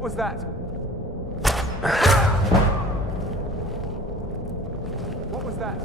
What was that? What was that?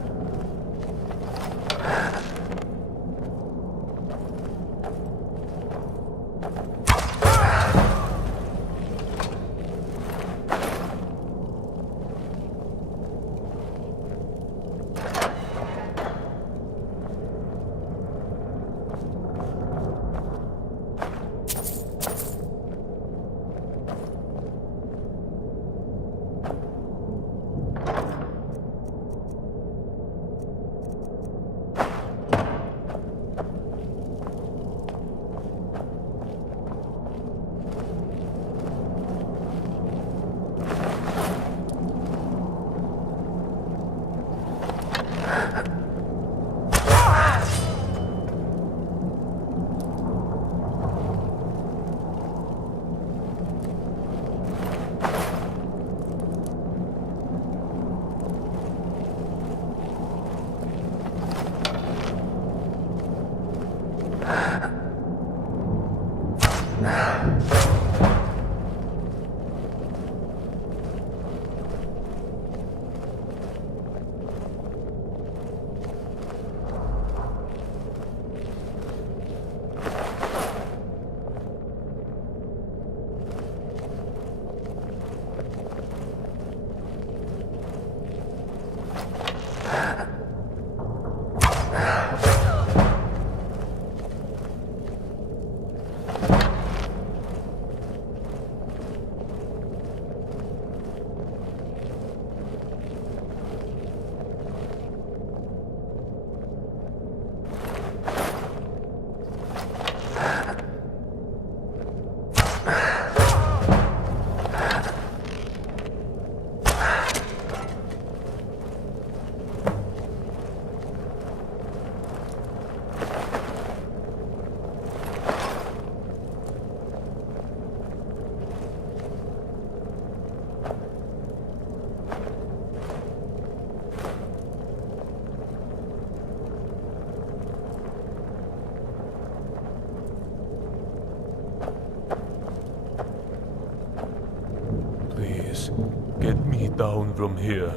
Get me down from here.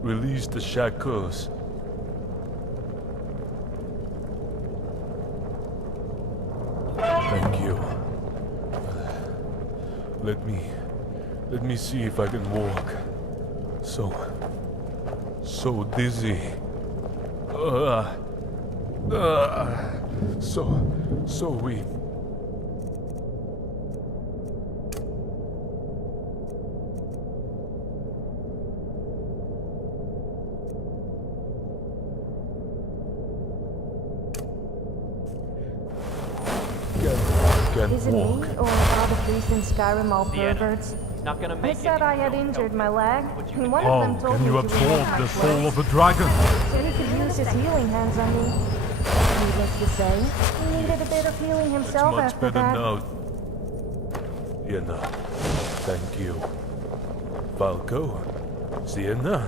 Release the shackles. Thank you. Let me see if I can walk. So dizzy. So weak. Is it me, or are the priests in Skyrim all perverts? Not gonna I make said I had injured my leg, and one of them told Can me you to remove absorb my the soul clothes, of a dragon? so he could use his healing hands on me. Needless to say, he needed a bit of healing It's himself much after better that. now. Sienna, thank you. Falco? Sienna?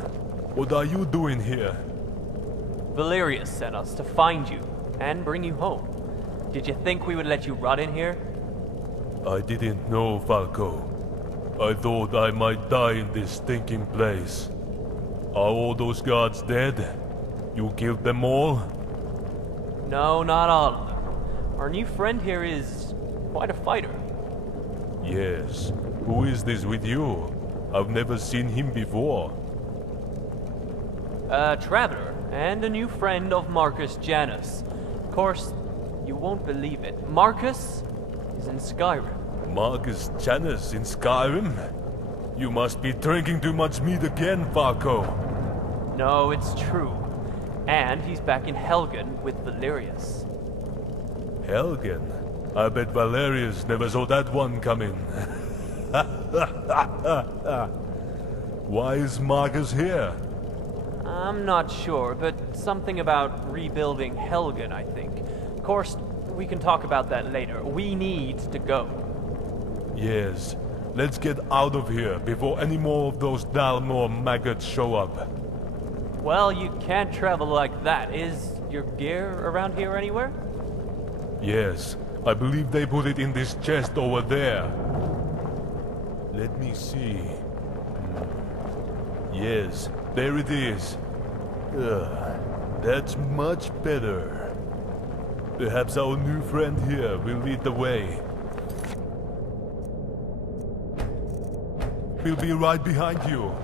What are you doing here? Valerius sent us to find you and bring you home. Did you think we would let you rot in here? I didn't know, Falco. I thought I might die in this stinking place. Are all those guards dead? You killed them all? No, not all of them. Our new friend here is quite a fighter. Yes. Who is this with you? I've never seen him before. A traveler and a new friend of Marcus Janus. Of course, you won't believe it. Marcus is in Skyrim. Marcus Janus in Skyrim? You must be drinking too much meat again, Falco. No, it's true. And he's back in Helgen with Valerius. Helgen? I bet Valerius never saw that one coming. Why is Marcus here? I'm not sure, but something about rebuilding Helgen, I think. Of course, we can talk about that later. We need to go. Yes. Let's get out of here before any more of those Dalmor maggots show up. Well, you can't travel like that. Is your gear around here anywhere? Yes. I believe they put it in this chest over there. Let me see. Yes, there it is. That's much better. Perhaps our new friend here will lead the way. We'll be right behind you.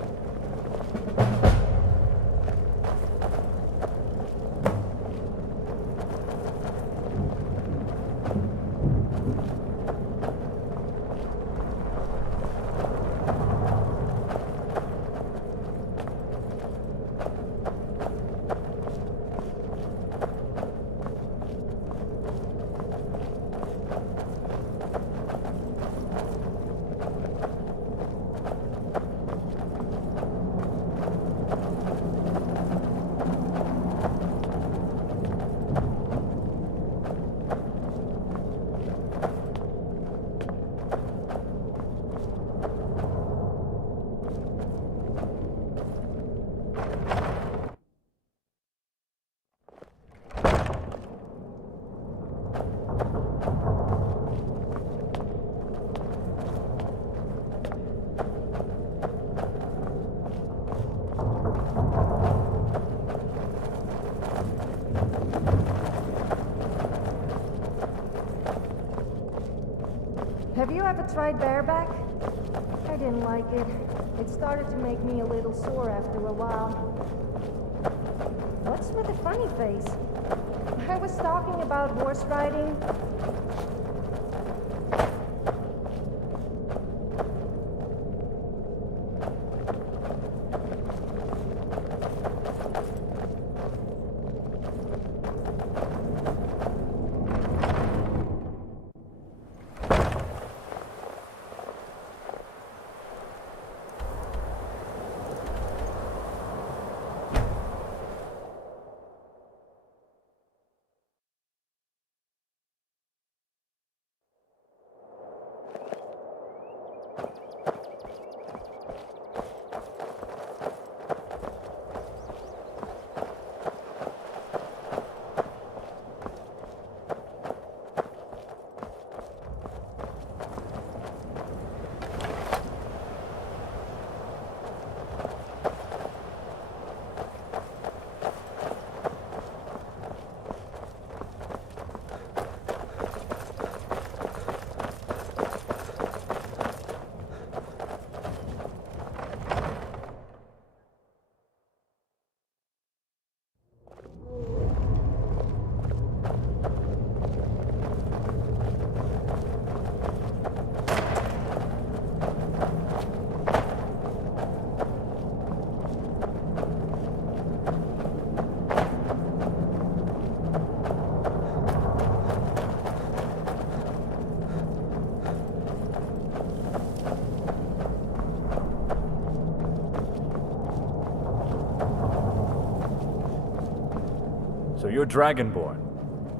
Have you ever tried bareback? I didn't like it. It started to make me a little sore after a while. What's with the funny face? I was talking about horse riding. So you're Dragonborn.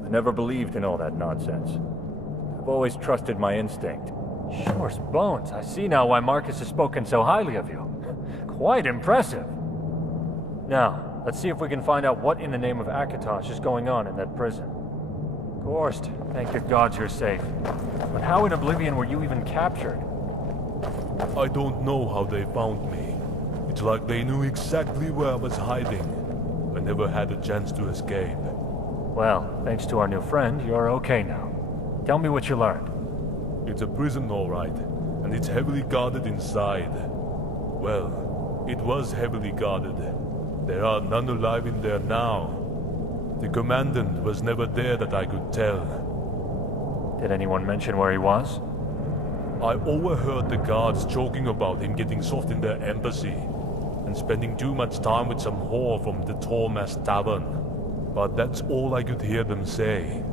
I never believed in all that nonsense. I've always trusted my instinct. Shore's bones. I see now why Marcus has spoken so highly of you. Quite impressive. Now, let's see if we can find out what in the name of Akatosh is going on in that prison. Gorst, thank the gods you're safe. But how in Oblivion were you even captured? I don't know how they found me. It's like they knew exactly where I was hiding. I never had a chance to escape. Well, thanks to our new friend, you're okay now. Tell me what you learned. It's a prison, all right, and it's heavily guarded inside. Well, it was heavily guarded. There are none alive in there now. The commandant was never there that I could tell. Did anyone mention where he was? I overheard the guards joking about him getting soft in their embassy and spending too much time with some whore from the Tormas Tavern. But that's all I could hear them say.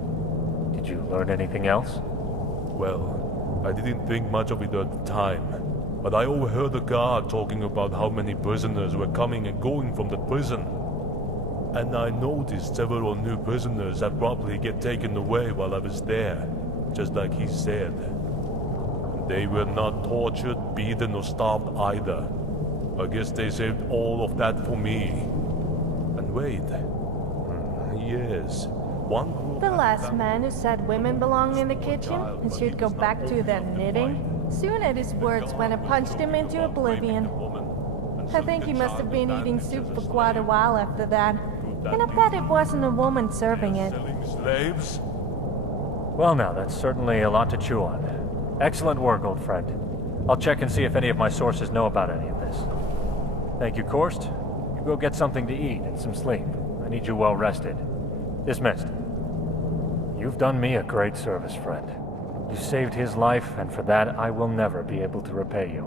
Did you learn anything else? Well, I didn't think much of it at the time, but I overheard a guard talking about how many prisoners were coming and going from the prison. And I noticed several new prisoners that probably get taken away while I was there, just like he said. They were not tortured, beaten, or starved either. I guess they saved all of that for me. And wait. Yes. The last man who said women belong in the kitchen and should go back to their knitting? Soon at his words when I punched him into oblivion. I think he must have been eating soup for quite a while after that. And I bet it wasn't a woman serving it. Selling slaves? Well now, that's certainly a lot to chew on. Excellent work, old friend. I'll check and see if any of my sources know about any of this. Thank you, Korst. You go get something to eat and some sleep. I need you well rested. Dismissed. You've done me a great service, friend. You saved his life, and for that I will never be able to repay you.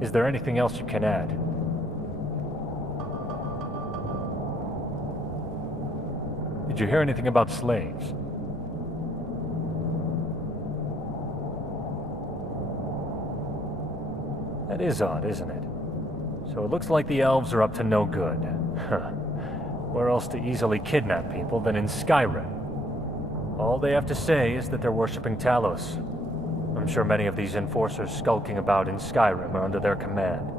Is there anything else you can add? Did you hear anything about slaves? That is odd, isn't it? So it looks like the elves are up to no good. Where else to easily kidnap people than in Skyrim? All they have to say is that they're worshipping Talos. I'm sure many of these enforcers skulking about in Skyrim are under their command.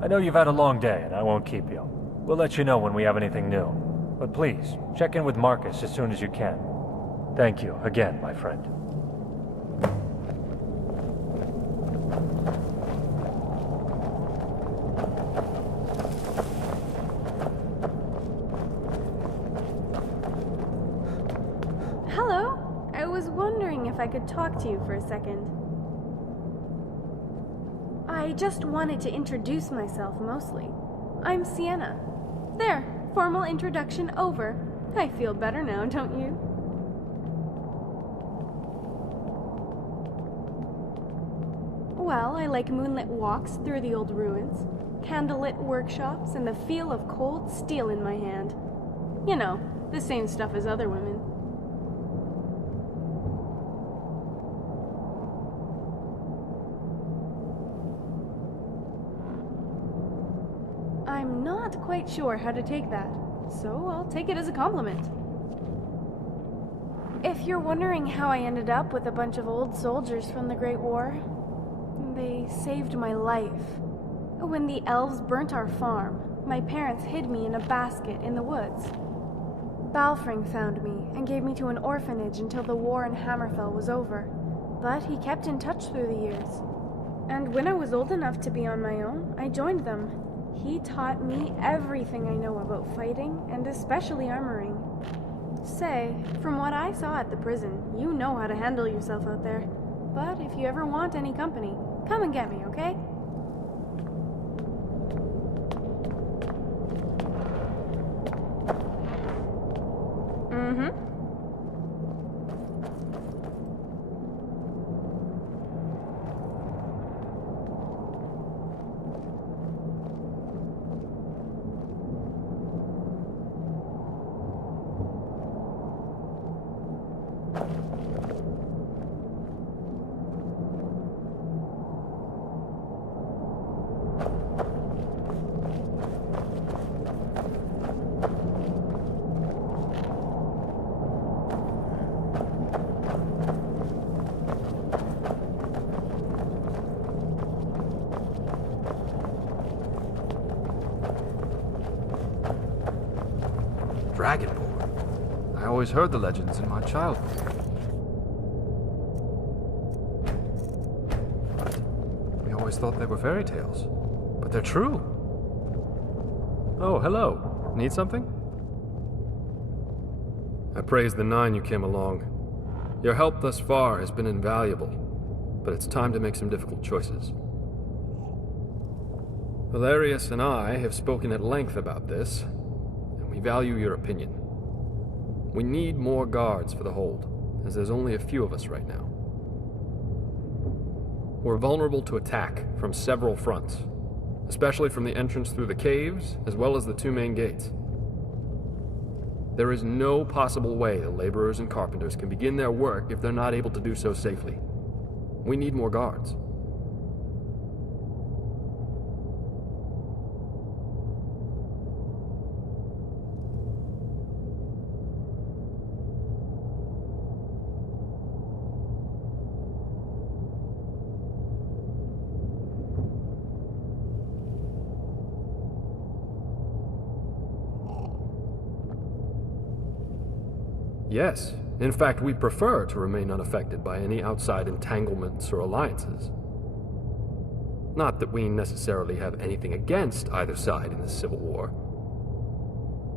I know you've had a long day, and I won't keep you. We'll let you know when we have anything new. But please, check in with Marcus as soon as you can. Thank you again, my friend. Hello. I was wondering if I could talk to you for a second. I just wanted to introduce myself mostly. I'm Sienna. There, formal introduction over. I feel better now, don't you? Well, I like moonlit walks through the old ruins, candlelit workshops, and the feel of cold steel in my hand. You know, the same stuff as other women. I'm not quite sure how to take that, so I'll take it as a compliment. If you're wondering how I ended up with a bunch of old soldiers from the Great War, they saved my life. When the elves burnt our farm, my parents hid me in a basket in the woods. Balfring found me and gave me to an orphanage until the war in Hammerfell was over, but he kept in touch through the years. And when I was old enough to be on my own, I joined them. He taught me everything I know about fighting, and especially armoring. Say, from what I saw at the prison, you know how to handle yourself out there. But if you ever want any company, come and get me, okay? Mm-hmm. Dragonborn? I always heard the legends in my childhood. We always thought they were fairy tales. But they're true. Oh, hello. Need something? I praise the Nine you came along. Your help thus far has been invaluable, but it's time to make some difficult choices. Valerius and I have spoken at length about this, and we value your opinion. We need more guards for the hold, as there's only a few of us right now. We're vulnerable to attack from several fronts, especially from the entrance through the caves, as well as the two main gates. There is no possible way the laborers and carpenters can begin their work if they're not able to do so safely. We need more guards. Yes, In fact, we prefer to remain unaffected by any outside entanglements or alliances. Not that we necessarily have anything against either side in this civil war,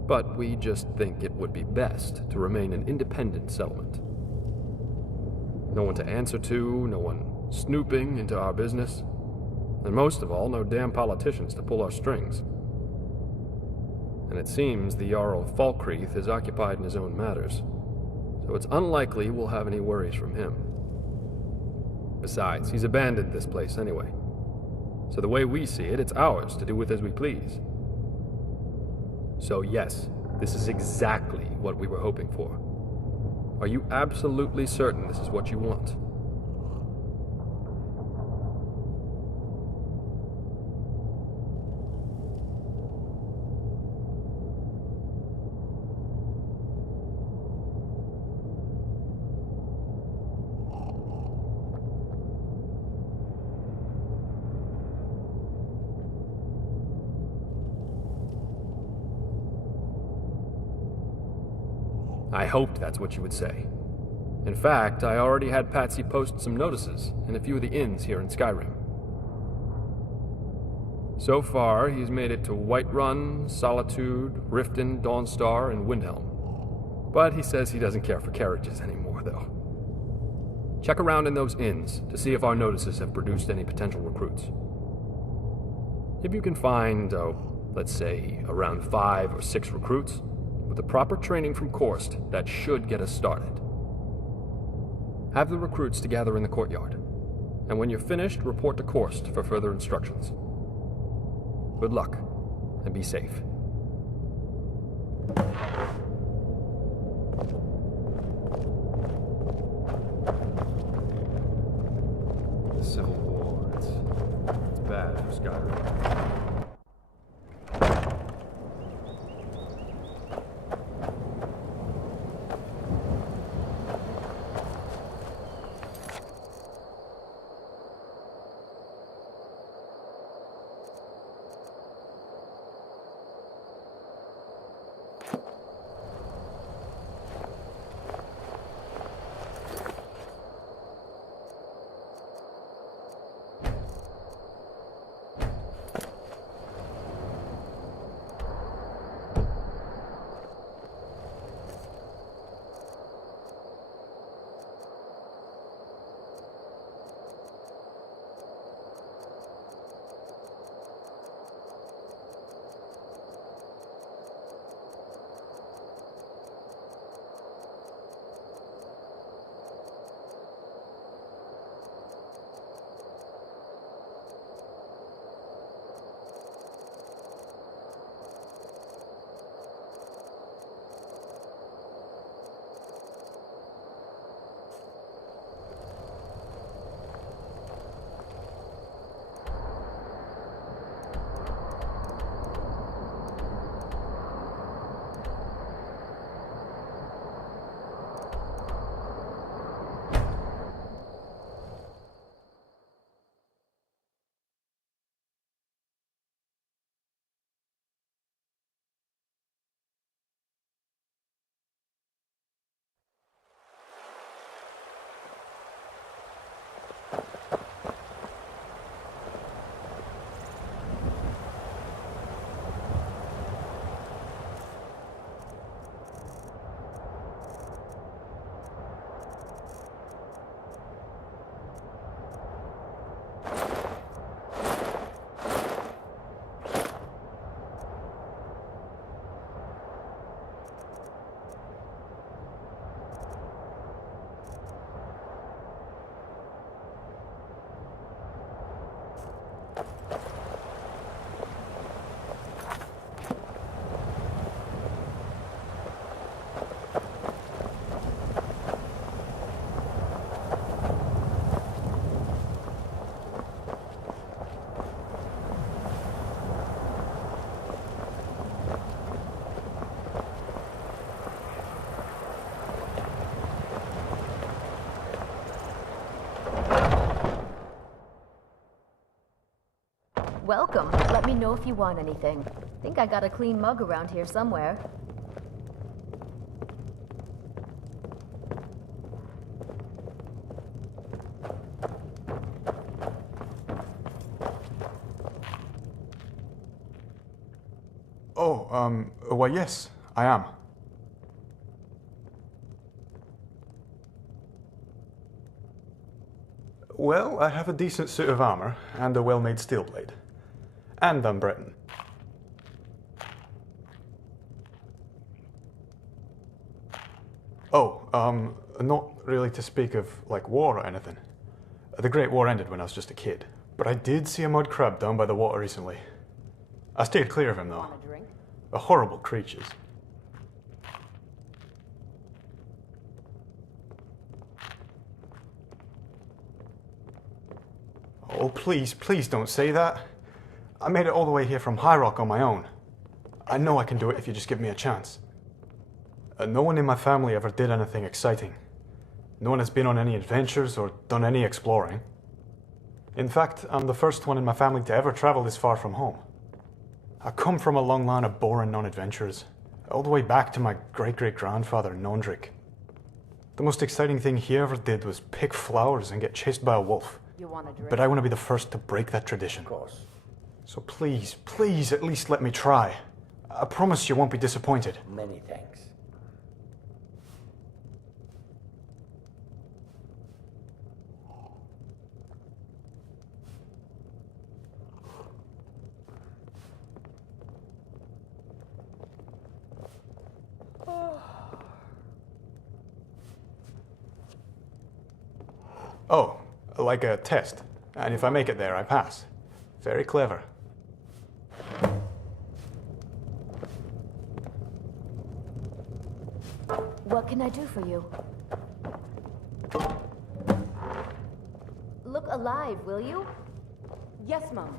but we just think it would be best to remain an independent settlement. No one to answer to, no one snooping into our business, and most of all, no damn politicians to pull our strings. And it seems the Jarl Falkreath is occupied in his own matters, so it's unlikely we'll have any worries from him. Besides, he's abandoned this place anyway. So the way we see it, it's ours to do with as we please. So yes, this is exactly what we were hoping for. Are you absolutely certain this is what you want? I hoped that's what you would say. In fact, I already had Patsy post some notices in a few of the inns here in SKYRIM. So far, he's made it to Whiterun, Solitude, Riften, Dawnstar, and Windhelm. But he says he doesn't care for carriages anymore, though. Check around in those inns to see if our notices have produced any potential recruits. If you can find, let's say, around 5 or 6 recruits, with the proper training from Korst, that should get us started. Have the recruits to gather in the courtyard, and when you're finished, report to Korst for further instructions. Good luck, and be safe. The Civil War, it's bad for Skyrim. Welcome. Let me know if you want anything. Think I got a clean mug around here somewhere. Why yes, I am. Well, I have a decent suit of armor and a well-made steel blade. And I'm Breton. Not really to speak of, like, war or anything. The Great War ended when I was just a kid. But I did see a mud crab down by the water recently. I stayed clear of him, though. Want a drink? They're horrible creatures. Oh, please, please don't say that. I made it all the way here from High Rock on my own. I know I can do it if you just give me a chance. No one in my family ever did anything exciting. No one has been on any adventures or done any exploring. In fact, I'm the first one in my family to ever travel this far from home. I come from a long line of boring non-adventurers, all the way back to my great-great-grandfather, Nondrick. The most exciting thing he ever did was pick flowers and get chased by a wolf. You want a drink? But I want to be the first to break that tradition. Of course. So please, please at least let me try. I promise you won't be disappointed. Many thanks. Oh, like a test. And if I make it there, I pass. Very clever. What can I do for you? Look alive, will you? Yes, Mom.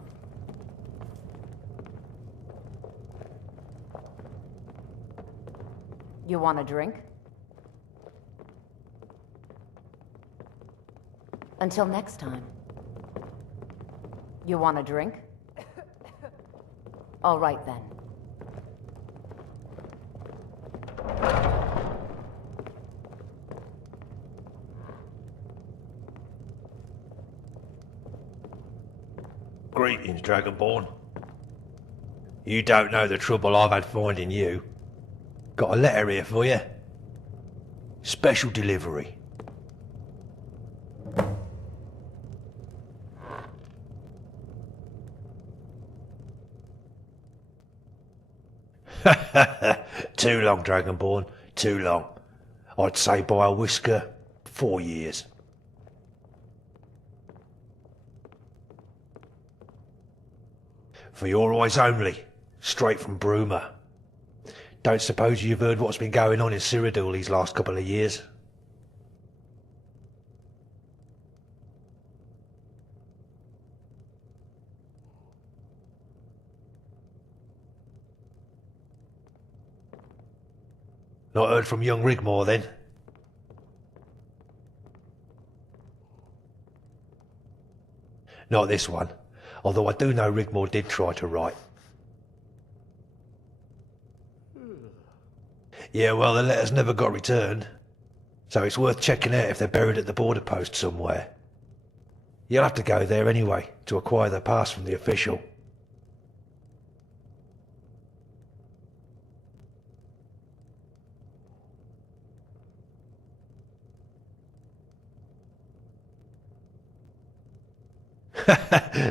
You want a drink? Until next time. You want a drink? All right then. Greetings, Dragonborn. You don't know the trouble I've had finding you. Got a letter here for you. Special delivery. Too long, Dragonborn. Too long. I'd say by a whisker, 4 years. For your eyes only, straight from Bruma. Don't suppose you've heard what's been going on in Cyrodiil these last couple of years? Not heard from young Rigmore, then? Not this one, although I do know Rigmore did try to write. Yeah, well, the letters never got returned, so it's worth checking out if they're buried at the border post somewhere. You'll have to go there anyway, to acquire the pass from the official.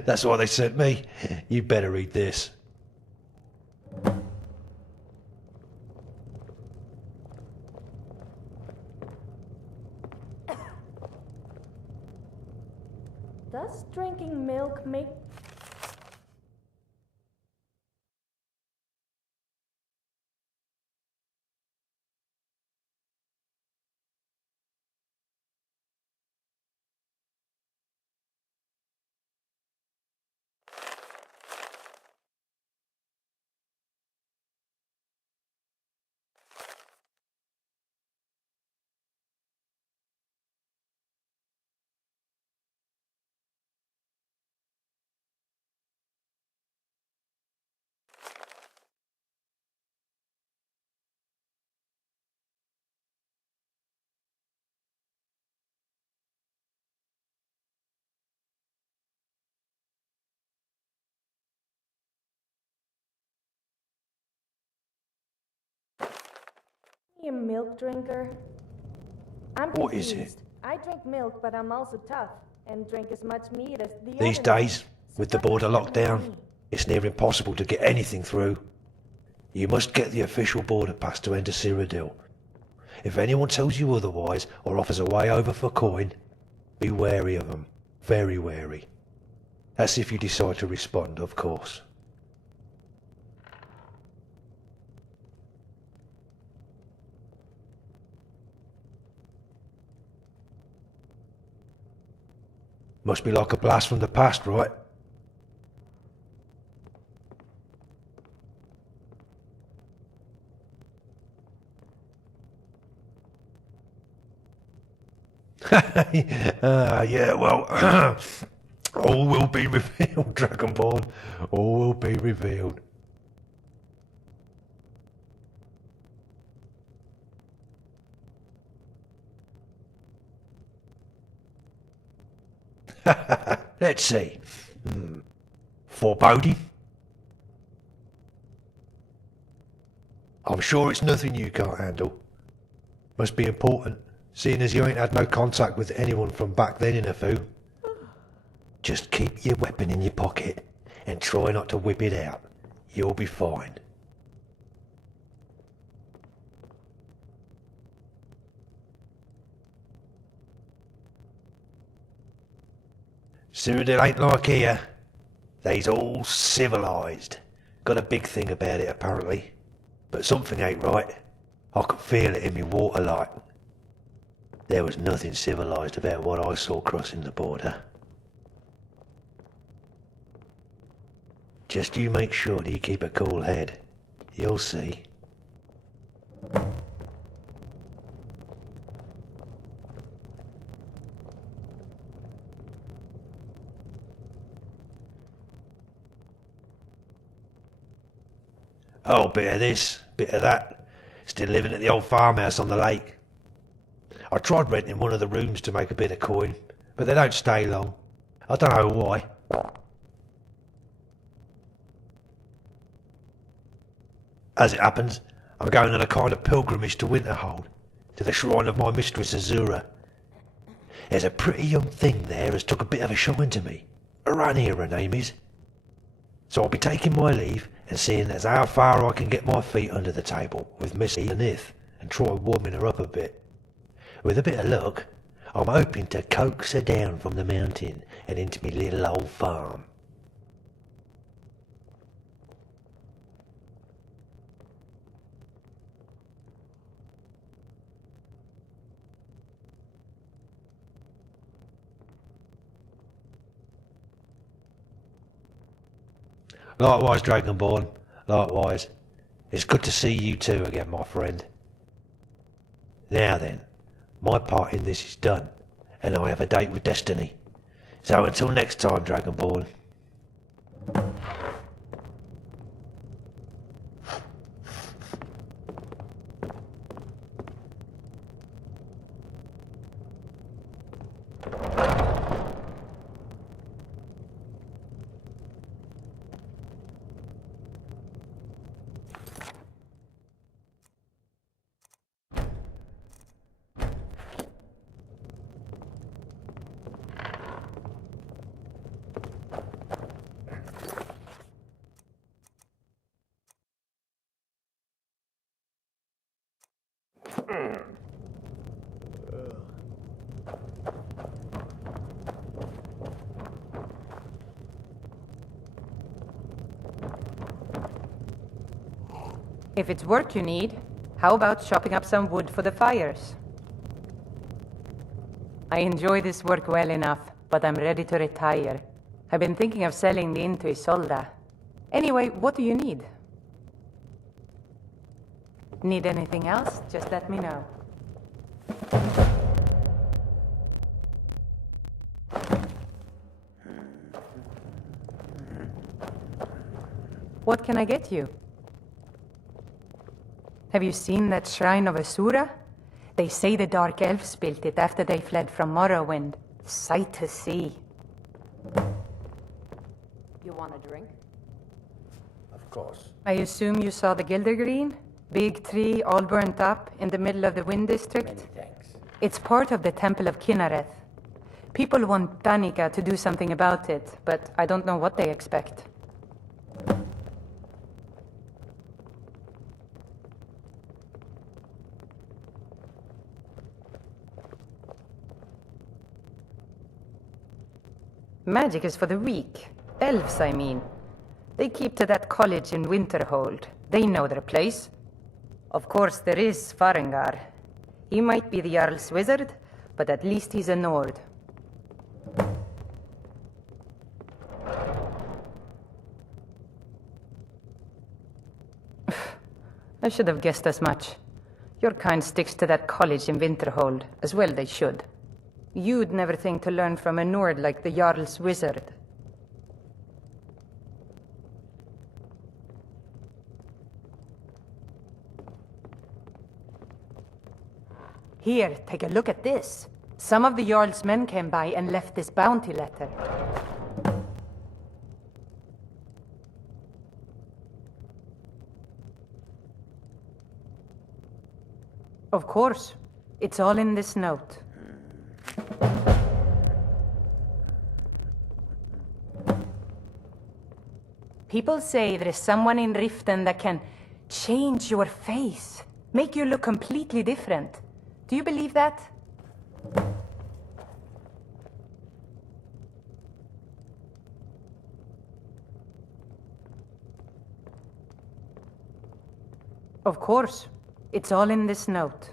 That's why they sent me. You better read this. Does drinking milk make You a milk drinker? I'm What is confused. it? I drink milk, but I'm also tough and drink as much meat as the These other men. days, So with the what border does that locked mean down, to me? it's near impossible to get anything through. You must get the official border pass to enter Cyrodiil. If anyone tells you otherwise or offers a way over for coin, be wary of them. Very wary. That's if you decide to respond, of course. Must be like a blast from the past, right? Yeah, well, all will be revealed, Dragonborn. All will be revealed. Let's see. Foreboding? I'm sure it's nothing you can't handle. Must be important, seeing as you ain't had no contact with anyone from back then in a foo. Just keep your weapon in your pocket and try not to whip it out. You'll be fine. Cyrodiil ain't like here. They's all civilised. Got a big thing about it apparently. But something ain't right. I could feel it in me water like. There was nothing civilised about what I saw crossing the border. Just you make sure that you keep a cool head. You'll see. Oh, bit of this, bit of that. Still living at the old farmhouse on the lake. I tried renting one of the rooms to make a bit of coin, but they don't stay long. I don't know why. As it happens, I'm going on a kind of pilgrimage to Winterhold, to the shrine of my mistress Azura. There's a pretty young thing there has took a bit of a shine to me. Arania her name is. So I'll be taking my leave and seeing as how far I can get my feet under the table with Missy and Ith and try warming her up a bit. With a bit of luck, I'm hoping to coax her down from the mountain and into my little old farm. Likewise, Dragonborn. Likewise. It's good to see you too again, my friend. Now then, my part in this is done, and I have a date with Destiny. So until next time, Dragonborn. If it's work you need, how about chopping up some wood for the fires? I enjoy this work well enough, but I'm ready to retire. I've been thinking of selling the inn to Isolda. Anyway, what do you need? Need anything else? Just let me know. What can I get you? Have you seen that shrine of Asura? They say the Dark Elves built it after they fled from Morrowind. Sight to see. You want a drink? Of course. I assume you saw the Gilder Green? Big tree, all burnt up, in the middle of the Wind District. Many thanks. It's part of the Temple of Kinnareth. People want Danica to do something about it, but I don't know what they expect. Magic is for the weak. Elves, I mean. They keep to that college in Winterhold. They know their place. Of course, there is Farengar. He might be the Jarl's wizard, but at least he's a Nord. I should have guessed as much. Your kind sticks to that college in Winterhold, as well they should. You'd never think to learn from a Nord like the Jarl's wizard. Here, take a look at this. Some of the Jarl's men came by and left this bounty letter. Of course. It's all in this note. People say there is someone in Riften that can change your face, make you look completely different. Do you believe that? Of course. It's all in this note.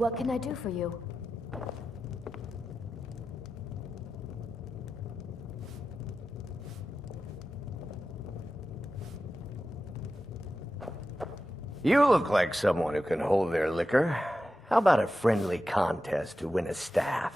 What can I do for you? You look like someone who can hold their liquor. How about a friendly contest to win a staff?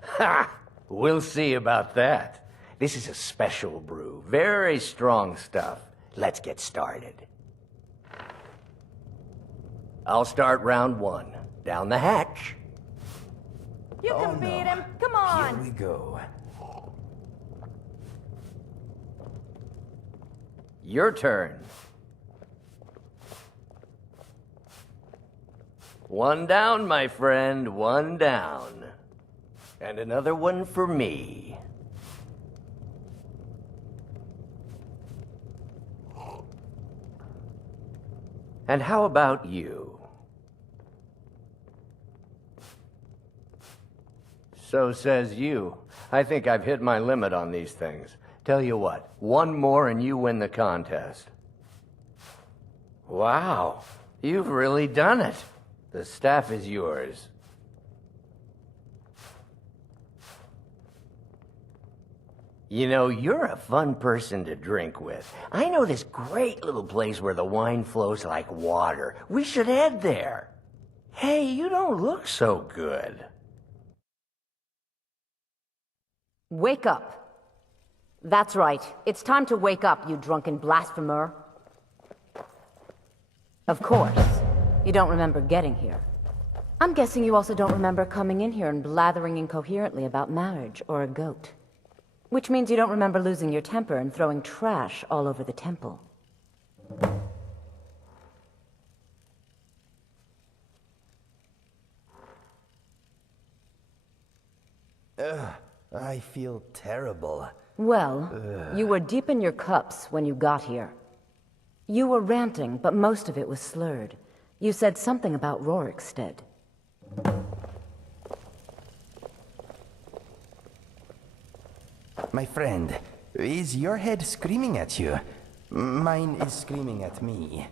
Ha! We'll see about that. This is a special brew. Very strong stuff. Let's get started. I'll start round one. Down the hatch. You can beat him. Come on. Here we go. Your turn. One down, my friend. One down. And another one for me. And how about you? So says you. I think I've hit my limit on these things. Tell you what, one more and you win the contest. Wow, you've really done it. The staff is yours. You know, you're a fun person to drink with. I know this great little place where the wine flows like water. We should head there. Hey, you don't look so good. Wake up. That's right. It's time to wake up, you drunken blasphemer. Of course. You don't remember getting here. I'm guessing you also don't remember coming in here and blathering incoherently about marriage or a goat. Which means you don't remember losing your temper and throwing trash all over the temple. I feel terrible. Well, you were deep in your cups when you got here. You were ranting, but most of it was slurred. You said something about Rorikstead. My friend, is your head screaming at you? Mine is screaming at me.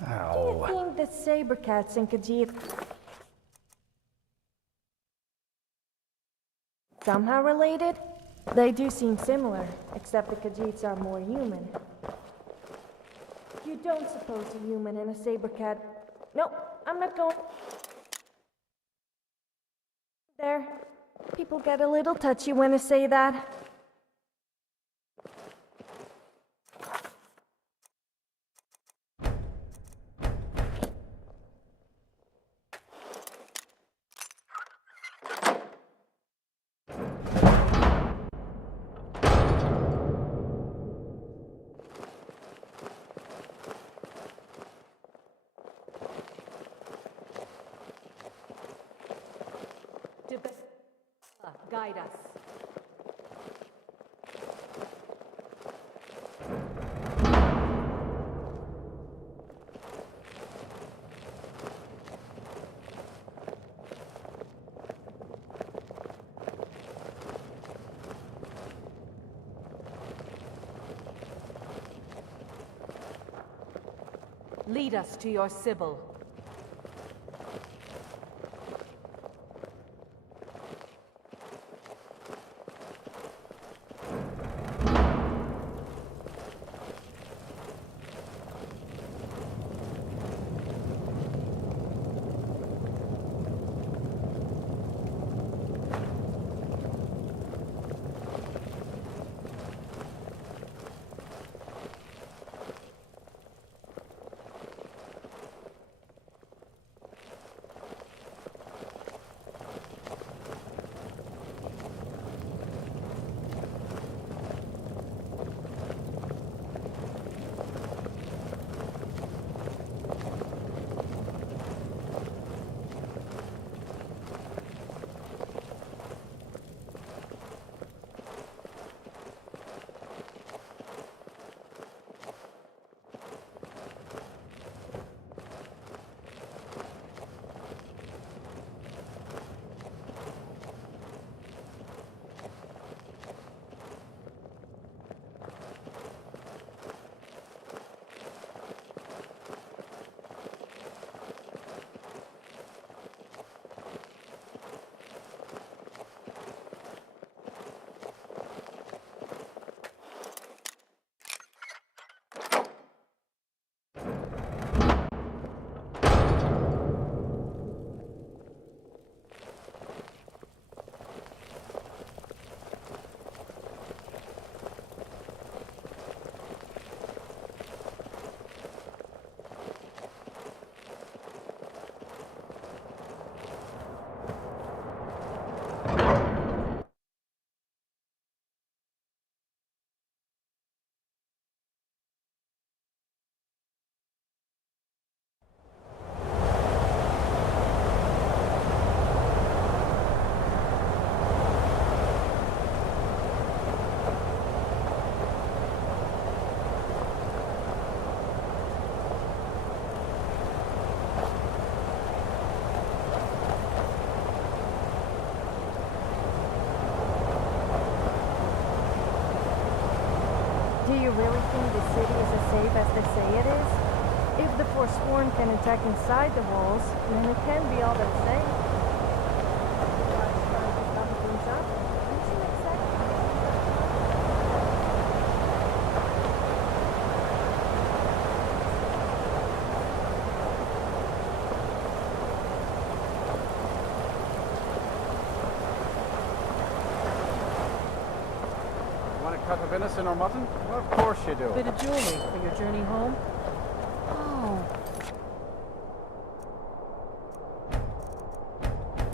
Do you Ow. think the saber cats and Khajiit somehow related? They do seem similar, except the Khajiits are more human. You don't suppose a human and a saber cat... Nope, I'm not going... There. People get a little touchy when I say that. Guide us. Lead us to your Sibyl. Do you really think the city is as safe as they say it is? If the Forsworn can attack inside the walls, then it can be all they're saying. God's trying to cover things up. Isn't it exactly? Want a cut of venison or mutton? Well, of course you do. Bit of jewelry for your journey home. Oh.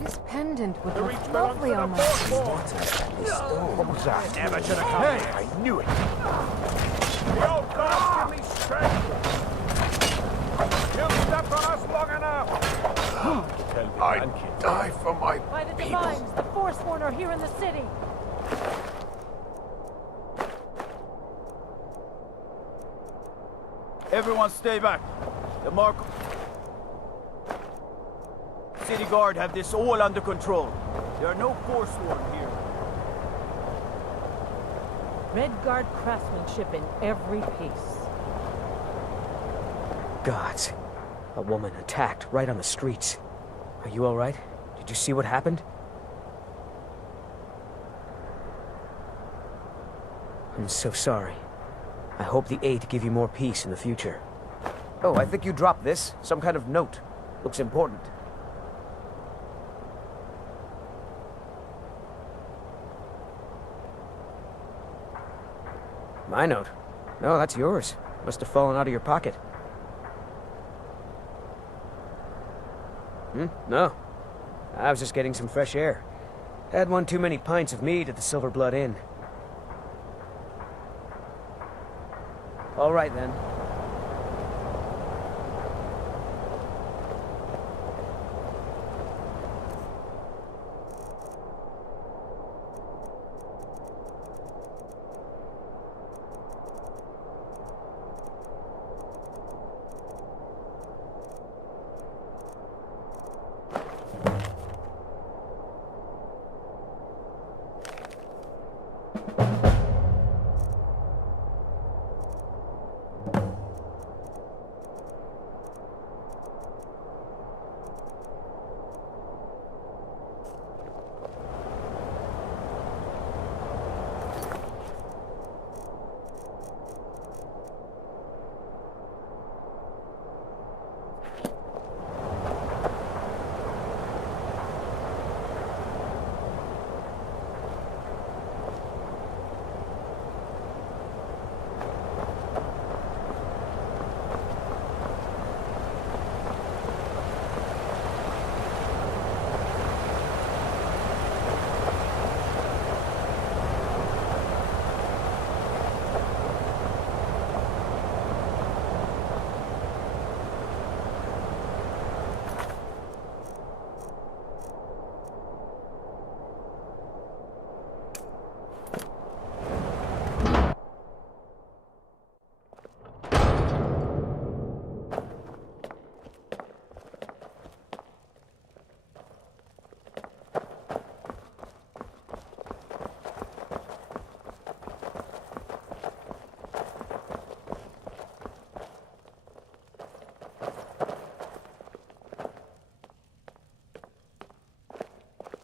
This pendant would look lovely on my skin. What was that? Never should have come. Hey, I knew it. The old gods give me strength. You've stepped on us long enough. tell the I grandkids. die for my By the people. Divines, the Forsworn are here in the city. Everyone stay back. The City Guard have this all under control. There are no Forsworn here. Red Guard craftsmanship in every piece. Gods. A woman attacked right on the streets. Are you all right? Did you see what happened? I'm so sorry. I hope the aid give you more peace in the future. Oh, I think you dropped this. Some kind of note. Looks important. My note? No, that's yours. Must have fallen out of your pocket. No. I was just getting some fresh air. Had one too many pints of mead at the Silver Blood Inn. All right, then.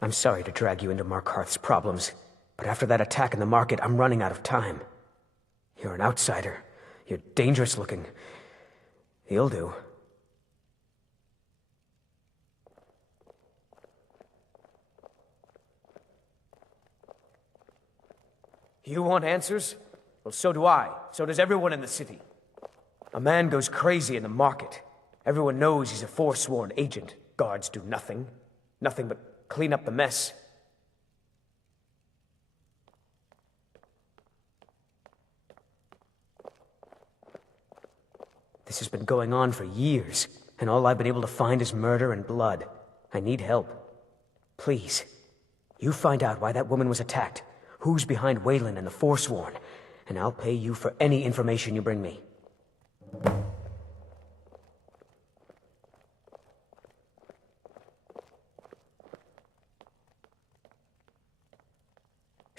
I'm sorry to drag you into Markarth's problems, but after that attack in the market, I'm running out of time. You're an outsider. You're dangerous looking. You'll do. You want answers? Well, so do I. So does everyone in the city. A man goes crazy in the market. Everyone knows he's a forsworn agent. Guards do nothing. Nothing but clean up the mess. This has been going on for years, and all I've been able to find is murder and blood. I need help. Please, you find out why that woman was attacked, who's behind Wayland and the Forsworn, and I'll pay you for any information you bring me.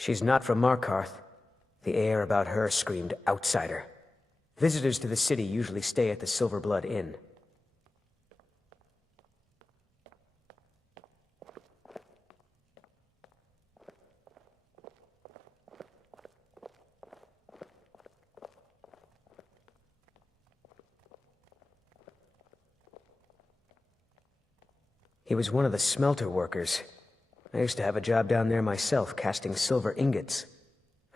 She's not from Markarth. The air about her screamed outsider. Visitors to the city usually stay at the Silver Blood Inn. He was one of the smelter workers. I used to have a job down there myself, casting silver ingots.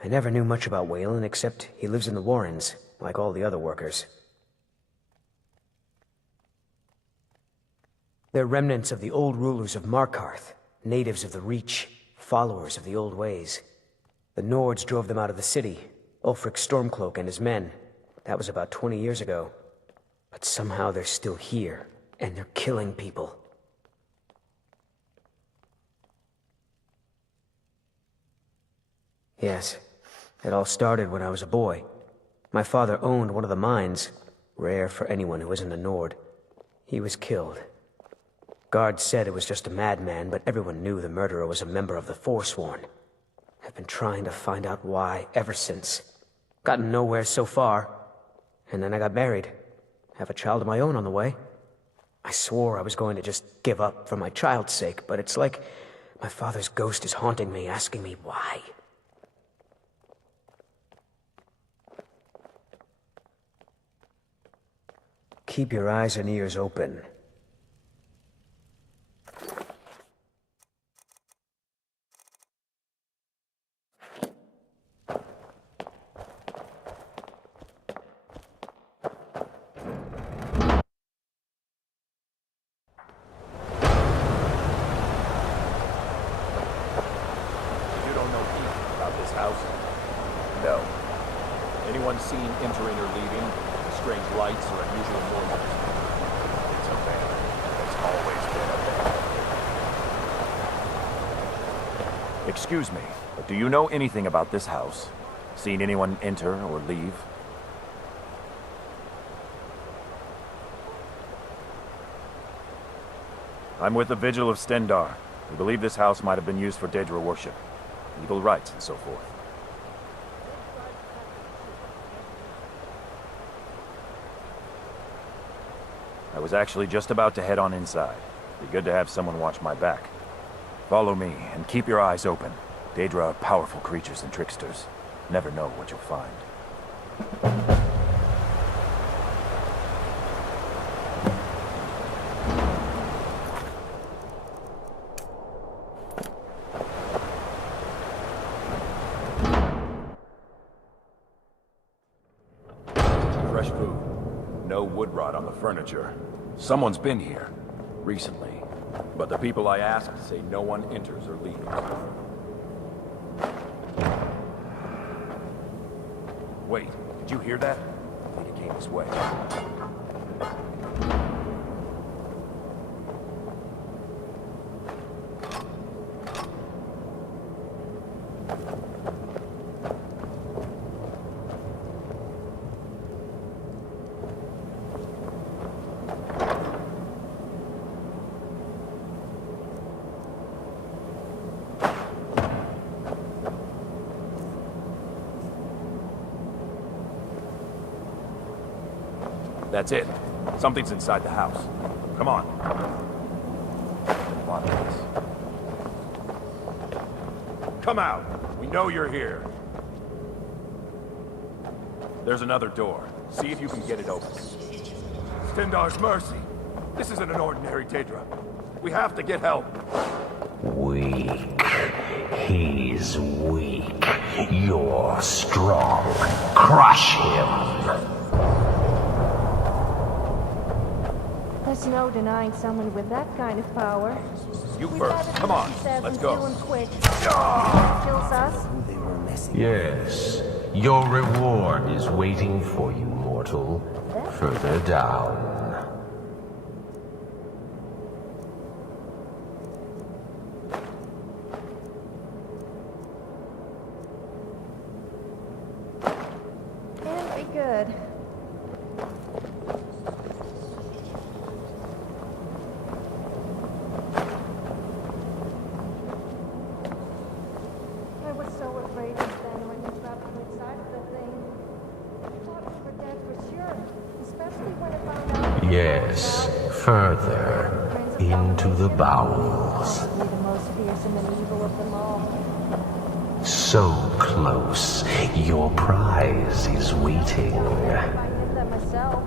I never knew much about Wayland, except he lives in the Warrens, like all the other workers. They're remnants of the old rulers of Markarth, natives of the Reach, followers of the old ways. The Nords drove them out of the city, Ulfric Stormcloak and his men. That was about 20 years ago. But somehow they're still here, and they're killing people. Yes. It all started when I was a boy. My father owned one of the mines, rare for anyone who isn't a Nord. He was killed. Guards said it was just a madman, but everyone knew the murderer was a member of the Forsworn. I've been trying to find out why ever since. Gotten nowhere so far. And then I got married. Have a child of my own on the way. I swore I was going to just give up for my child's sake, but it's like my father's ghost is haunting me, asking me why. Keep your eyes and ears open. Anyone seen entering or leaving? Strange lights or unusual noises? It's a van. It's always been a van. Excuse me, but do you know anything about this house? Seen anyone enter or leave? I'm with the Vigil of Stendar. We believe this house might have been used for Daedra worship, evil rites and so forth. I was actually just about to head on inside. Be good to have someone watch my back. Follow me, and keep your eyes open. Daedra are powerful creatures and tricksters. Never know what you'll find. Fresh food. No wood rot on the furniture. Someone's been here. Recently. But the people I asked say no one enters or leaves. Wait, did you hear that? I think it came this way. That's it. Something's inside the house. Come on. Come out. We know you're here. There's another door. See if you can get it open. Stendar's mercy. This isn't an ordinary Daedra. We have to get help. Weak. He's weak. You're strong. Crush him. There's no denying someone with that kind of power. You first. Come on. Let's go. Quick. Kills us. Yes. Your reward is waiting for you, mortal. Further down. Can't be good. I was so afraid of then when we trapped inside of the thing. I thought we were dead for sure, especially when I found out. Yes. Further. Into the bowels. Probably the most fearsome and evil of them all. So close. Your prize is waiting. I did that myself.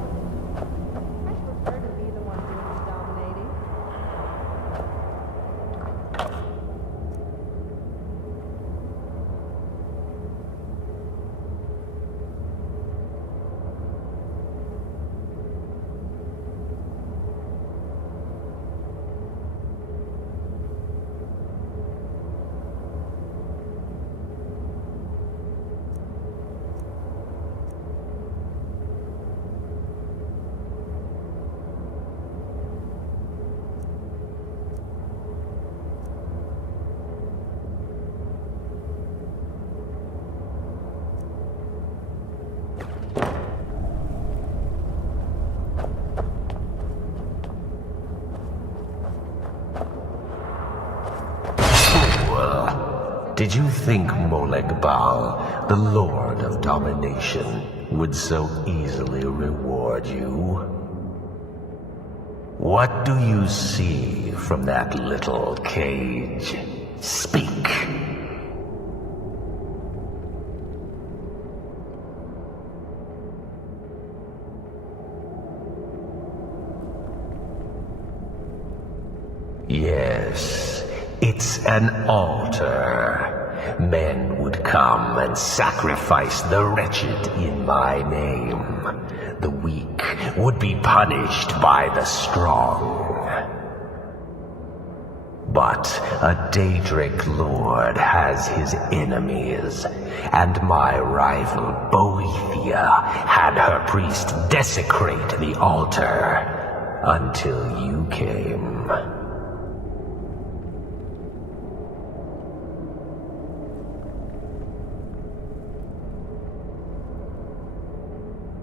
I prefer to be the one doing the dominating. did you think Moleg Bal, the Lord of Domination, would so easily reward you? What do you see from that little cage? Speak. Yes, it's an altar. Men would come and sacrifice the wretched in my name. The weak would be punished by the strong. But a Daedric lord has his enemies, and my rival Boethia had her priest desecrate the altar until you came.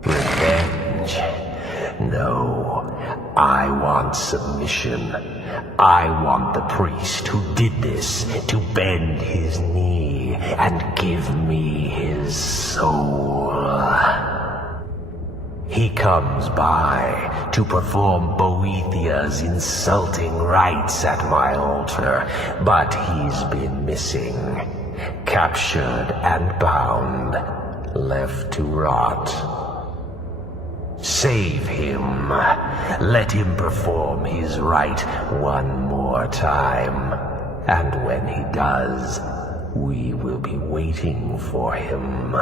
Revenge? No. I want submission. I want the priest who did this to bend his knee and give me his soul. He comes by to perform Boethia's insulting rites at my altar, but he's been missing. Captured and bound, left to rot. Save him. Let him perform his rite one more time. And when he does, we will be waiting for him.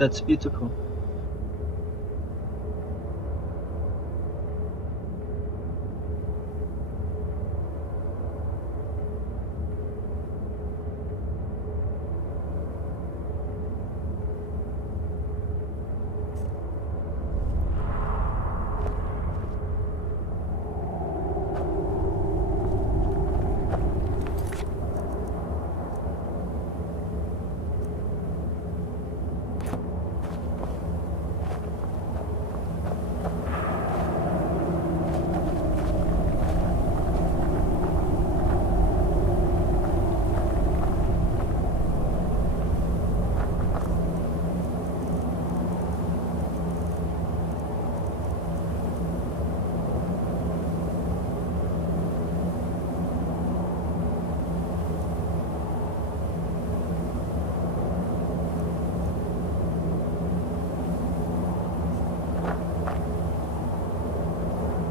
That's beautiful.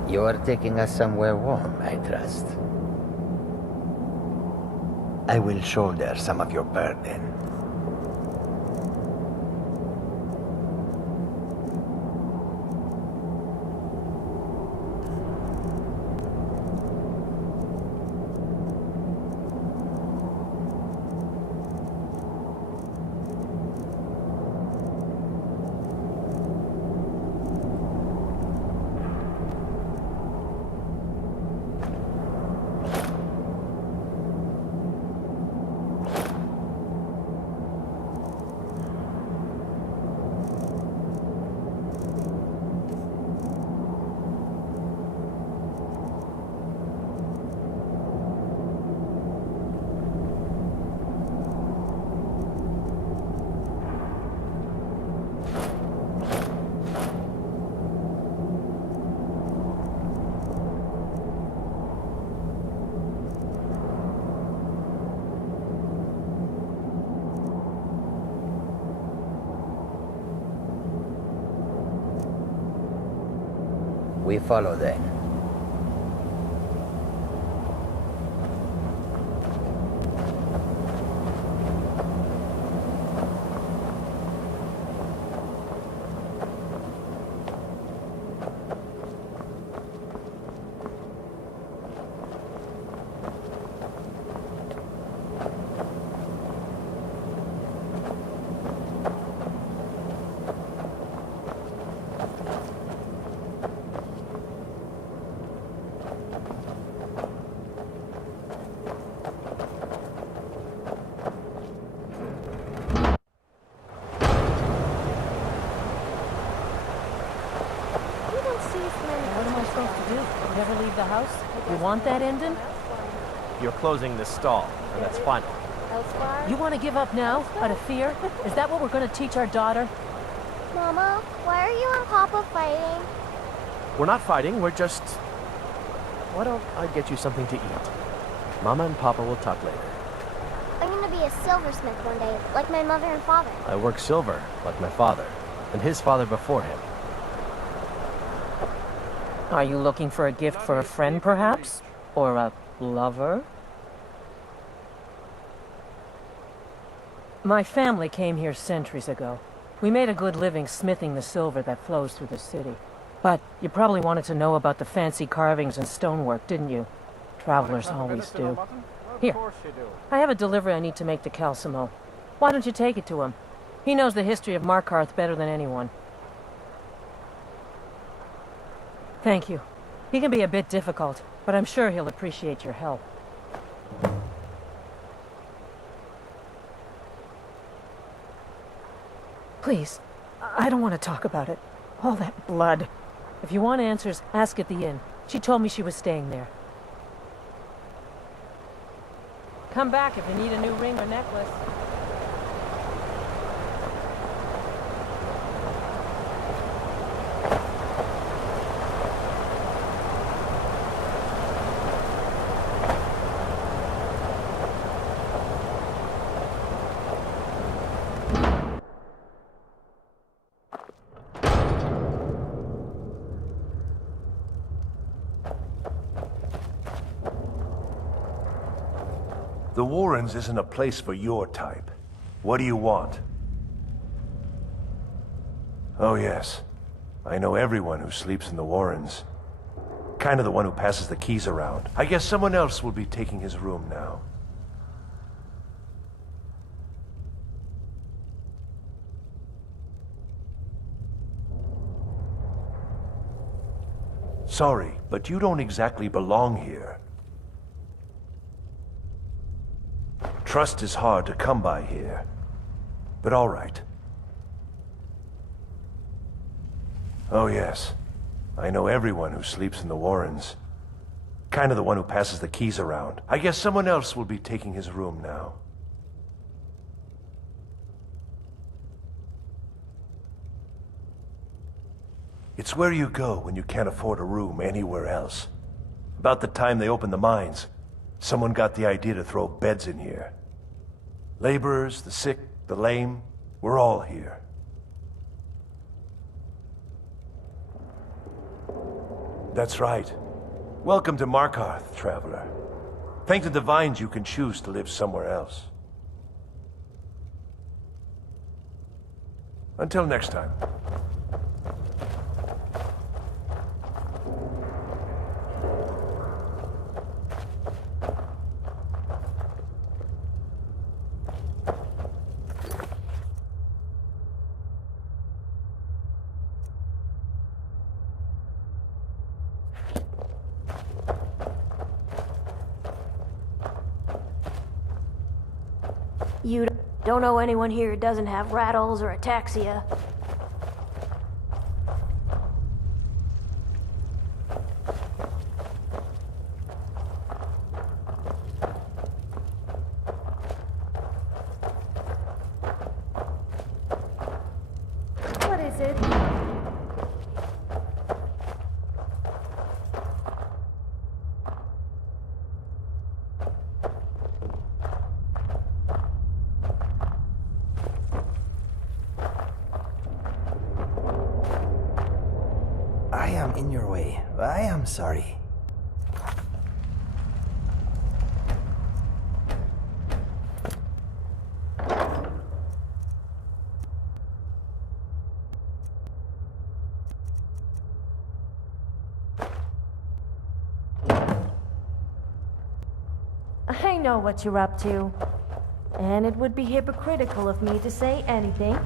You're taking us somewhere warm, I trust. I will shoulder some of your burden. We follow then. What am I supposed to do? Never leave the house? You want that ending? You're closing this stall, and that's final. You want to give up now, out of fear? Is that what we're going to teach our daughter? Mama, why are you and Papa fighting? We're not fighting, we're just... Why don't I get you something to eat? Mama and Papa will talk later. I'm gonna be a silversmith one day, like my mother and father. I work silver, like my father, and his father before him. Are you looking for a gift for a friend, perhaps? Or a lover? My family came here centuries ago. We made a good living smithing the silver that flows through the city. But you probably wanted to know about the fancy carvings and stonework, didn't you? Travelers always do. Here, I have a delivery I need to make to Calcimo. Why don't you take it to him? He knows the history of Markarth better than anyone. Thank you. He can be a bit difficult, but I'm sure he'll appreciate your help. Please, I don't want to talk about it. All that blood. If you want answers, ask at the inn. She told me she was staying there. Come back if you need a new ring or necklace. The Warrens isn't a place for your type. What do you want? Oh yes. I know everyone who sleeps in the Warrens. Kind of the one who passes the keys around. I guess someone else will be taking his room now. Sorry, but you don't exactly belong here. Trust is hard to come by here. But all right. Oh yes. I know everyone who sleeps in the Warrens. Kind of the one who passes the keys around. I guess someone else will be taking his room now. It's where you go when you can't afford a room anywhere else. About the time they opened the mines, someone got the idea to throw beds in here. Laborers, the sick, the lame, we're all here. That's right. Welcome to Markarth, traveler. Thank the Divines you can choose to live somewhere else. Until next time. You don't know anyone here who doesn't have rattles or ataxia. What is it? I am in your way. I am sorry. I know what you're up to. And it would be hypocritical of me to say anything.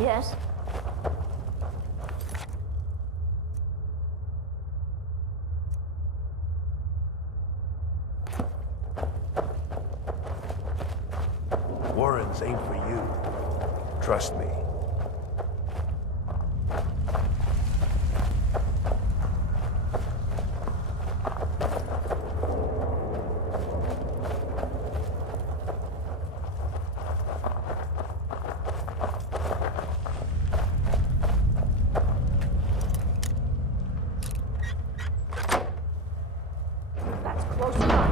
Yes? Warrens ain't for you. Trust me. That's close enough.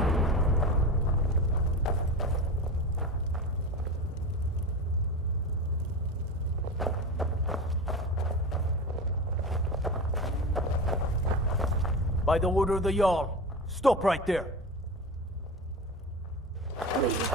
By the order of the Jarl, stop right there. Please.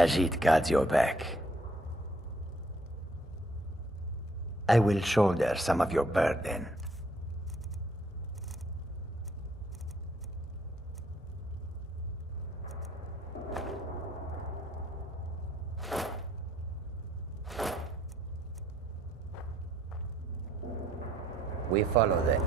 Khajiit got your back. I will shoulder some of your burden. We follow them.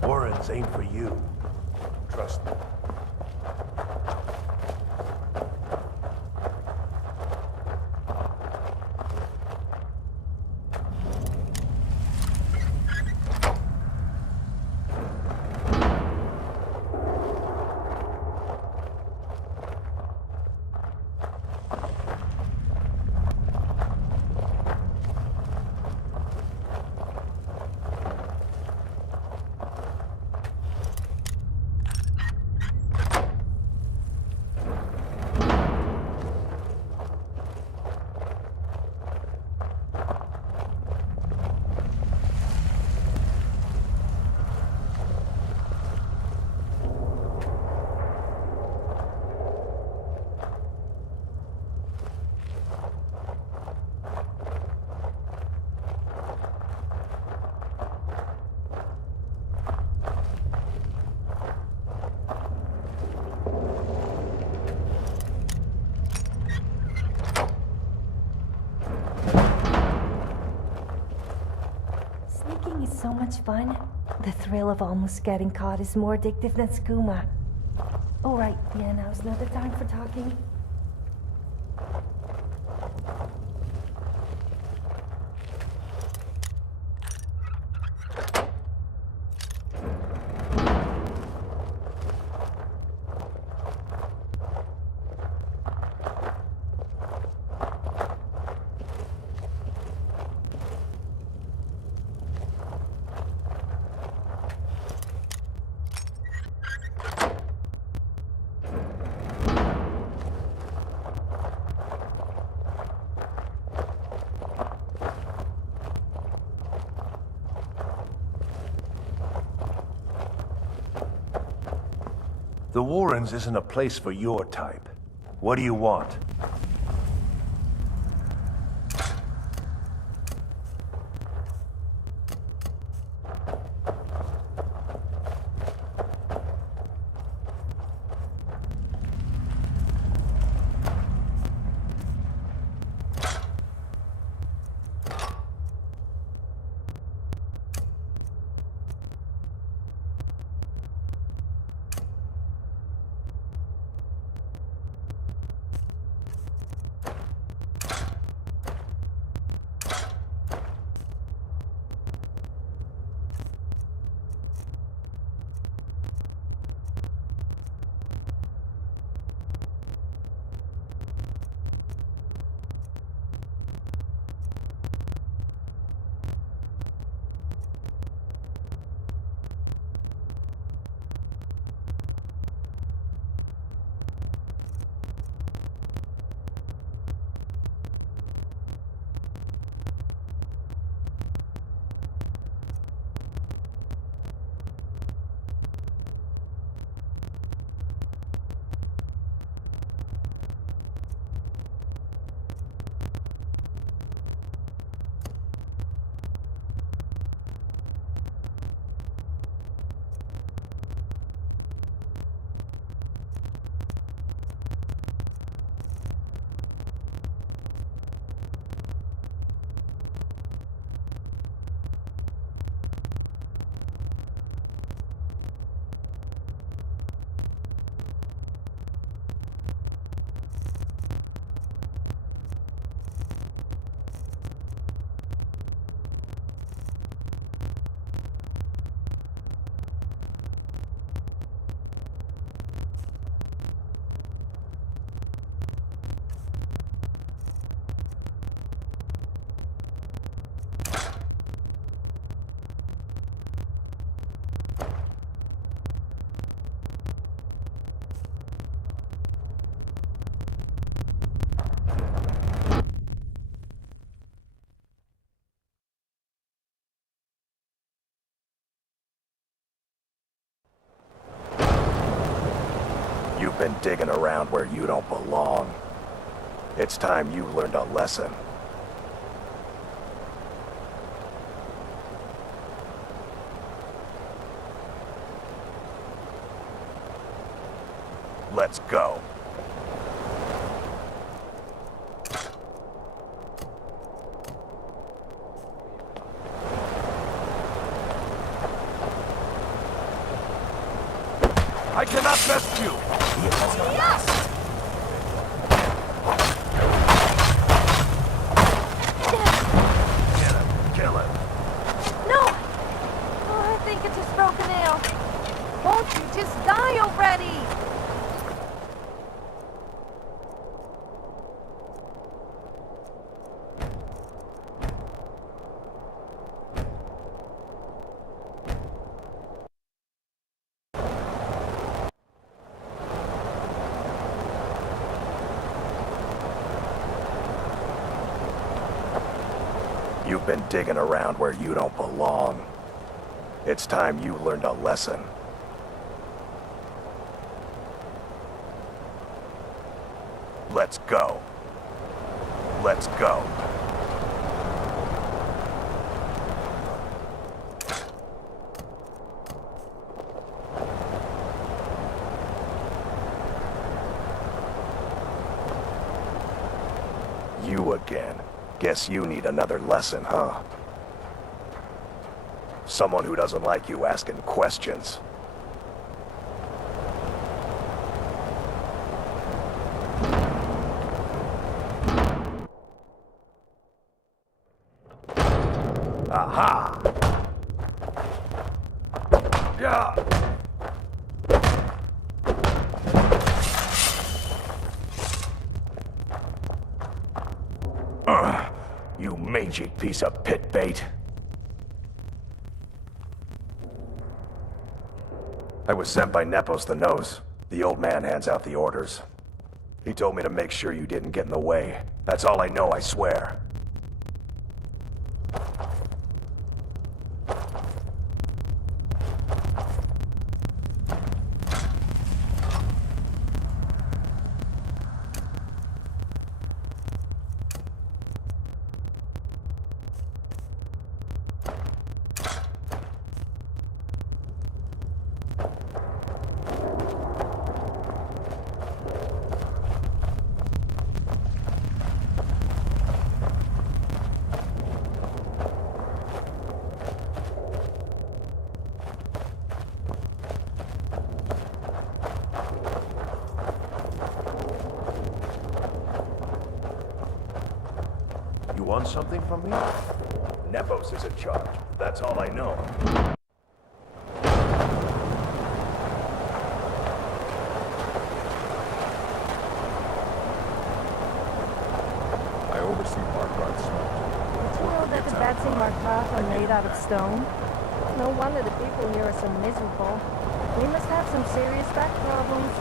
Warrens ain't for you. Trust me. Sneaking is so much fun. The thrill of almost getting caught is more addictive than skooma. All right, yeah, now's not the time for talking. The Warrens isn't a place for your type. What do you want? You've been digging around where you don't belong. It's time you learned a lesson. Let's go. I cannot best you! Yes! Kill him. No! Oh, I think it's just broken nail. Won't you just die already? You've been digging around where you don't belong. It's time you learned a lesson. Let's go. Let's go. You again. Guess you need another lesson, huh? Someone who doesn't like you asking questions. Aha! Yeah! You mangy piece of pit bait. I was sent by Nepos the Nose. The old man hands out the orders. He told me to make sure you didn't get in the way. That's all I know, I swear. You want something from me? Nepos is in charge. That's all I know. I oversee Markrat's smoke. Did you know that the bats in Markrat are made out of stone? No wonder the people here are so miserable. We must have some serious back problems.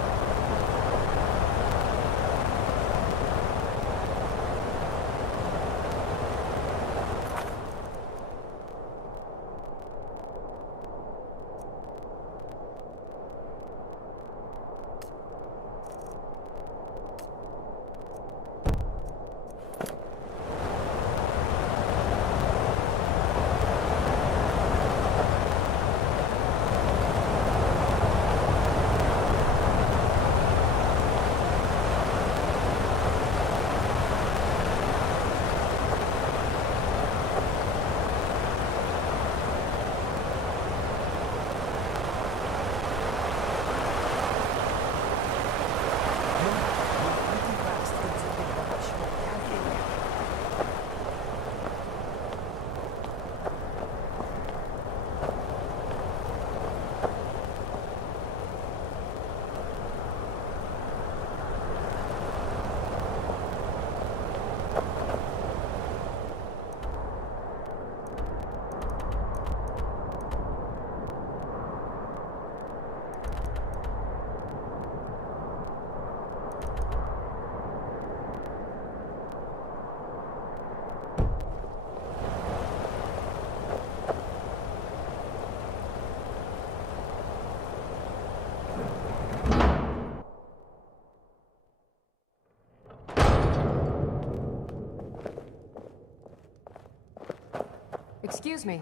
Excuse me.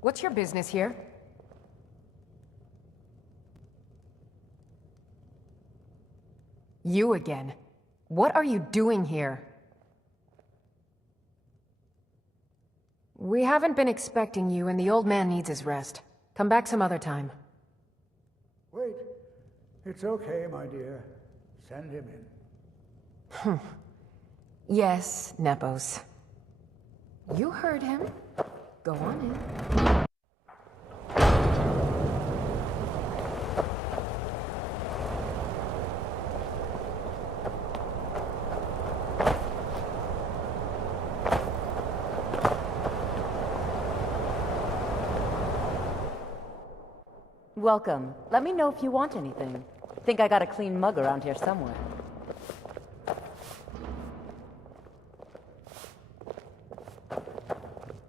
What's your business here? You again. What are you doing here? We haven't been expecting you, and the old man needs his rest. Come back some other time. Wait. It's okay, my dear. Send him in. Yes, Nepos. You heard him. Go on in. Welcome. Let me know if you want anything. Think I got a clean mug around here somewhere.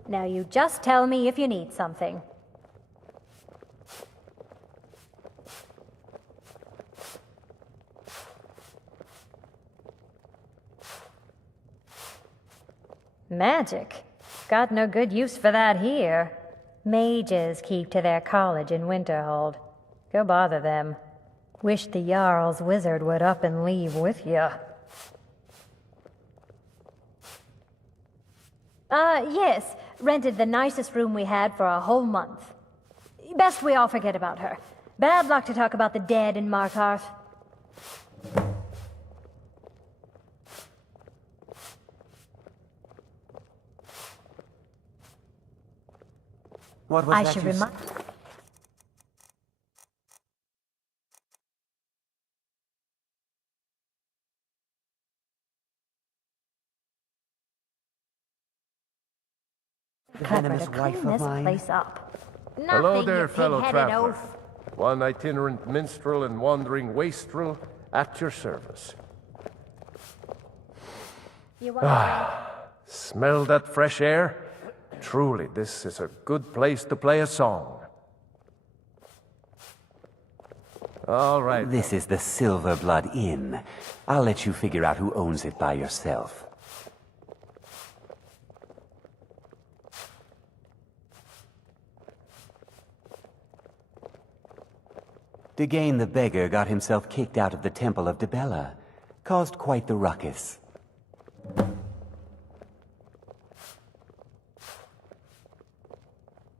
Now you just tell me if you need something. Magic? Got no good use for that here. Mages keep to their college in Winterhold. Go bother them. Wish the Jarl's wizard would up and leave with you. Yes. Rented the nicest room we had for a whole month. Best we all forget about her. Bad luck to talk about the dead in Markarth. What was I that should you remind. Clever to clean this place up. Hello Nothing, there, you fellow pig-headed traveler. oaf. One itinerant minstrel and wandering wastrel at your service. You want a Smell that fresh air? Truly, this is a good place to play a song. All right. This is the Silverblood Inn. I'll let you figure out who owns it by yourself. Degane the beggar got himself kicked out of the Temple of Dibella. Caused quite the ruckus.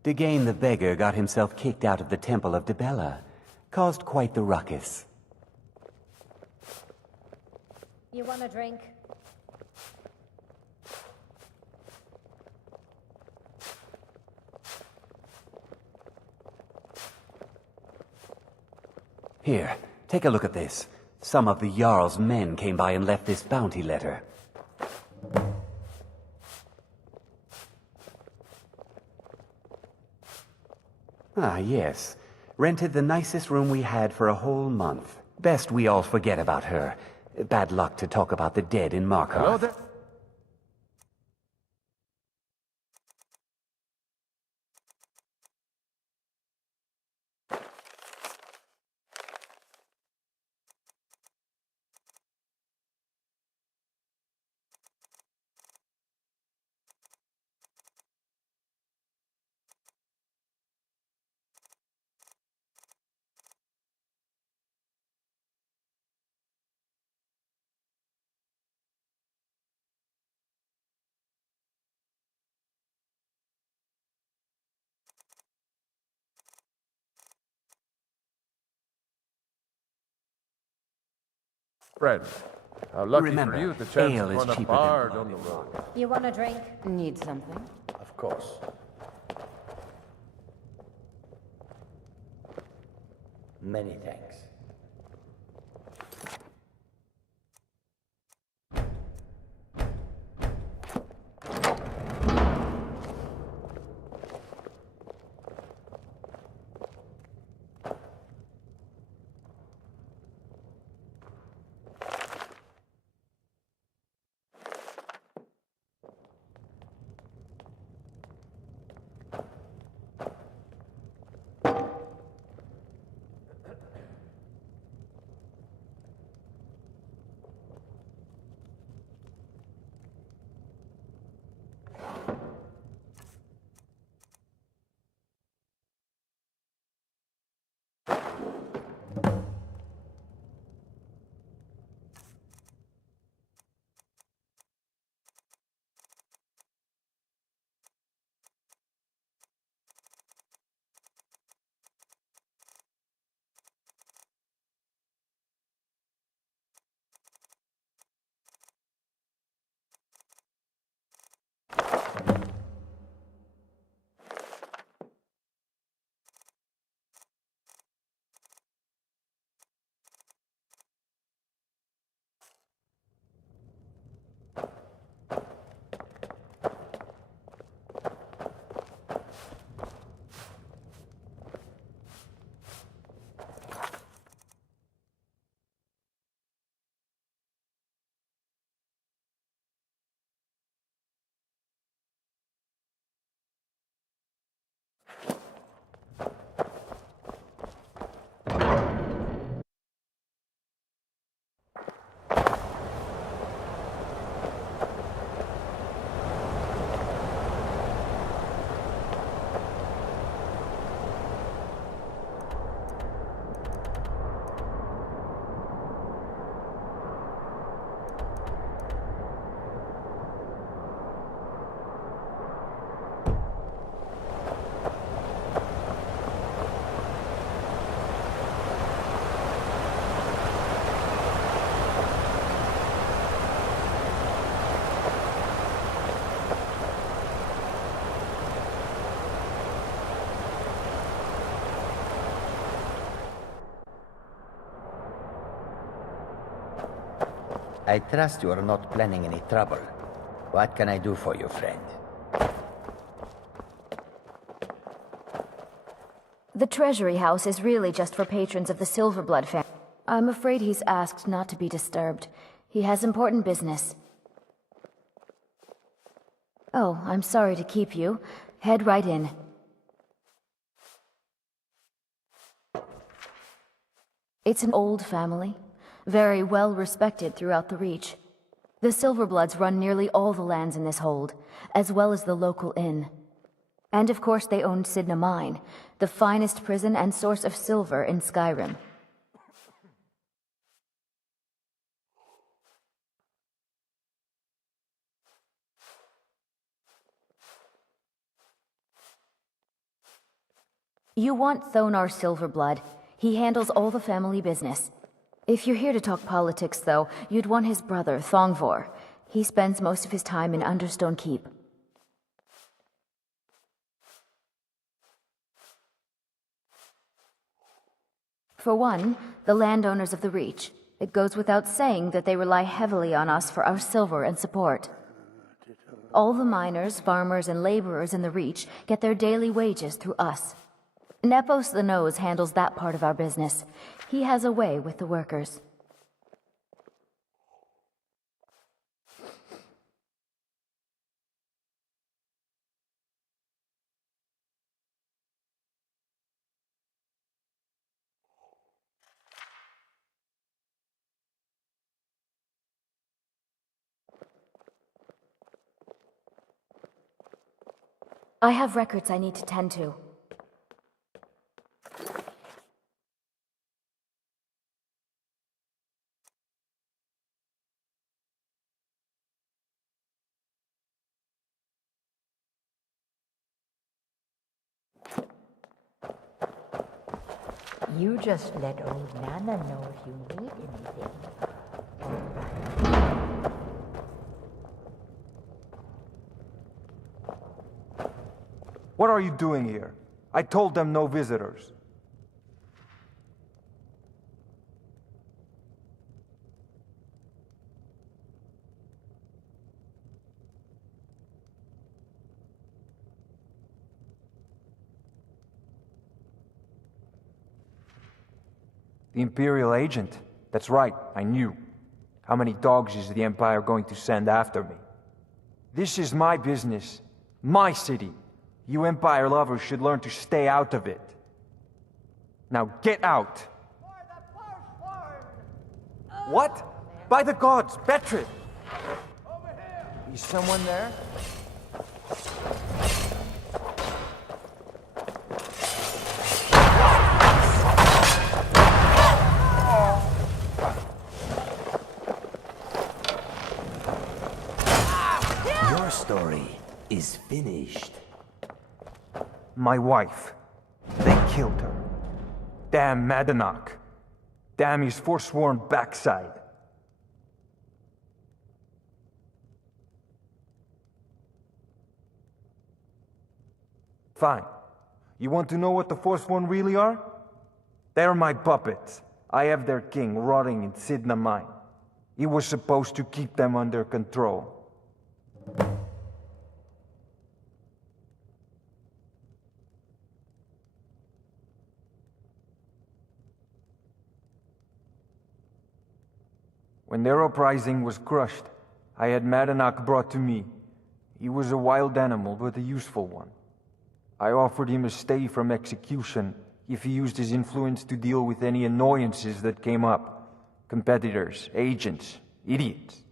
Degane the beggar got himself kicked out of the Temple of Dibella. Caused quite the ruckus. You want a drink? Here, take a look at this. Some of the Jarl's men came by and left this bounty letter. Ah, yes. Rented the nicest room we had for a whole month. Best we all forget about her. Bad luck to talk about the dead in Markarth. Hello there. Friend, how lucky Remember, for you the chance ale to is run a cheaper bard than on the road. You want a drink? Need something? Of course. Many thanks. I trust you are not planning any trouble. What can I do for you, friend? The Treasury House is really just for patrons of the Silverblood family. I'm afraid he's asked not to be disturbed. He has important business. Oh, I'm sorry to keep you. Head right in. It's an old family, very well respected throughout the Reach. The Silverbloods run nearly all the lands in this hold, as well as the local inn. And of course they owned Sidna Mine, the finest prison and source of silver in SKYRIM. You want Thonar Silverblood. He handles all the family business. If you're here to talk politics, though, you'd want his brother, Thongvor. He spends most of his time in Understone Keep. For one, the landowners of the Reach. It goes without saying that they rely heavily on us for our silver and support. All the miners, farmers, and laborers in the Reach get their daily wages through us. Nepos the Nose handles that part of our business. He has a way with the workers. I have records I need to tend to. You just let old Nana know if you need anything. What are you doing here? I told them no visitors. The Imperial agent? That's right, I knew. How many dogs is the Empire going to send after me? This is my business. My city. You Empire lovers should learn to stay out of it. Now get out! What? By the gods, Betrid! Is someone there? Your story is finished. My wife. They killed her. Damn Madanach. Damn his forsworn backside. Fine. You want to know what the Forsworn really are? They're my puppets. I have their king rotting in Sidna Mine. He was supposed to keep them under control. When their uprising was crushed, I had Madanach brought to me. He was a wild animal, but a useful one. I offered him a stay from execution if he used his influence to deal with any annoyances that came up. Competitors, agents, idiots.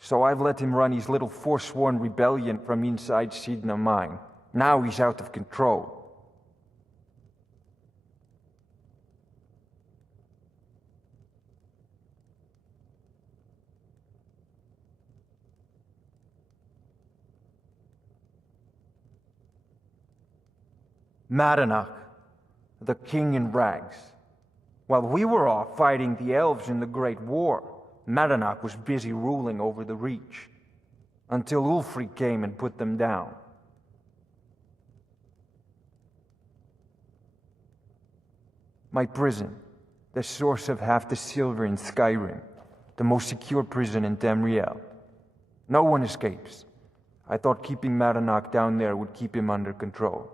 So I've let him run his little forsworn rebellion from inside Sidna Mine. Now he's out of control. Madanach, the king in rags. While we were off fighting the elves in the Great War, Madanach was busy ruling over the Reach. Until Ulfric came and put them down. My prison, the source of half the silver in SKYRIM. The most secure prison in Tamriel. No one escapes. I thought keeping Madanach down there would keep him under control.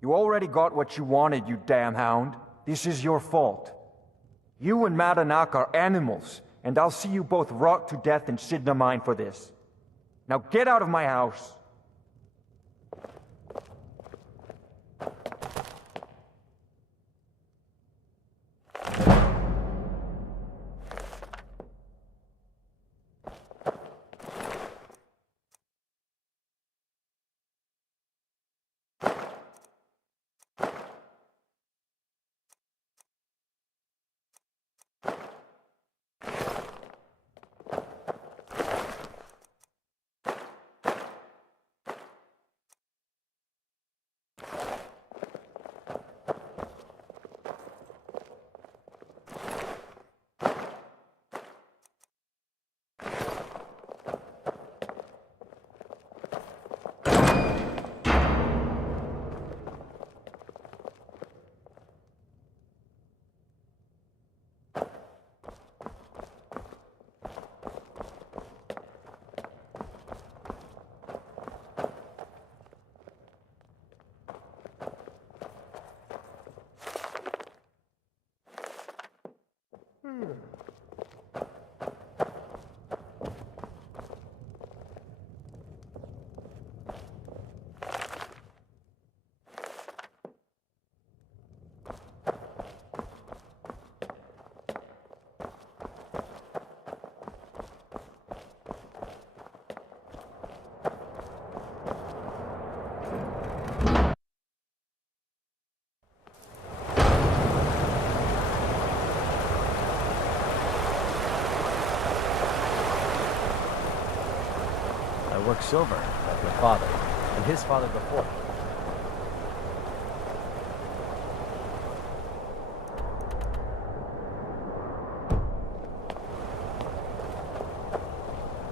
You already got what you wanted, you damn hound. This is your fault. You and Madanach are animals, and I'll see you both rot to death in Sidna Mine for this. Now get out of my house! I work silver, like my father, and his father before.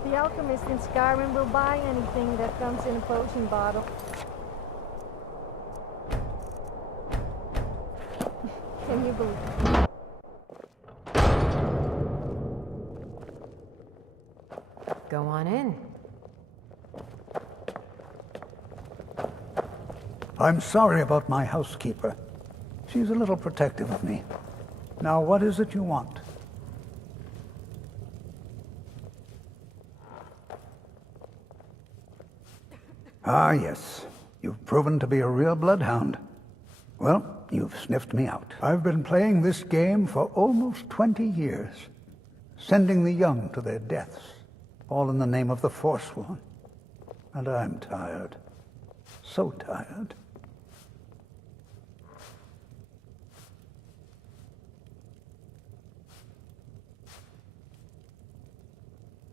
The alchemist in SKYRIM will buy anything that comes in a potion bottle. Can you believe it? Go on in. I'm sorry about my housekeeper. She's a little protective of me. Now, what is it you want? Ah, yes. You've proven to be a real bloodhound. Well, you've sniffed me out. I've been playing this game for almost 20 years, sending the young to their deaths, all in the name of the Forsworn. And I'm tired. So tired.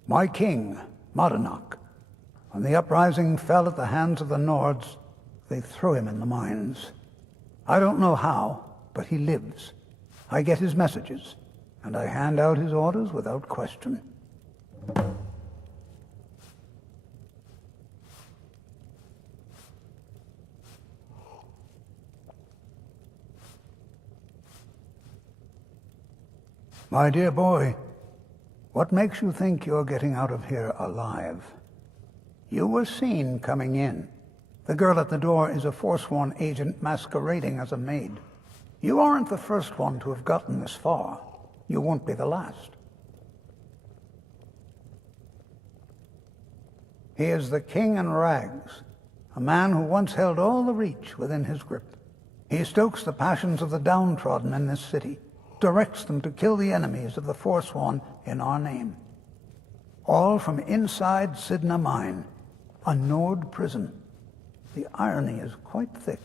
My king, Madanach, when the uprising fell at the hands of the Nords, they threw him in the mines. I don't know how, but he lives. I get his messages, and I hand out his orders without question. My dear boy, what makes you think you're getting out of here alive? You were seen coming in. The girl at the door is a Forsworn agent masquerading as a maid. You aren't the first one to have gotten this far. You won't be the last. He is the king in rags, a man who once held all the Reach within his grip. He stokes the passions of the downtrodden in this city, directs them to kill the enemies of the Forsworn in our name. All from inside Sidna Mine, a Nord prison. The irony is quite thick.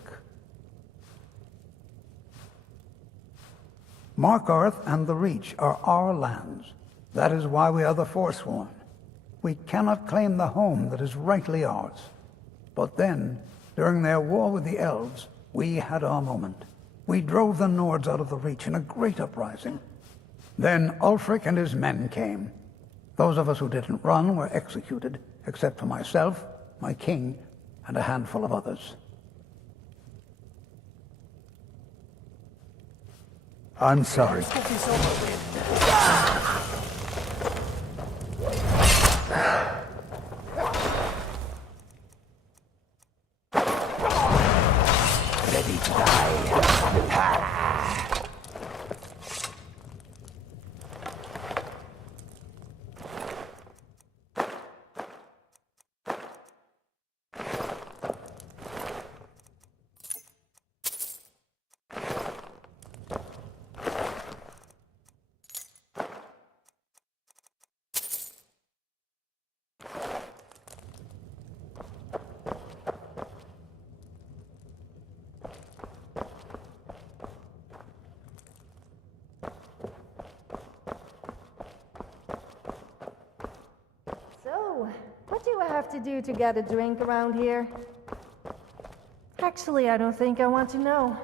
Markarth and the Reach are our lands. That is why we are the Forsworn. We cannot claim the home that is rightly ours. But then, during their war with the elves, we had our moment. We drove the Nords out of the Reach in a great uprising. Then Ulfric and his men came. Those of us who didn't run were executed, except for myself, my king, and a handful of others. I'm sorry. Let's get this over with. Ready to die. So, what do I have to do to get a drink around here? Actually, I don't think I want to know.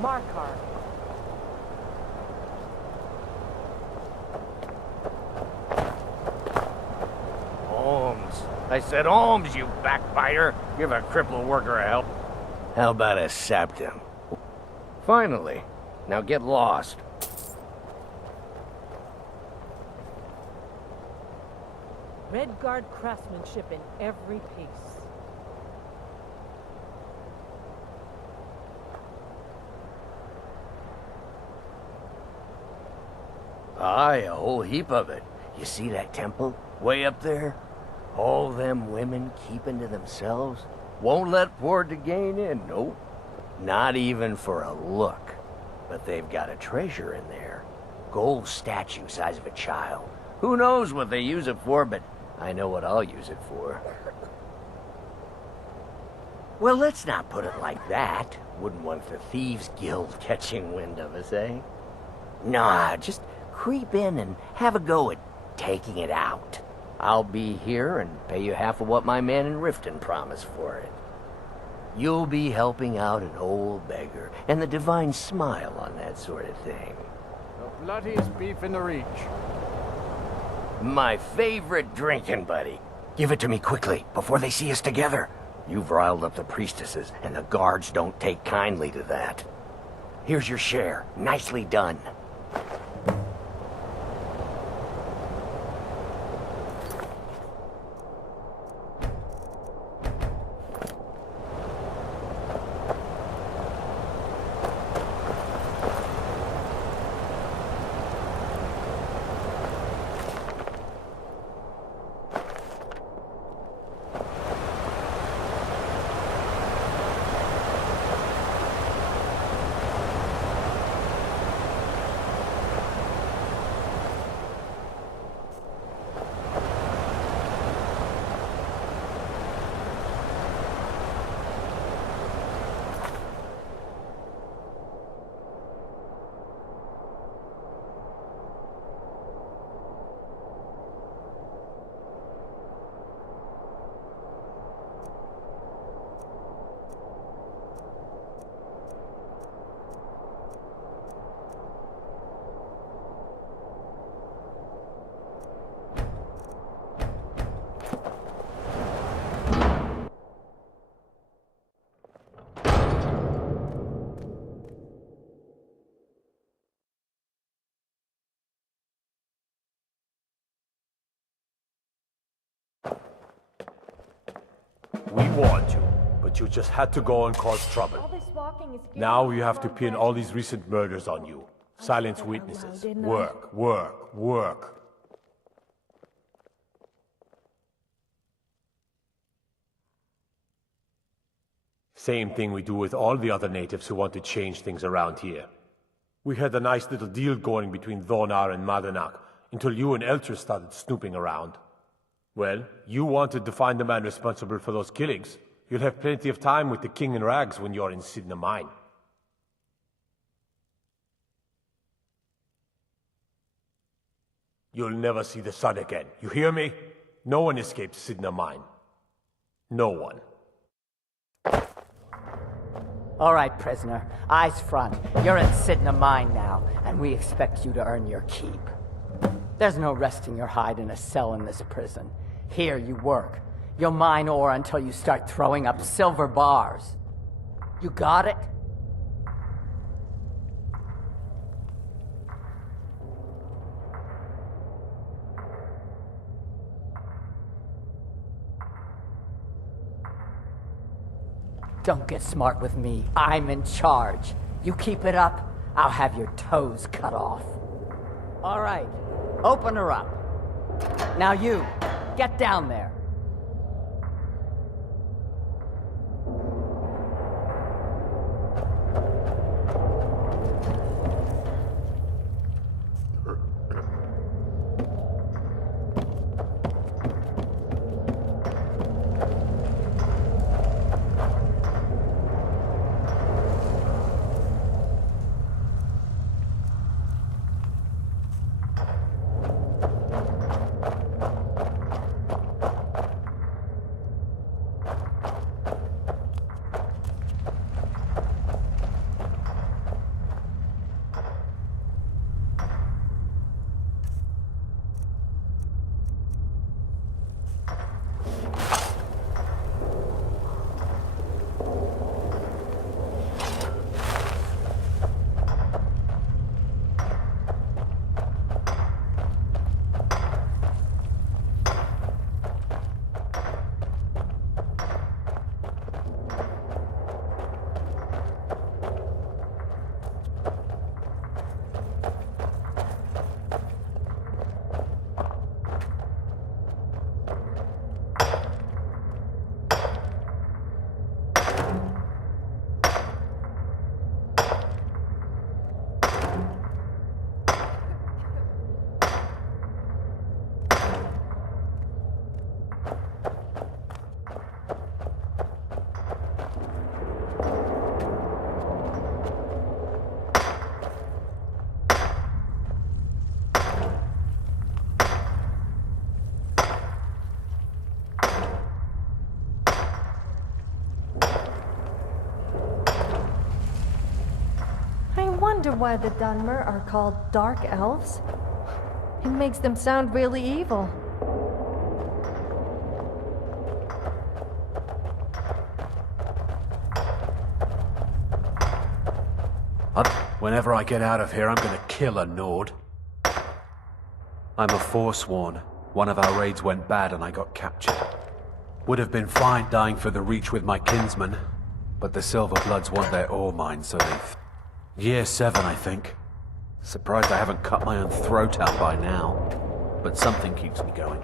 Markar. Holmes. I said Holmes, you backbiter. Give a crippled worker a help. How about a septum? Finally. Now get lost. Red Guard craftsmanship in every piece. Aye, a whole heap of it. You see that temple? Way up there? All them women keeping to themselves? Won't let poor Degain in, nope. Not even for a look. But they've got a treasure in there. Gold statue size of a child. Who knows what they use it for, but I know what I'll use it for. Well, let's not put it like that. Wouldn't want the Thieves Guild catching wind of us, eh? Nah, just creep in and have a go at taking it out. I'll be here and pay you half of what my man in Riften promised for it. You'll be helping out an old beggar, and the divine smile on that sort of thing. The bloodiest beef in the Reach. My favorite drinking buddy. Give it to me quickly, before they see us together. You've riled up the priestesses, and the guards don't take kindly to that. Here's your share. Nicely done. We warned you, but you just had to go and cause trouble. All this walking is Now you have to pin all these recent murders on you. Silence witnesses. Work, work, work. Same thing we do with all the other natives who want to change things around here. We had a nice little deal going between Thonar and Madanak, until you and Elcher started snooping around. Well, you wanted to find the man responsible for those killings. You'll have plenty of time with the King in Rags when you're in Sidna Mine. You'll never see the sun again. You hear me? No one escapes Sidna Mine. No one. All right, prisoner. Eyes front. You're in Sidna Mine now, and we expect you to earn your keep. There's no resting your hide in a cell in this prison. Here you work. You'll mine ore until you start throwing up silver bars. You got it? Don't get smart with me. I'm in charge. You keep it up, I'll have your toes cut off. All right, open her up. Now you, get down there. I wonder why the Dunmer are called Dark Elves. It makes them sound really evil. Whenever I get out of here, I'm gonna kill a Nord. I'm a Forsworn. One of our raids went bad and I got captured. Would have been fine dying for the Reach with my kinsmen, but the Silverbloods want their ore mine, so they've... Year 7, I think. Surprised I haven't cut my own throat out by now, but something keeps me going.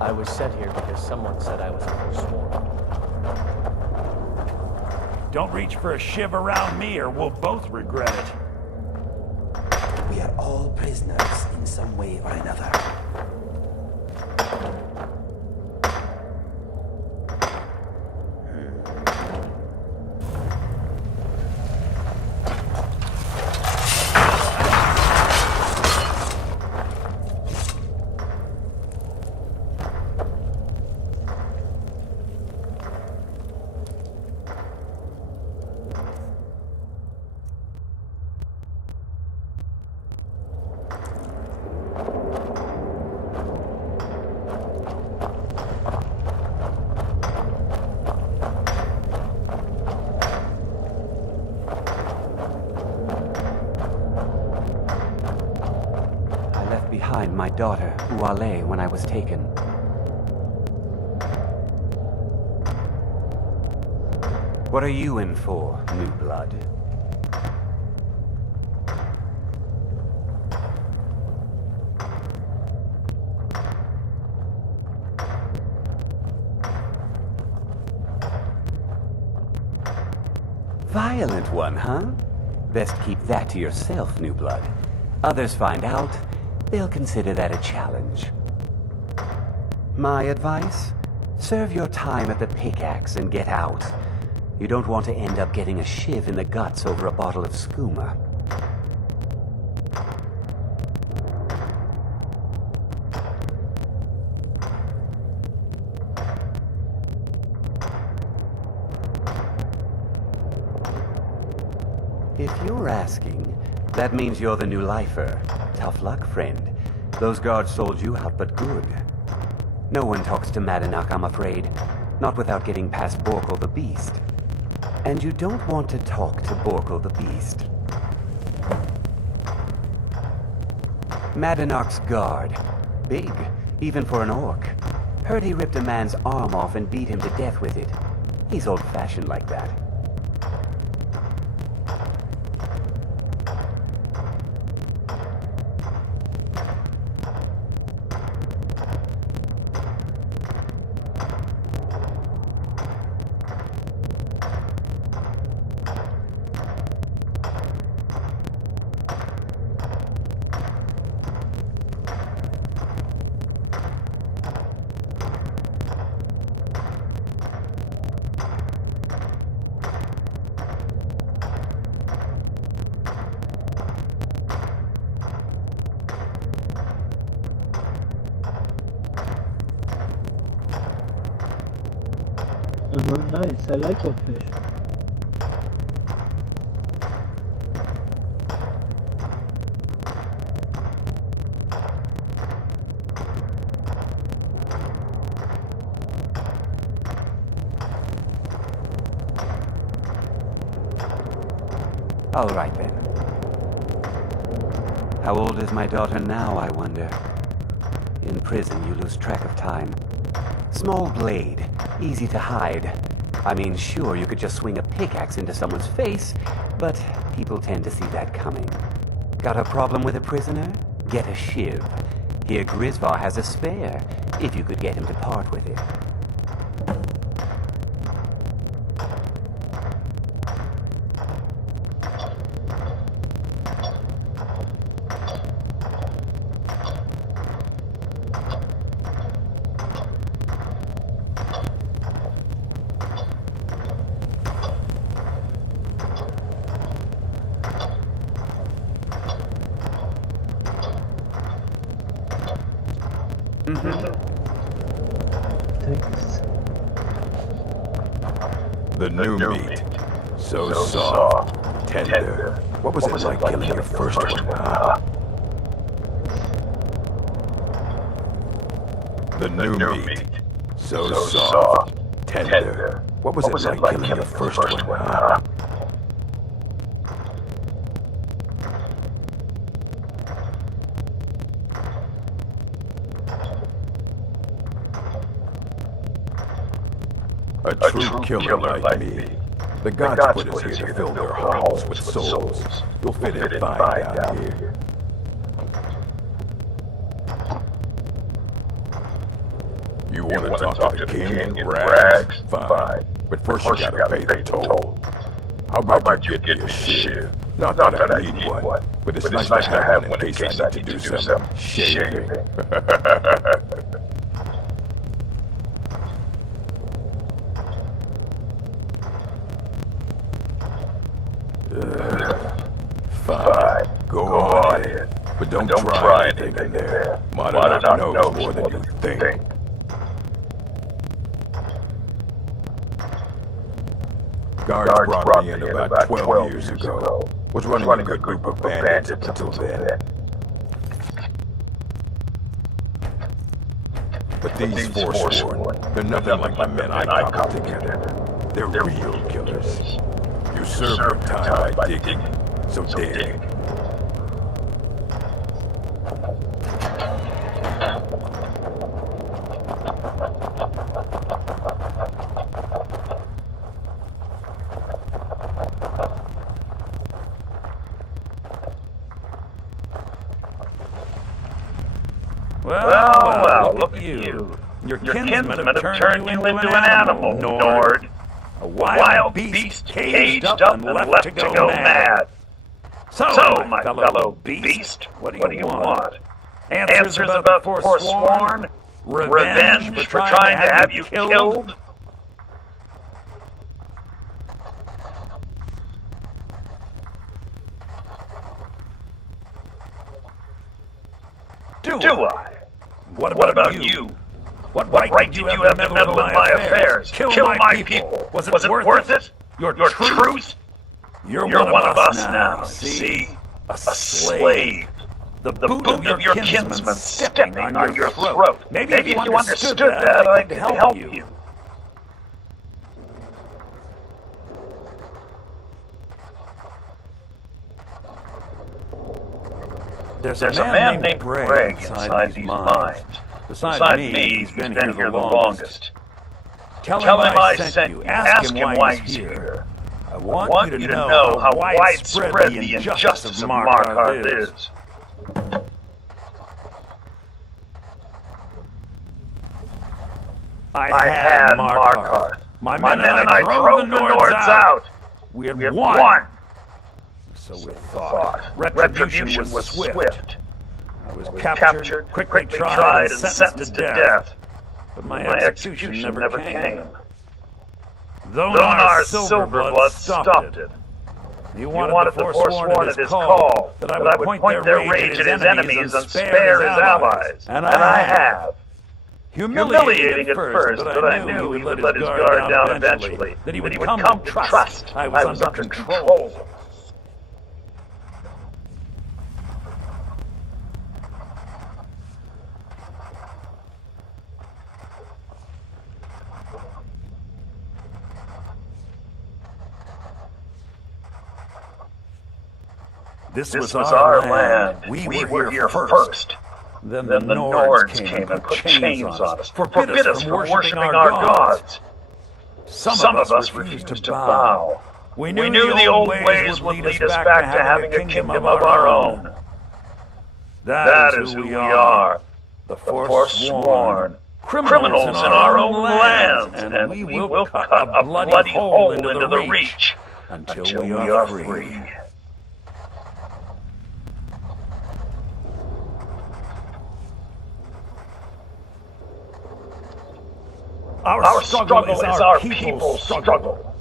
I was set here because someone said I was forsworn. Don't reach for a shiv around me or we'll both regret it. We are all prisoners in some way or another. Behind my daughter, Uale, when I was taken. What are you in for, new blood? Violent one, huh? Best keep that to yourself, new blood. Others find out, they'll consider that a challenge. My advice? Serve your time at the pickaxe and get out. You don't want to end up getting a shiv in the guts over a bottle of skooma. If you're asking, that means you're the new lifer. Tough luck, friend. Those guards sold you out, but good. No one talks to Madanak, I'm afraid. Not without getting past Borkle the Beast. And you don't want to talk to Borkle the Beast. Madanak's guard. Big, even for an orc. Heard he ripped a man's arm off and beat him to death with it. He's old-fashioned like that. Nice, I like your fish. All right then. How old is my daughter now, I wonder? In prison, you lose track of time. Small blade, easy to hide. I mean, sure, you could just swing a pickaxe into someone's face, but people tend to see that coming. Got a problem with a prisoner? Get a shiv. Here Grisvar has a spare, if you could get him to part with it. The new meat. So soft, tender. What was it like killing your first one, huh? The new meat. So soft, tender. What was it like killing your first one, huh? A true killer like me. The gods put us here to fill their halls with souls. You'll fit in fine down here. You want to talk to the king in rags? Fine. But first you gotta pay the toll. How about you get me a shiv? Not that I need one, but it's nice to have one in case I need to do some shaving. Fine, go on in. But don't try anything in there. Madanak knows more than you think. Guards brought me in about 12 years ago. Was running a good group of bandits up until then. But these Forsworn, they're nothing like the men I cobbled together. They're real killers. You serve your time by digging, so dig. Well, look at you. Your kinsmen have turned you into an animal, Nord. A wild beast caged up and left to go mad. So, my fellow beast, what do you want? Answers about the Forsworn? Revenge for trying to have you killed? Do I? What about you? What right did you have to meddle in my affairs? Kill my people? Was it worth it? Your truth? You're one of us now, see? A slave. The boot of your kinsman stepping on your throat. Maybe if you understood that, I could help you. There's a man named Greg inside these mines. Beside me, he's been here the longest. Tell him I sent you. Ask him why he's here. I want you to know how widespread the injustice of Markarth is. I had Markarth. My men and I drove the Nords out. We had won. So we thought. Retribution was swift. I was captured, quickly tried, and sentenced to death. But my execution never came. Zonar's Silverblood stopped it. He wanted the Forsworn at his call, that I would point their rage at his enemies and spare his allies. And I have. Humiliating at first, but I knew he would let his guard down eventually. That he would come to trust I was under control. This was our land. We were here first. Then the Nords came and put chains on us, forbid us from worshipping our gods. Some of us refused to bow. We knew the old ways would lead us back to having a kingdom of our own. That is who we are, the Forsworn. Criminals in our own lands, and we will cut a bloody hole into the Reach until we are free. Our struggle is our people's struggle.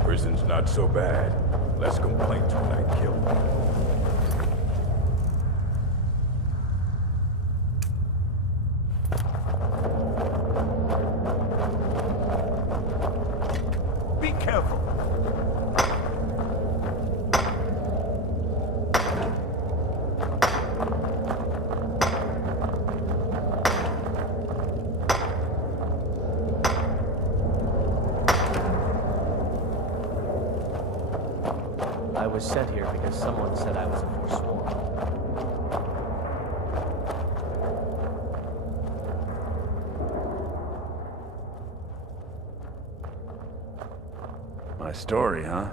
Prison's not so bad. Less complaints when I kill them. I was sent here because someone said I was a Forsworn. My story, huh?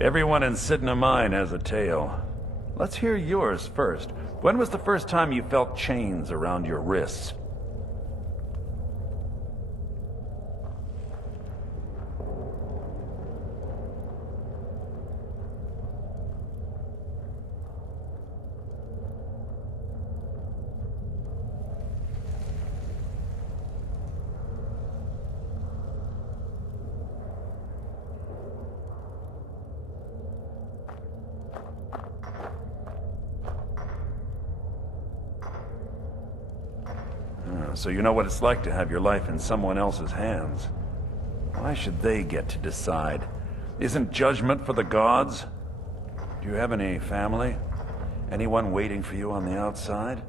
Everyone in Sidna Mine has a tale. Let's hear yours first. When was the first time you felt chains around your wrists? So you know what it's like to have your life in someone else's hands. Why should they get to decide? Isn't judgment for the gods? Do you have any family? Anyone waiting for you on the outside?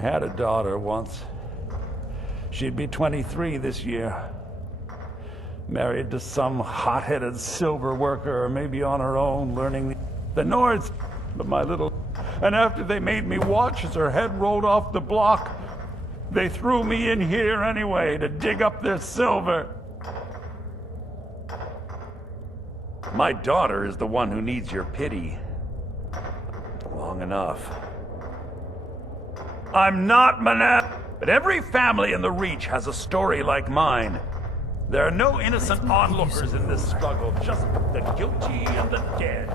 had a daughter once. She'd be 23 this year. Married to some hot-headed silver worker, or maybe on her own, learning the Nords. But my little... And after they made me watch as her head rolled off the block, they threw me in here anyway to dig up their silver. My daughter is the one who needs your pity. Long enough. I'm not Manat, but every family in the Reach has a story like mine. There are no innocent onlookers in this struggle, just the guilty and the dead.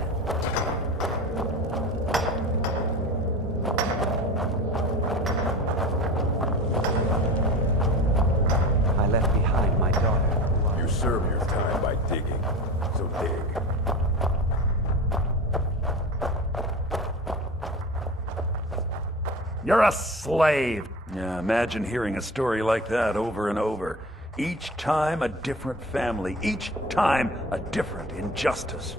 I left behind my daughter. You serve your time by digging, so dig. You're a slave. Yeah, imagine hearing a story like that over and over. Each time a different family, each time a different injustice.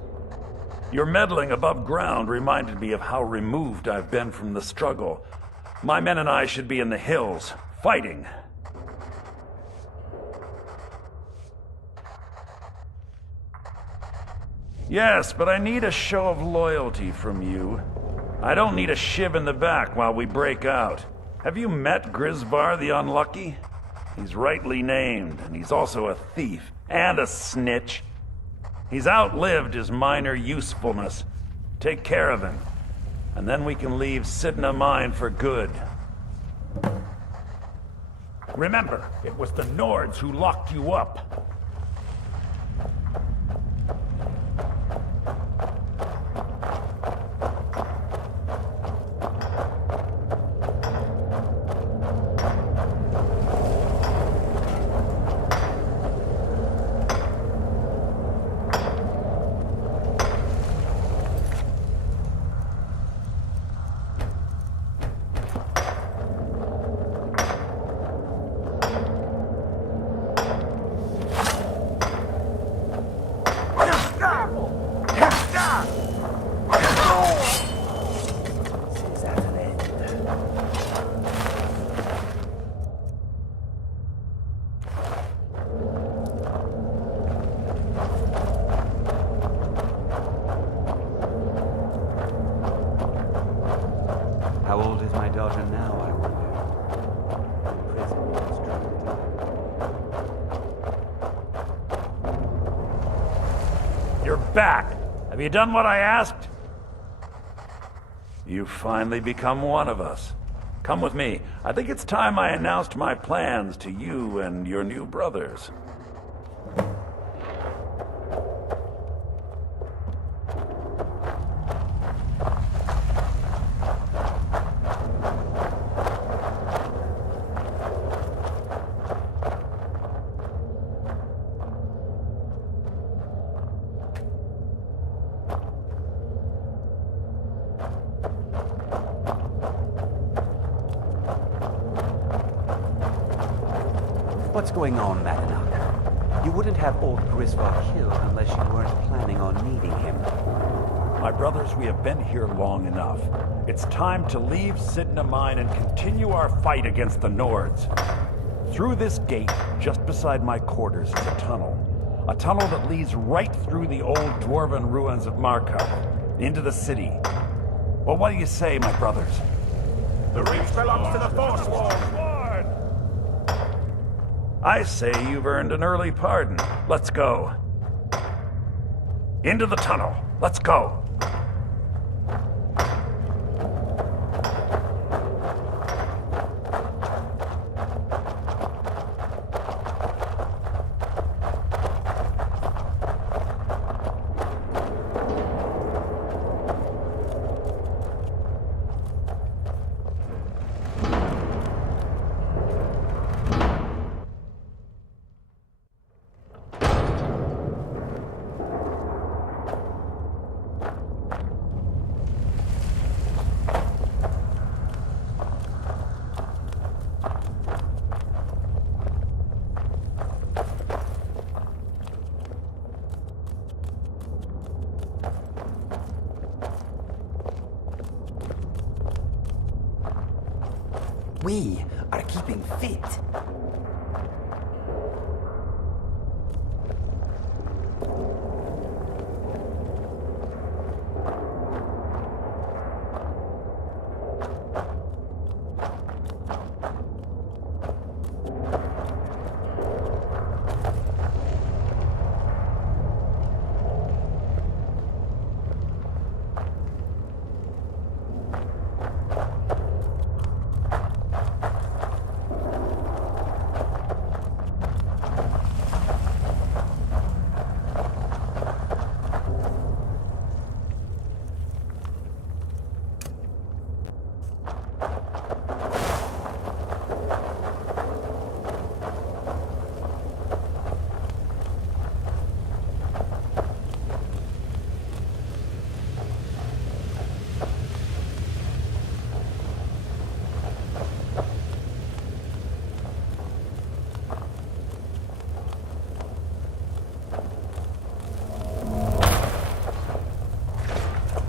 Your meddling above ground reminded me of how removed I've been from the struggle. My men and I should be in the hills, fighting. Yes, but I need a show of loyalty from you. I don't need a shiv in the back while we break out. Have you met Grisbar the Unlucky? He's rightly named, and he's also a thief and a snitch. He's outlived his minor usefulness. Take care of him, and then we can leave Sidna Mine for good. Remember, it was the Nords who locked you up. How old is my daughter now, I wonder? Prison was tragic. You're back. Have you done what I asked? You've finally become one of us. Come with me. I think it's time I announced my plans to you and your new brothers. What's going on, Madanach? You wouldn't have old Grisvar killed unless you weren't planning on needing him. My brothers, we have been here long enough. It's time to leave Sidna Mine and continue our fight against the Nords. Through this gate, just beside my quarters, is a tunnel. A tunnel that leads right through the old dwarven ruins of Markov, into the city. Well, what do you say, my brothers? The Reach belongs to the Forsworn! I say you've earned an early pardon. Let's go. Into the tunnel. Let's go. We are keeping fit.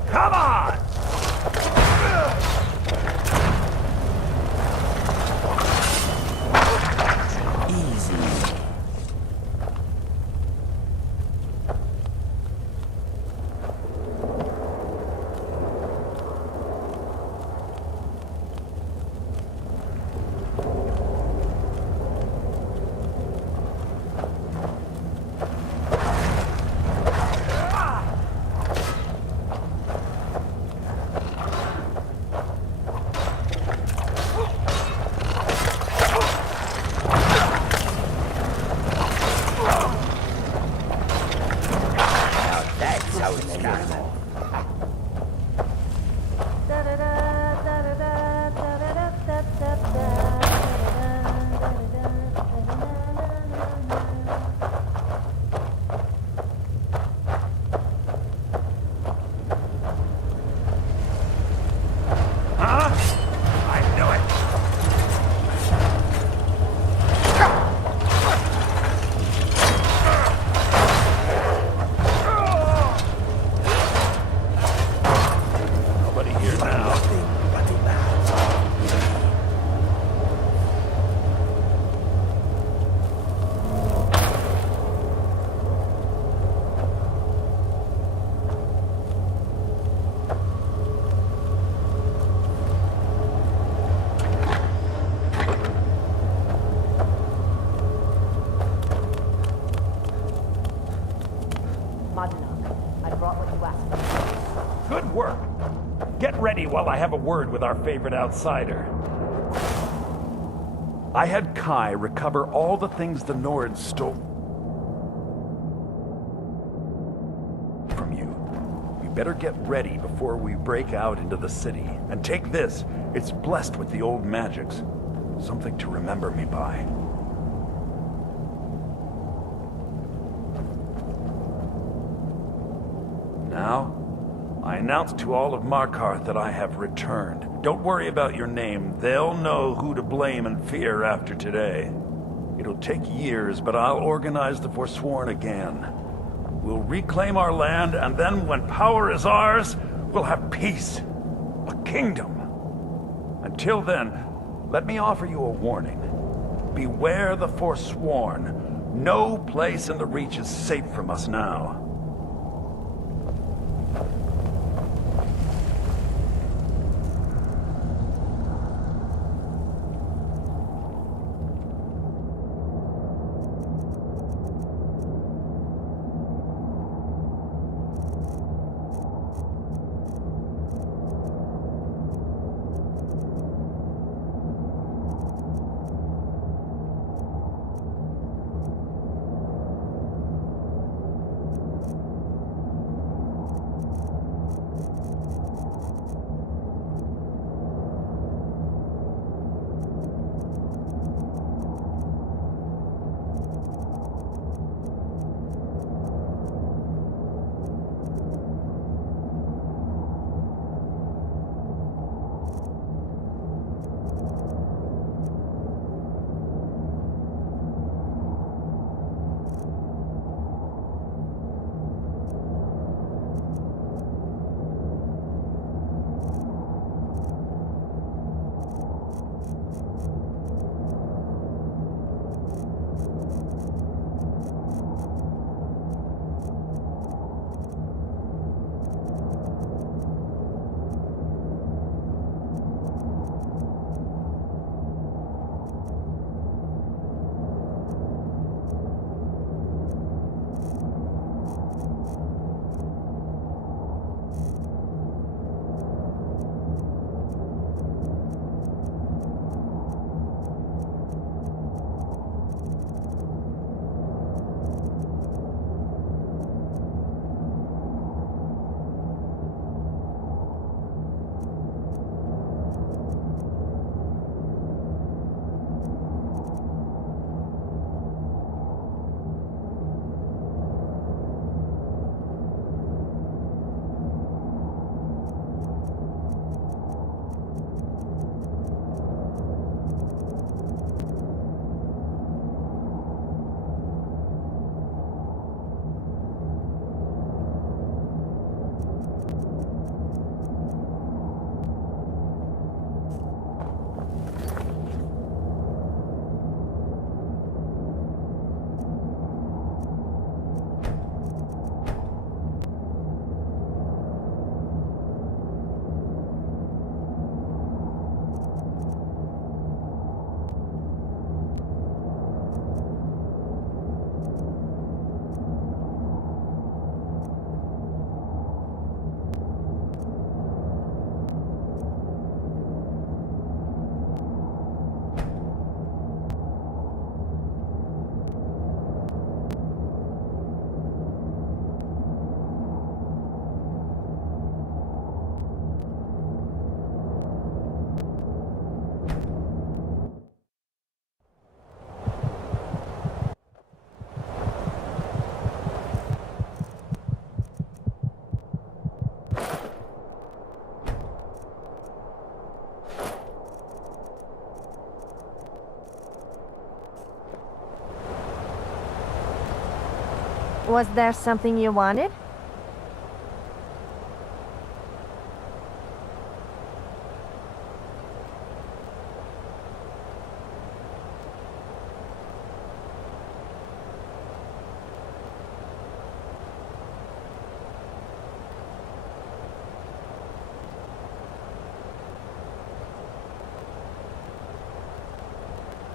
Come on! Easy. Good work. Get ready while I have a word with our favorite outsider. I had Kai recover all the things the Nords stole from you. We better get ready before we break out into the city. And take this. It's blessed with the old magics. Something to remember me by. Now, I announce to all of Markarth that I have returned. Don't worry about your name. They'll know who to blame and fear after today. It'll take years, but I'll organize the Forsworn again. We'll reclaim our land, and then when power is ours, we'll have peace. A kingdom. Until then, let me offer you a warning. Beware the Forsworn. No place in the Reach is safe from us now. Was there something you wanted?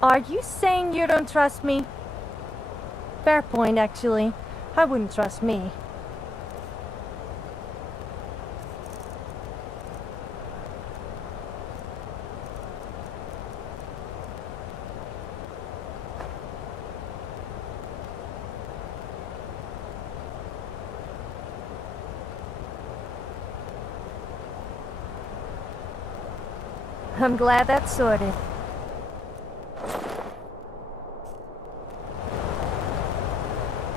Are you saying you don't trust me? Fair point, actually. I wouldn't trust me. I'm glad that's sorted.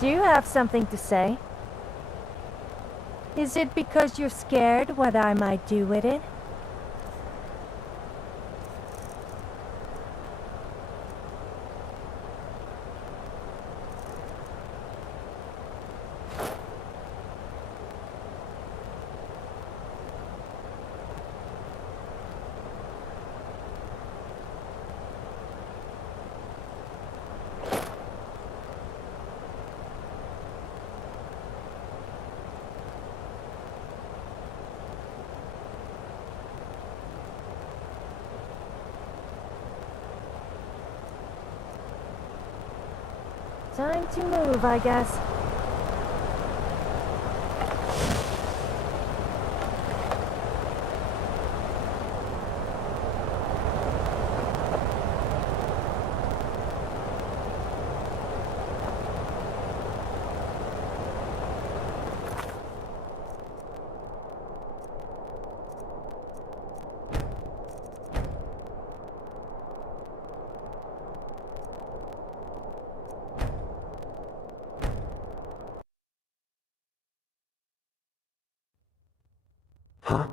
Do you have something to say? Is it because you're scared what I might do with it? Time to move, I guess. Huh?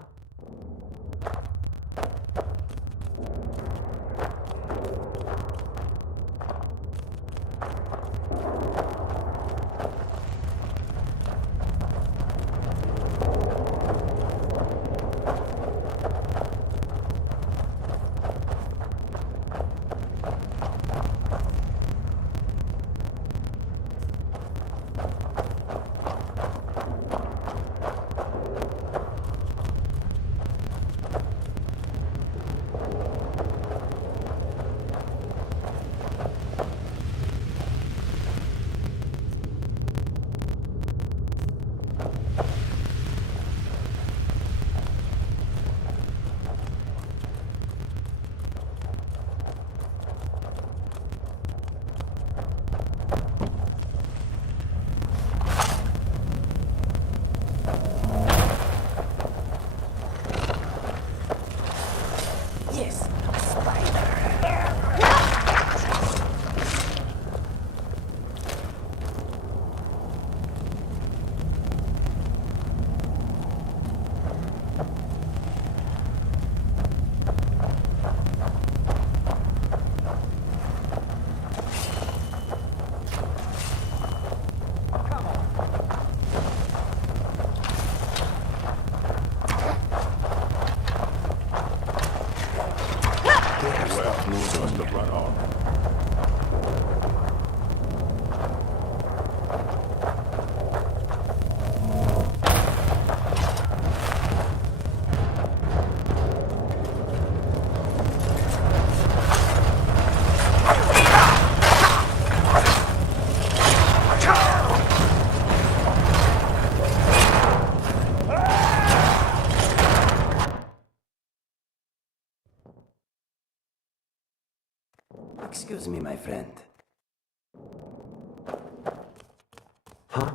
Excuse me, my friend. Huh?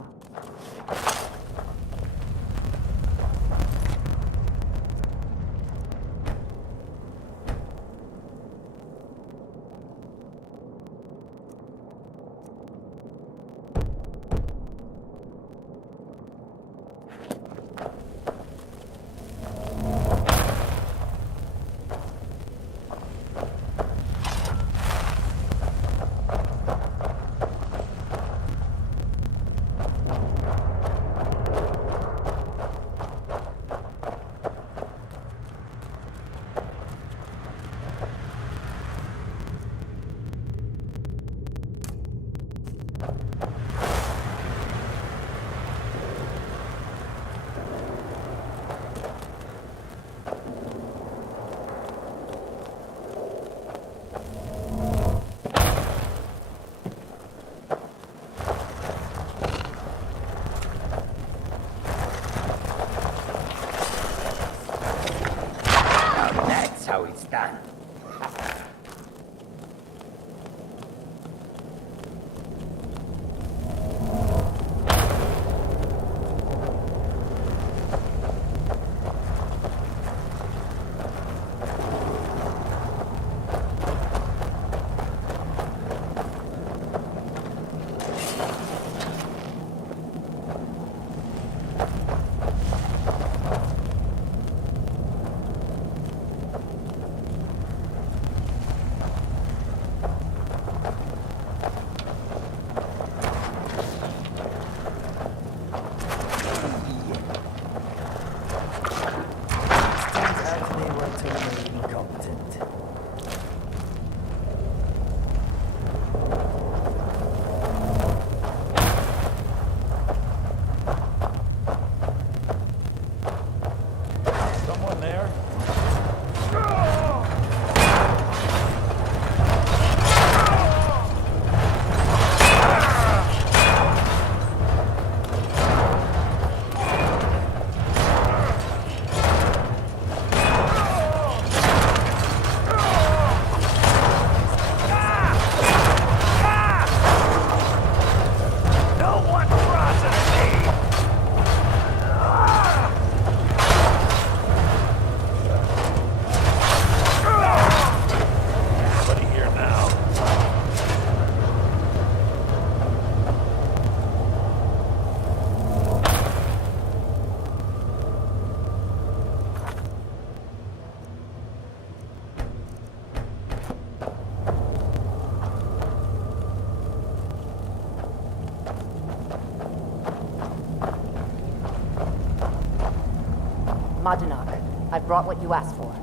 Madunak, I brought what you asked for.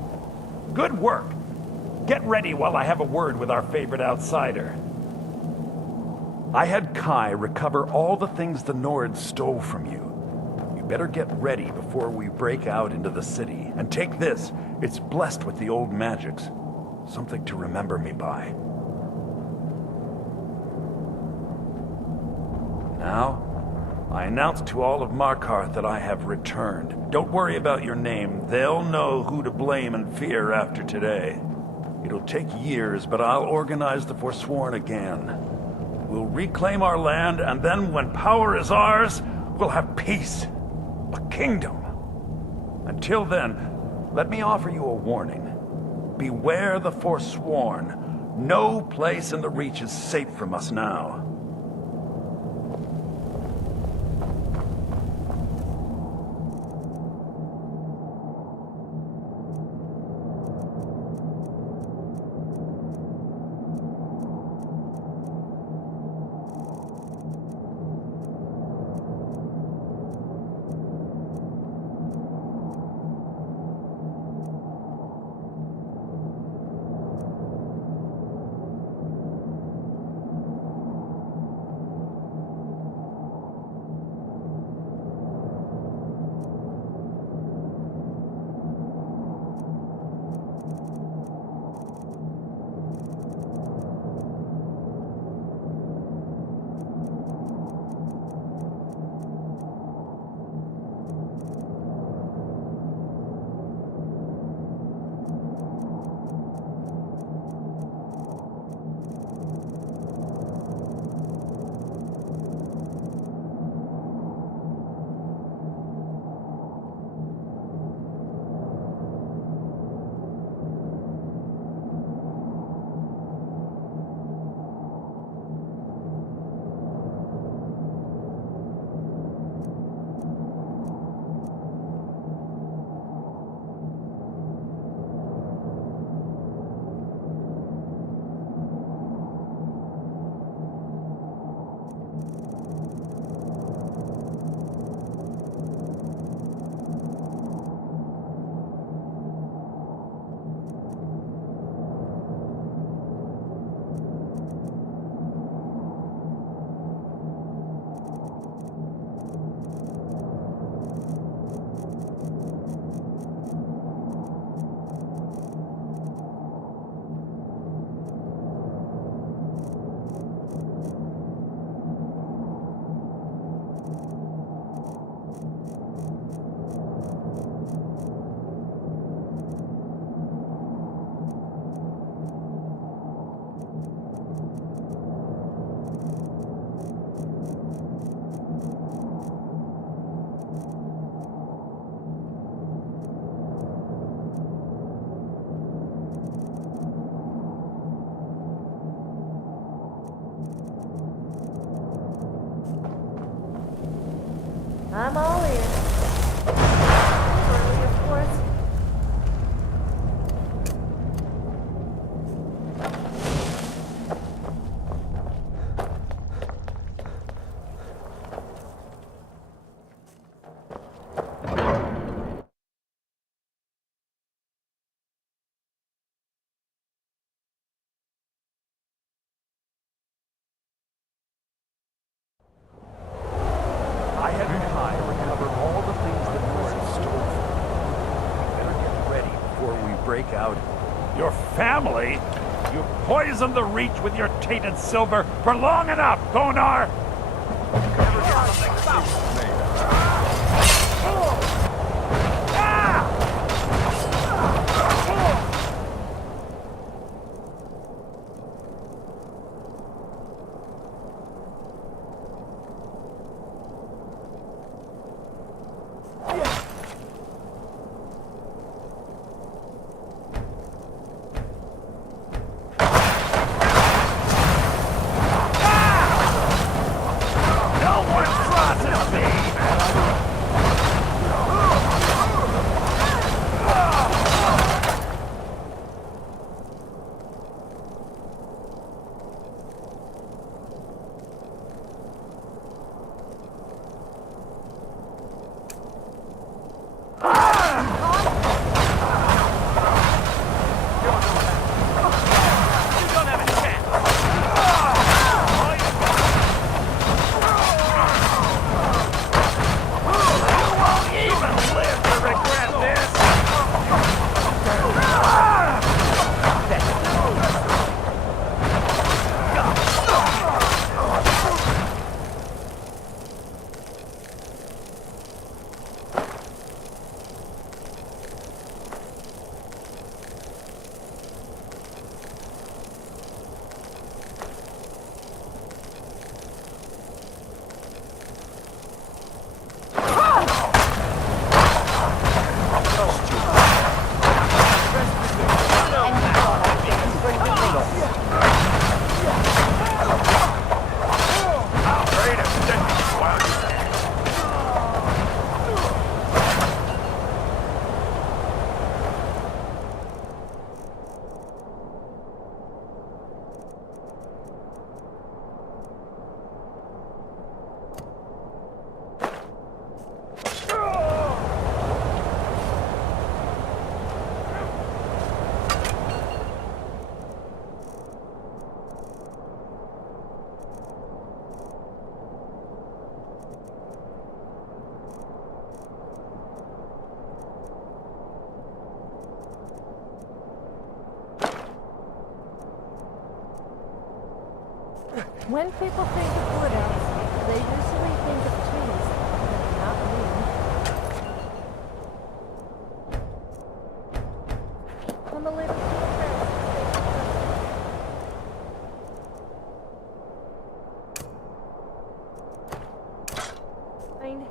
Good work. Get ready while I have a word with our favorite outsider. I had Kai recover all the things the Nords stole from you. You better get ready before we break out into the city. And take this. It's blessed with the old magics. Something to remember me by. Now, I announce to all of Markarth that I have returned. Don't worry about your name. They'll know who to blame and fear after today. It'll take years, but I'll organize the Forsworn again. We'll reclaim our land, and then when power is ours, we'll have peace. A kingdom. Until then, let me offer you a warning. Beware the Forsworn. No place in the Reach is safe from us now. I'm all in. Early, of course. I had time to recover all the things that were in store. We better get ready before we break out. Your family? You poisoned the Reach with your tainted silver for long enough, Thonar! When people think of wood elves, they usually think of trees. Not me. I'm a little too Find.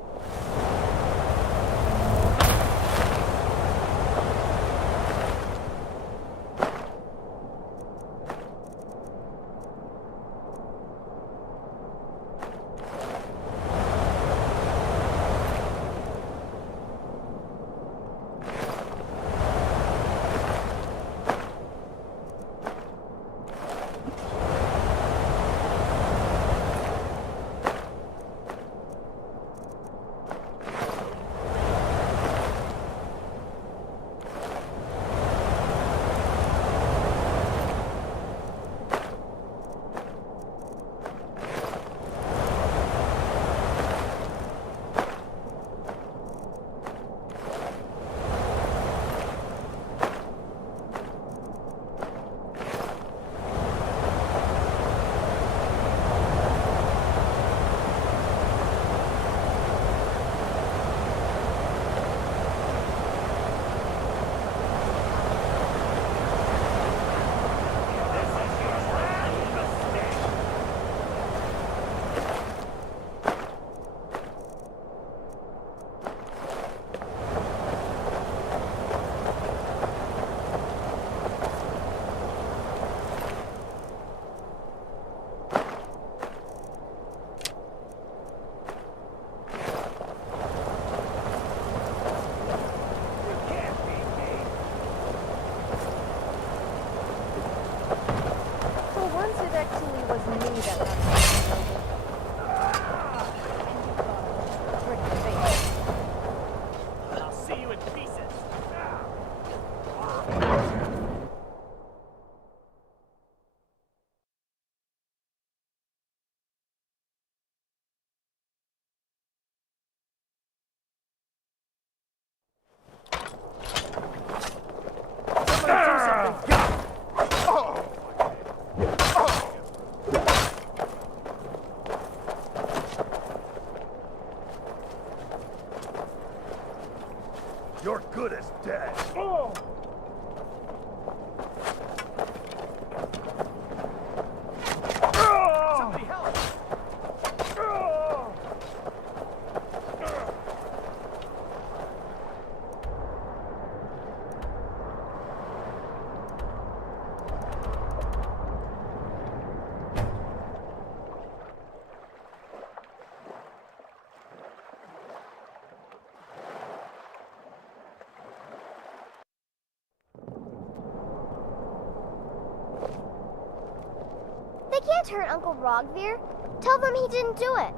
didn't hurt Uncle Rogvir. Tell them he didn't do it.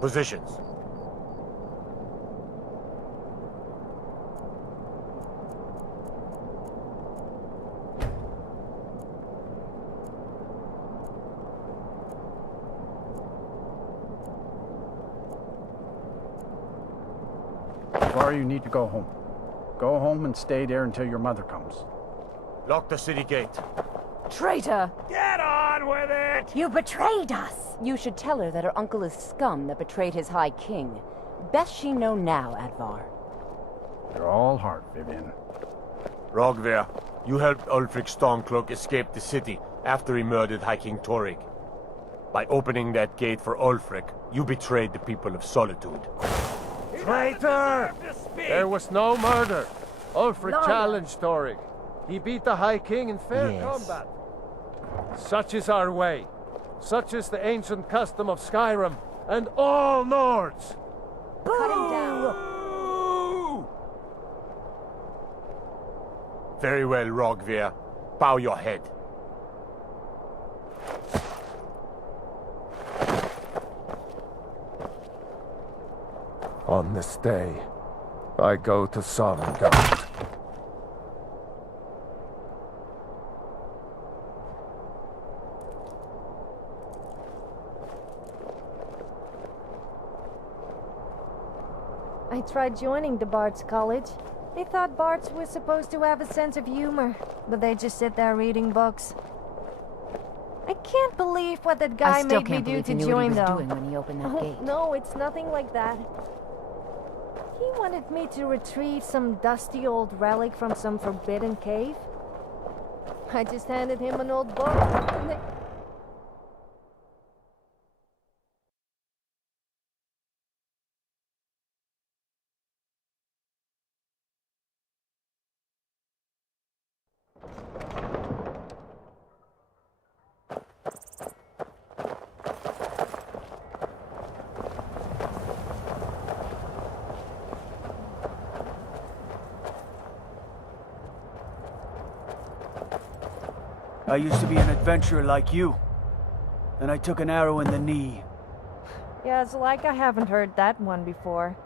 Positions. Or you need to go home. Go home and stay there until your mother comes. Lock the city gate. Traitor! Get on with it! You betrayed us! You should tell her that her uncle is scum that betrayed his High King. Best she know now, Advar. You're all heart, Vivian. Rogvir, you helped Ulfric Stormcloak escape the city after he murdered High King Torrig. By opening that gate for Ulfric, you betrayed the people of Solitude. Traitor! There was no murder. Ulfric challenged Torrig. He beat the High King in fair combat. Such is our way. Such is the ancient custom of Skyrim and all Nords. Cut him down. Very well, Rogvir. Bow your head. On this day, I go to Sovngarde. I tried joining the Bards College. They thought Bards were supposed to have a sense of humor, but they just sit there reading books. I can't believe what that guy made me do to join, though. Doing when he opened that gate. No, it's nothing like that. He wanted me to retrieve some dusty old relic from some forbidden cave. I just handed him an old book. I used to be an adventurer like you. Then I took an arrow in the knee. Yeah, it's like I haven't heard that one before.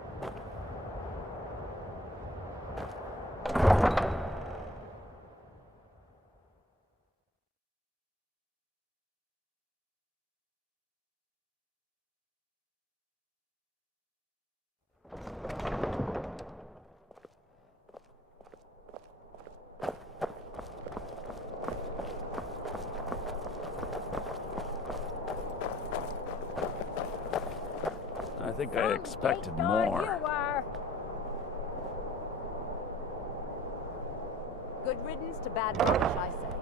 I think I expected more. Good riddance to bad rubbish, I say.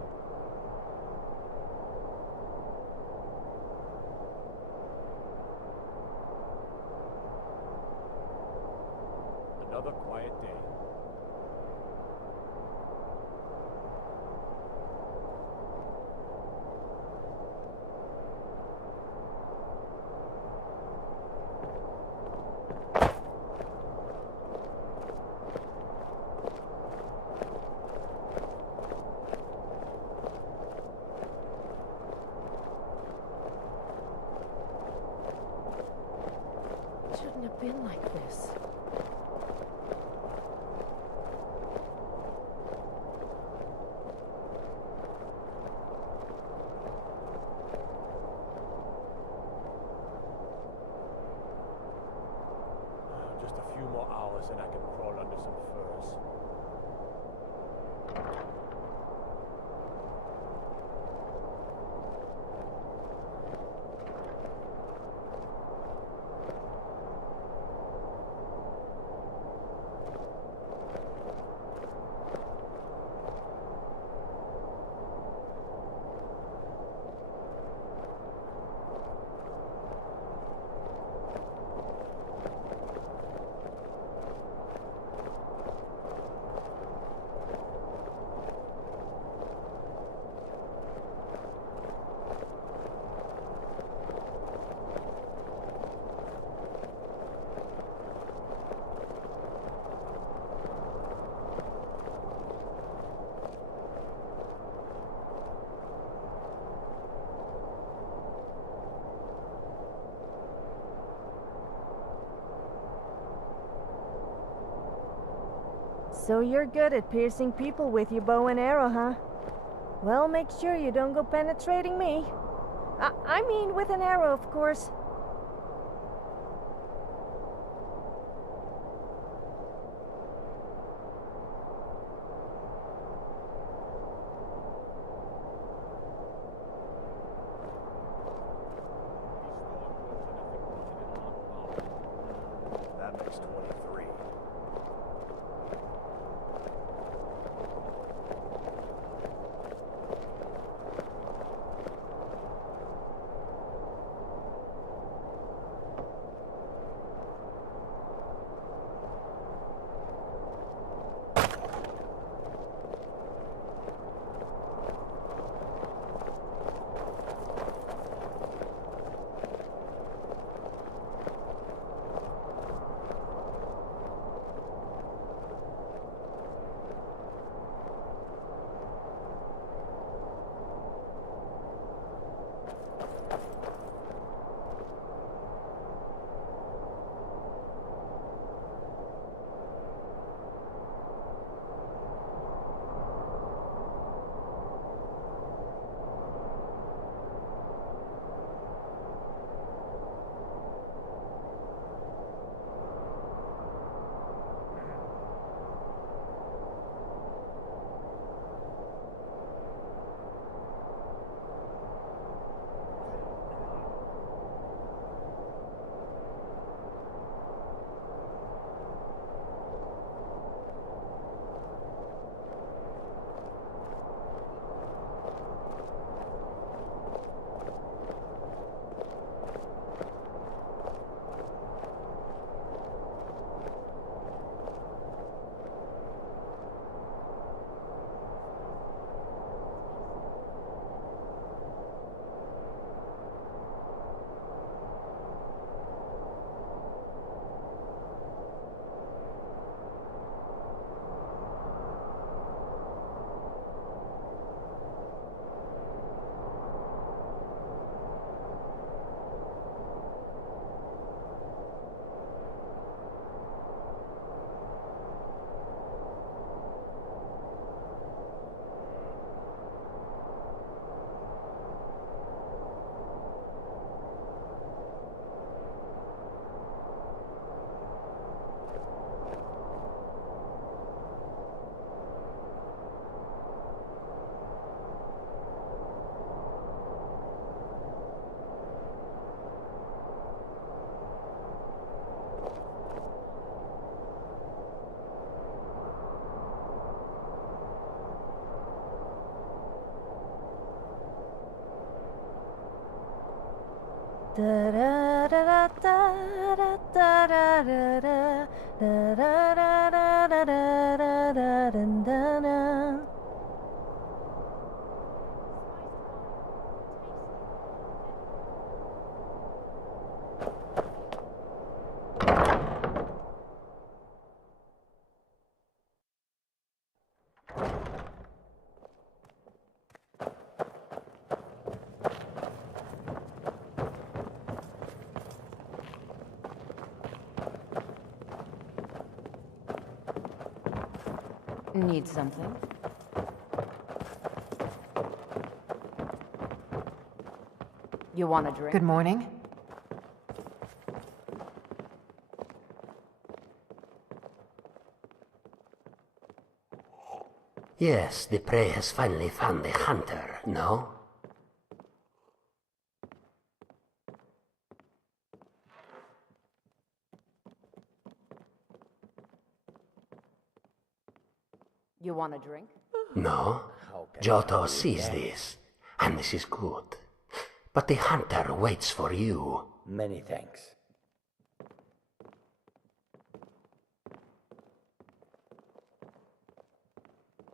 Another quiet day. Shouldn't have been like this. Just a few more hours and I can crawl under some furs. So you're good at piercing people with your bow and arrow, huh? Well, make sure you don't go penetrating me. I mean with an arrow, of course. That makes 23. Da da da da da da da da da da da da da da da da da da. Need something? You want a drink? Good morning. Yes, the prey has finally found the hunter, no? You want a drink? No. Giotto sees this, and this is good. But the hunter waits for you. Many thanks.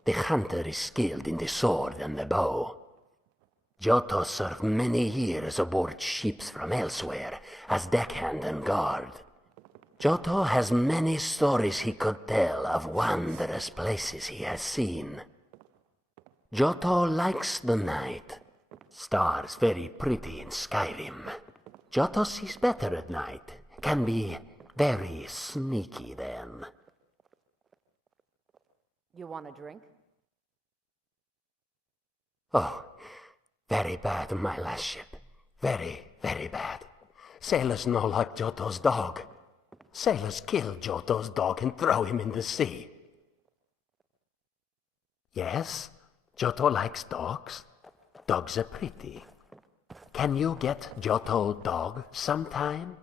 The hunter is skilled in the sword and the bow. Giotto served many years aboard ships from elsewhere as deckhand and guard. Giotto has many stories he could tell of wondrous places he has seen. Giotto likes the night. Stars very pretty in SKYRIM. Giotto sees better at night. Can be very sneaky then. You want a drink? Oh, very bad, my last ship. Very, very bad. Sailors no like Johto's dog. Sailors kill Johto's dog and throw him in the sea. Yes, Johto likes dogs. Dogs are pretty. Can you get Johto dog sometime?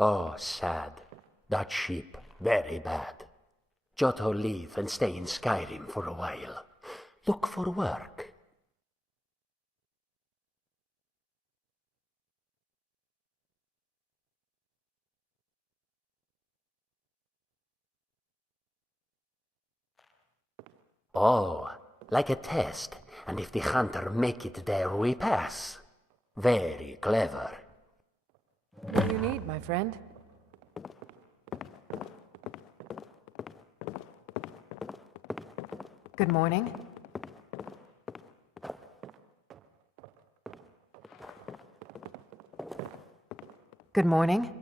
Oh, sad. That ship, very bad. Johto leave and stay in Skyrim for a while. Look for work. Oh, like a test, and if the hunter make it there, we pass. Very clever. What do you need, my friend? Good morning. Good morning.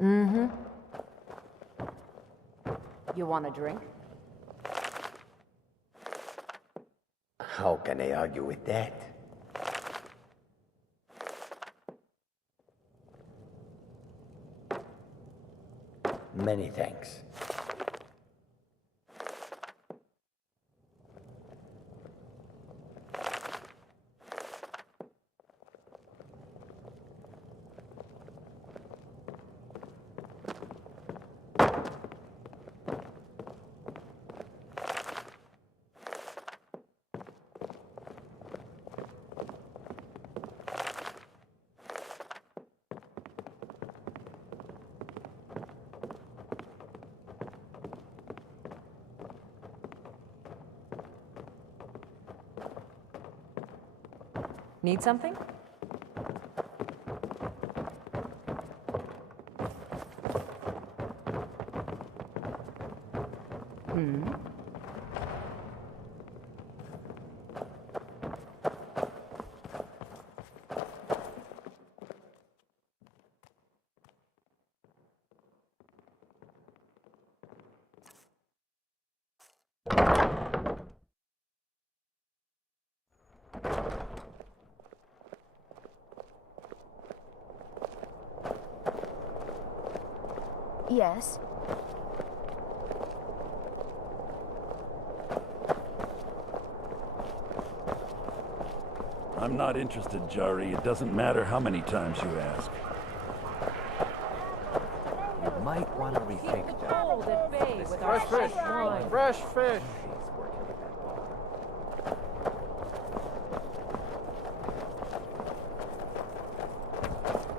Mm-hmm. You want a drink? How can I argue with that? Many thanks. Need something? Hmm? Yes. I'm not interested, Jari. It doesn't matter how many times you ask. You might want to rethink that. Hold at bay with our Fresh fish! wine. Fresh fish!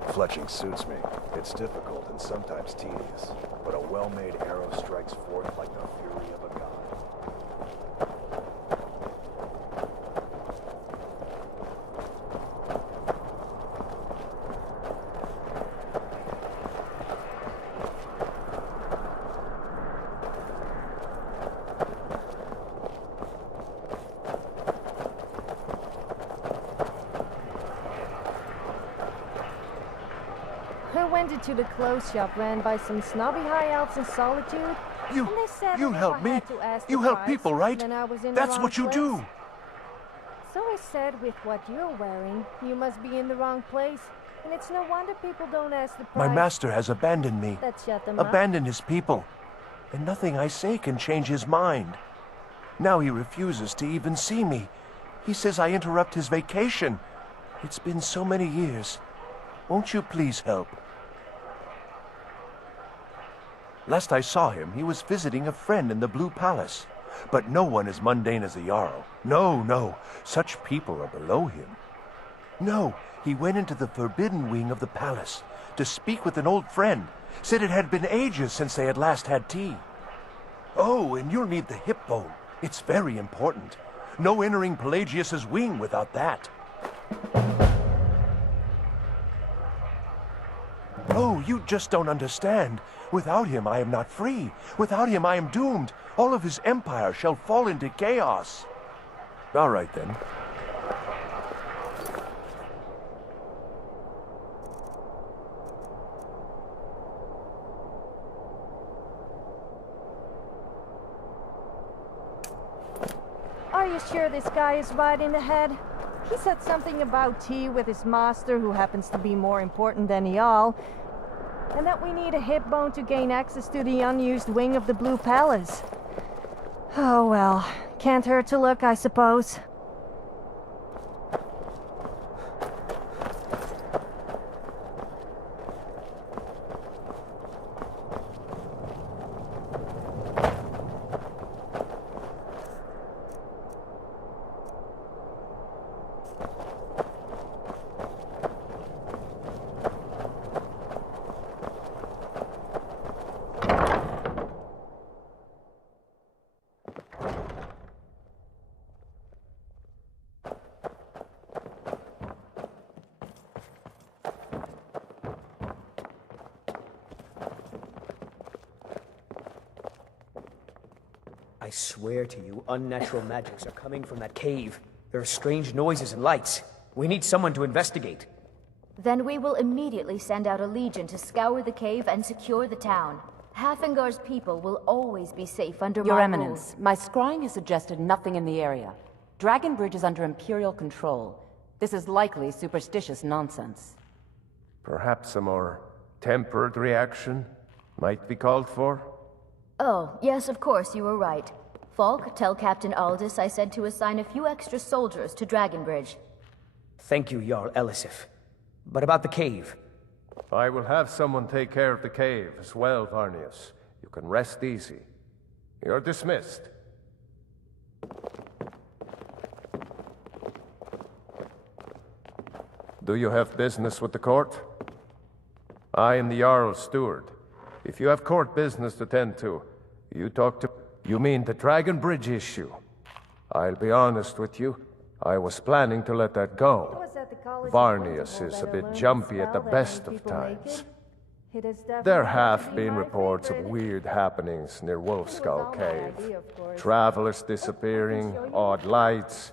Fletching suits me. It's difficult and sometimes tedious, but a well-made arrow strikes forth like the fury of a god. I went to the clothes shop ran by some snobby high elves in Solitude. You and they said you that if help I me. had to ask You the help price, people, right? then I was in the That's wrong what you place. do. So I said with what you're wearing, you must be in the wrong place. And it's no wonder people don't ask the price. My master has abandoned me. Let's shut them up. Abandoned his people. And nothing I say can change his mind. Now he refuses to even see me. He says I interrupt his vacation. It's been so many years. Won't you please help? Last I saw him, he was visiting a friend in the Blue Palace. But no one as mundane as the Jarl. No, no. Such people are below him. No, he went into the forbidden wing of the palace to speak with an old friend. Said it had been ages since they had last had tea. Oh, and you'll need the hip bone. It's very important. No entering Pelagius's wing without that. Oh, you just don't understand. Without him, I am not free. Without him, I am doomed. All of his empire shall fall into chaos. All right, then. Are you sure this guy is right in the head? He said something about tea with his master, who happens to be more important than y'all, and that we need a hip bone to gain access to the unused wing of the Blue Palace. Oh well, can't hurt to look, I suppose. I swear to you, unnatural magics are coming from that cave. There are strange noises and lights. We need someone to investigate. Then we will immediately send out a legion to scour the cave and secure the town. Hafingar's people will always be safe under Your my Eminence, rule. my scrying has suggested nothing in the area. Dragon Bridge is under Imperial control. This is likely superstitious nonsense. Perhaps a more tempered reaction might be called for? Oh, yes, of course, you were right. Falk, tell Captain Aldous I said to assign a few extra soldiers to Dragon Bridge. Thank you, Jarl Elisif. But about the cave? I will have someone take care of the cave as well, Varnius. You can rest easy. You're dismissed. Do you have business with the court? I am the Jarl's steward. If you have court business to tend to, you talk to... You mean the Dragon Bridge issue? I'll be honest with you. I was planning to let that go. Varnius is a bit jumpy at the best of times. There have been reports of weird happenings near Wolf Skull Cave. Travelers disappearing, odd lights.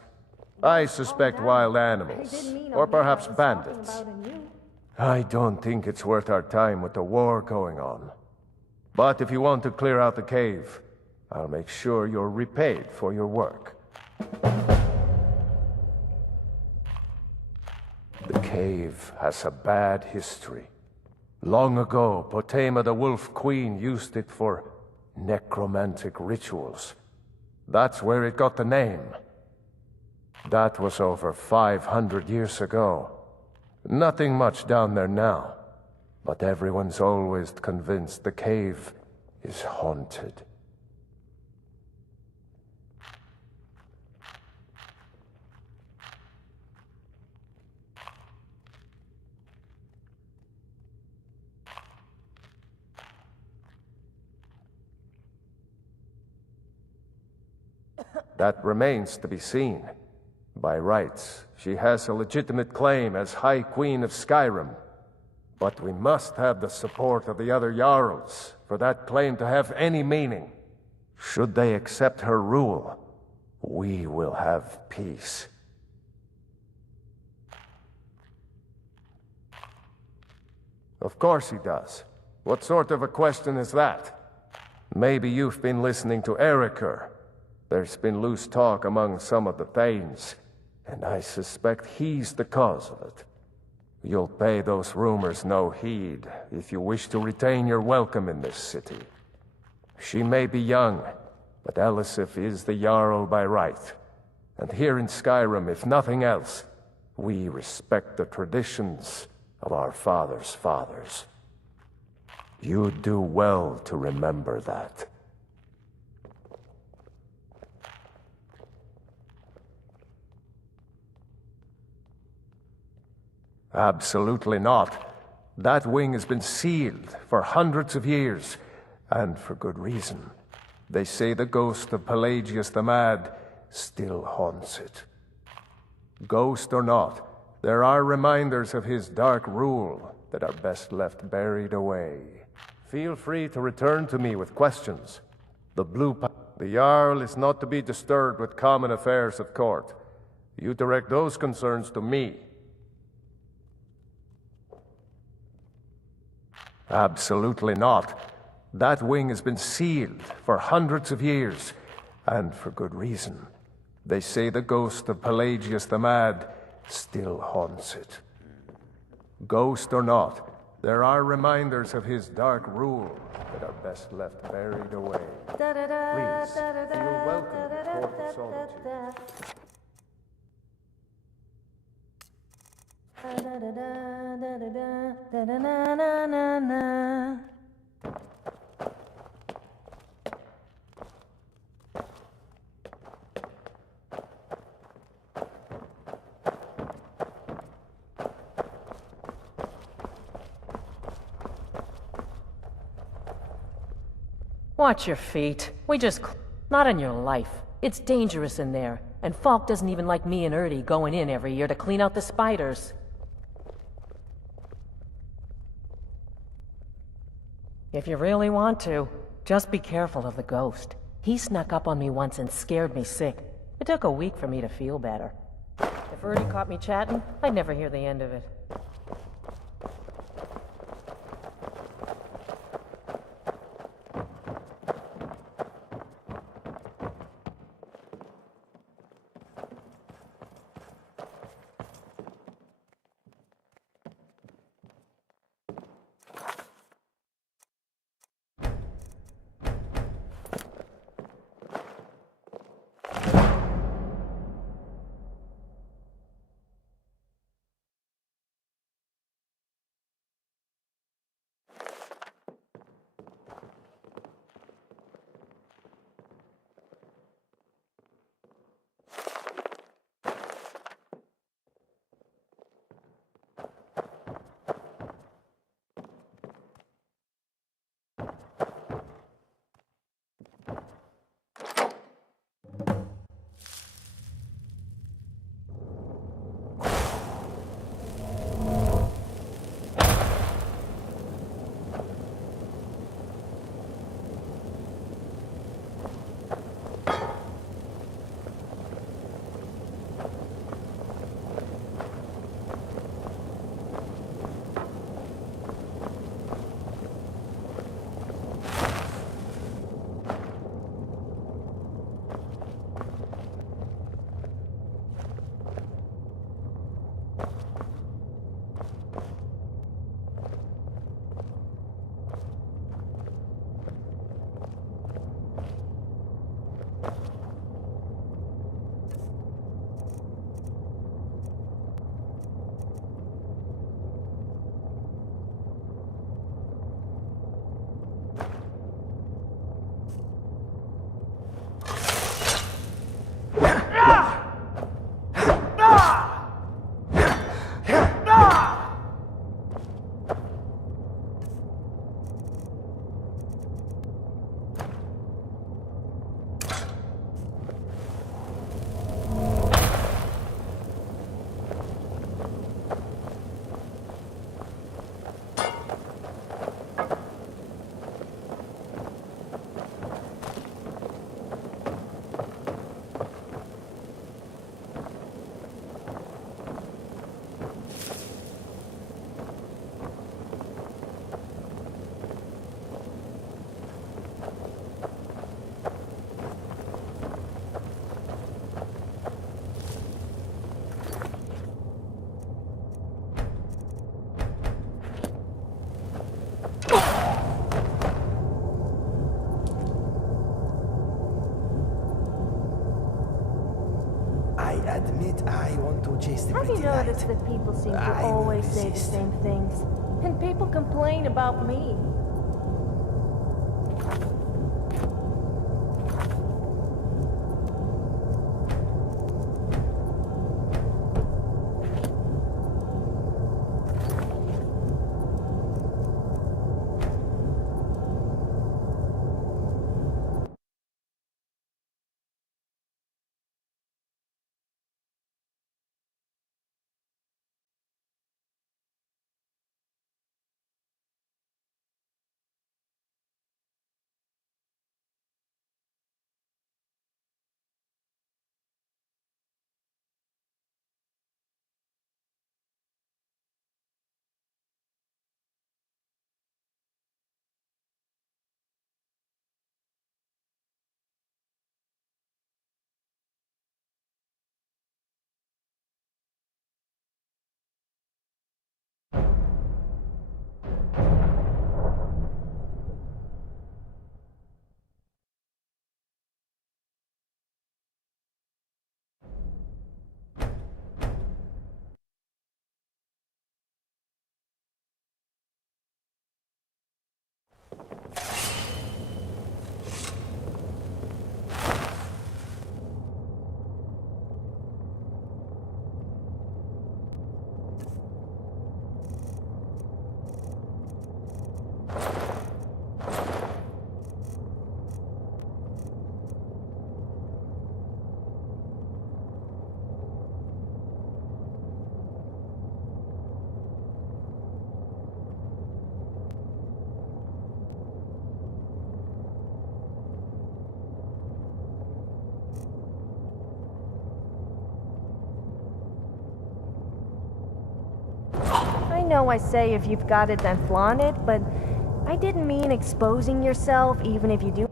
I suspect wild animals, or perhaps bandits. I don't think it's worth our time with the war going on. But if you want to clear out the cave, I'll make sure you're repaid for your work. The cave has a bad history. Long ago, Potema the Wolf Queen used it for necromantic rituals. That's where it got the name. That was over 500 years ago. Nothing much down there now, but everyone's always convinced the cave is haunted. That remains to be seen. By rights, she has a legitimate claim as High Queen of SKYRIM. But we must have the support of the other Jarls for that claim to have any meaning. Should they accept her rule, we will have peace. Of course he does. What sort of a question is that? Maybe you've been listening to Eriker. There's been loose talk among some of the Thanes. And I suspect he's the cause of it. You'll pay those rumors no heed if you wish to retain your welcome in this city. She may be young, but Elisif is the Jarl by right. And here in Skyrim, if nothing else, we respect the traditions of our fathers' fathers. You do well to remember that. Absolutely not. That wing has been sealed for hundreds of years, and for good reason. They say the ghost of Pelagius the Mad still haunts it. Ghost or not, there are reminders of his dark rule that are best left buried away. Feel free to return to me with questions. The Jarl is not to be disturbed with common affairs of court. You direct those concerns to me. Absolutely not. That wing has been sealed for hundreds of years, and for good reason. They say the ghost of Pelagius the Mad still haunts it. Ghost or not, there are reminders of his dark rule that are best left buried away. Please, feel welcome to Court of Solitude. Watch your feet. Not in your life. It's dangerous in there. And Falk doesn't even like me and Erdy going in every year to clean out the spiders. If you really want to, just be careful of the ghost. He snuck up on me once and scared me sick. It took a week for me to feel better. If Erdy caught me chatting, I'd never hear the end of it. admit I want to chase the Have you pretty light. noticed that people seem to I will always say the resist. same things? And people complain about me. I know I say if you've got it then flaunt it, but I didn't mean exposing yourself even if you do.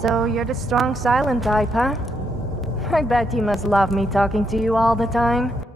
So you're the strong silent type, huh? I bet you must love me talking to you all the time.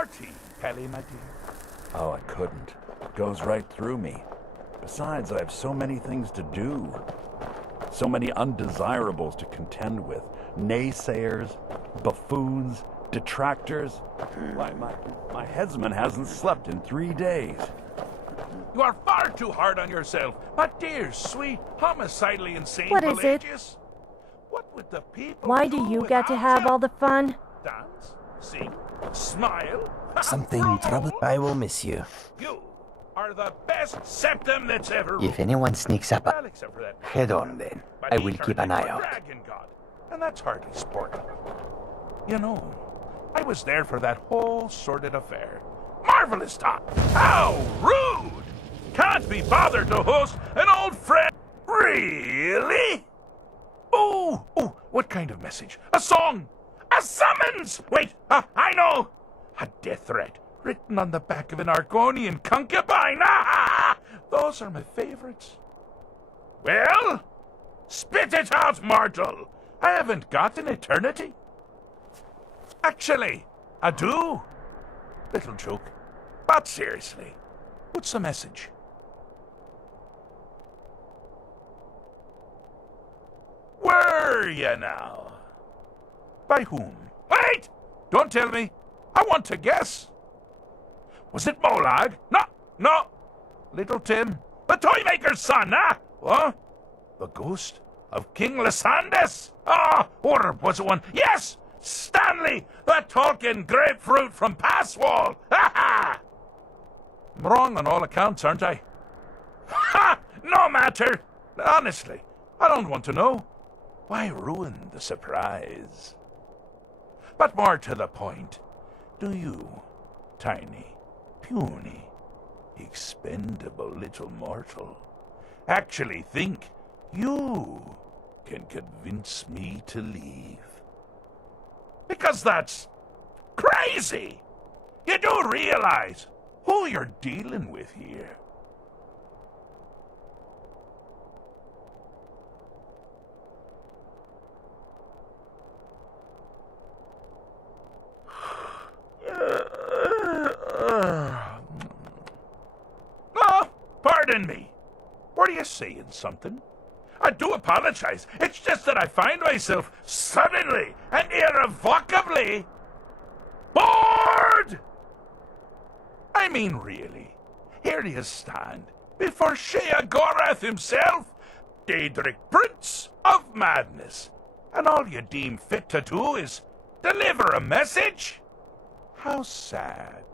Marty! Kelly, my dear. Oh, I couldn't. It goes right through me. Besides, I have so many things to do. So many undesirables to contend with. Naysayers, buffoons, detractors. Why, my headsman hasn't slept in 3 days. You are far too hard on yourself, my dear, sweet, homicidally insane What is it? Pelagius. What would the people Why do you get to have all the fun? Dance, sing, smile? Something trouble. I will miss you. You are the best septum that's ever ruled. If anyone sneaks up, Well, except for that head on then. I will keep an eye out. dragon god, and that's hardly sporting. You know, I was there for that whole sordid affair. Marvelous talk. How rude! Can't be bothered to host an old friend. Really? Oh, what kind of message? A song? A summons? Wait, I know. A death threat written on the back of an Argonian concubine. Ah, those are my favorites. Well, spit it out, mortal. I haven't got an eternity. Actually, I do. Little joke. But seriously, what's the message? Were you now? By whom? Wait! Don't tell me. I want to guess. Was it Molag? No. Little Tim, the toymaker's son, huh? What? The ghost of King Lysandas? Or was it one? Yes! Stanley, the talking grapefruit from Passwall! Ha ha! I'm wrong on all accounts, aren't I? Ha! No matter! Honestly, I don't want to know. Why ruin the surprise? But more to the point, do you, tiny, puny, expendable little mortal, actually think you can convince me to leave? Because that's crazy! You do realize who you're dealing with here. Pardon me. Were you saying something? I do apologize. It's just that I find myself suddenly and irrevocably bored! I mean, really. Here you stand, before Sheogorath himself, Daedric Prince of Madness, and all you deem fit to do is deliver a message? How sad.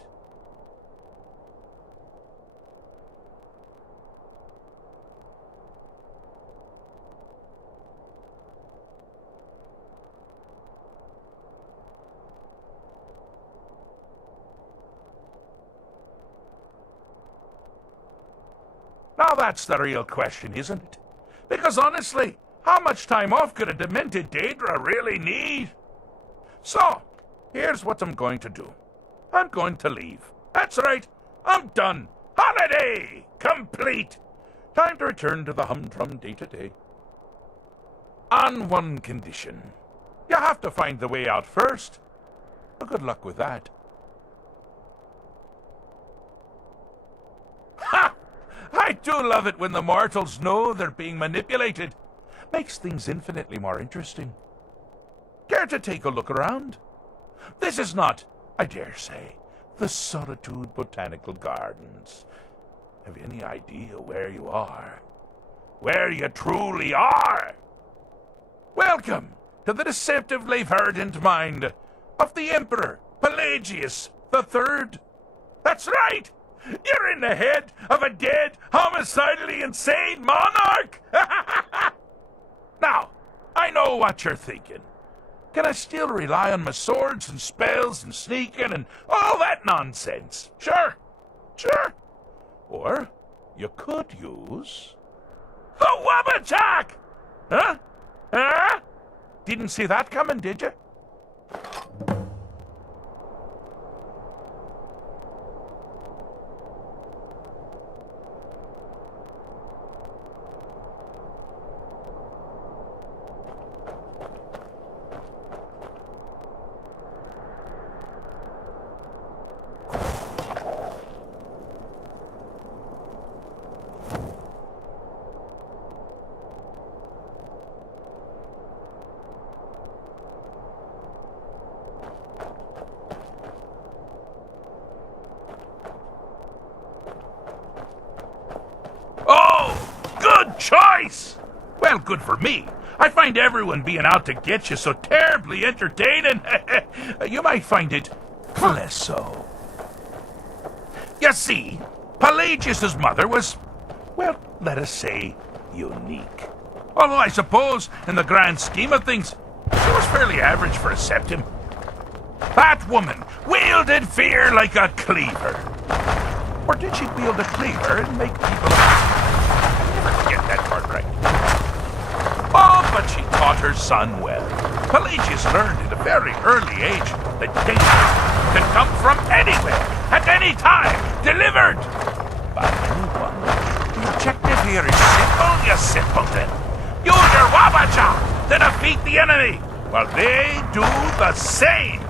Now that's the real question, isn't it? Because honestly, how much time off could a demented Daedra really need? So, here's what I'm going to do. I'm going to leave. That's right, I'm done. Holiday complete. Time to return to the humdrum day-to-day. On one condition. You have to find the way out first. Well, good luck with that. Ha! I do love it when the mortals know they're being manipulated. Makes things infinitely more interesting. Care to take a look around? This is not, I dare say, the Solitude Botanical Gardens. Have you any idea where you are? Where you truly are? Welcome to the deceptively verdant mind of the Emperor Pelagius III. That's right! You're in the head of a dead, homicidally insane monarch! Now, I know what you're thinking. Can I still rely on my swords and spells and sneaking and all that nonsense? Sure. Or you could use the Wabbatak! Huh? Didn't see that coming, did you? Well, good for me. I find everyone being out to get you so terribly entertaining. You might find it less so. You see, Pelagius's mother was, well, let us say, unique. Although I suppose, in the grand scheme of things, she was fairly average for a septim. That woman wielded fear like a cleaver. Or did she wield a cleaver and make people... I never get that part right. Oh, but she taught her son well. Pelagius learned at a very early age that danger can come from anywhere, at any time, delivered by anyone. The objective here is simple, you simpleton. Use your wabacha to defeat the enemy, while they do the same.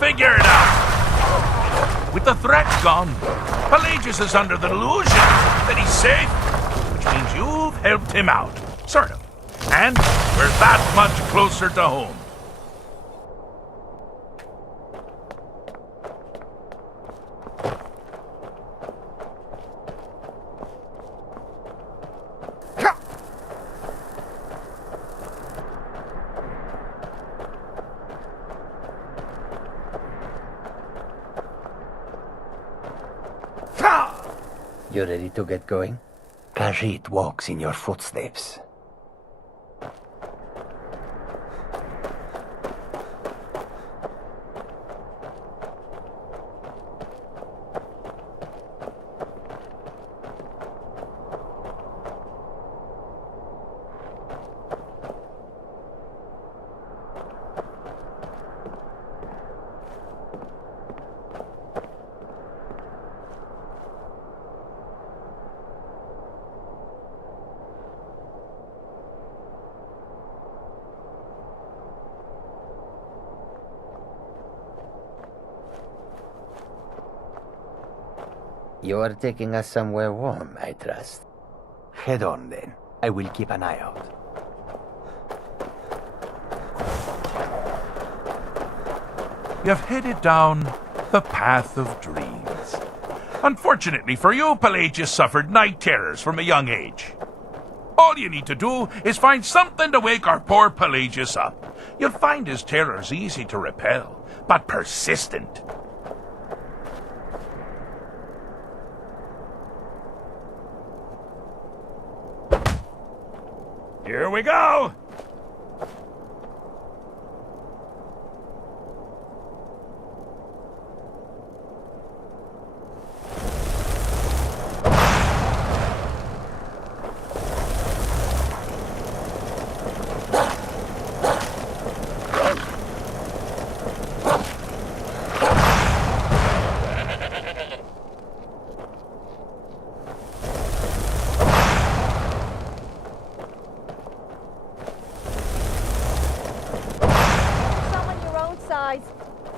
Figure it out! With the threat gone, Pelagius is under the delusion that he's safe, which means you've helped him out. Sort of. And we're that much closer to home. You ready to get going? Khajiit walks in your footsteps. You are taking us somewhere warm, I trust. Head on, then. I will keep an eye out. You've headed down the path of dreams. Unfortunately for you, Pelagius suffered night terrors from a young age. All you need to do is find something to wake our poor Pelagius up. You'll find his terrors easy to repel, but persistent. Here we go!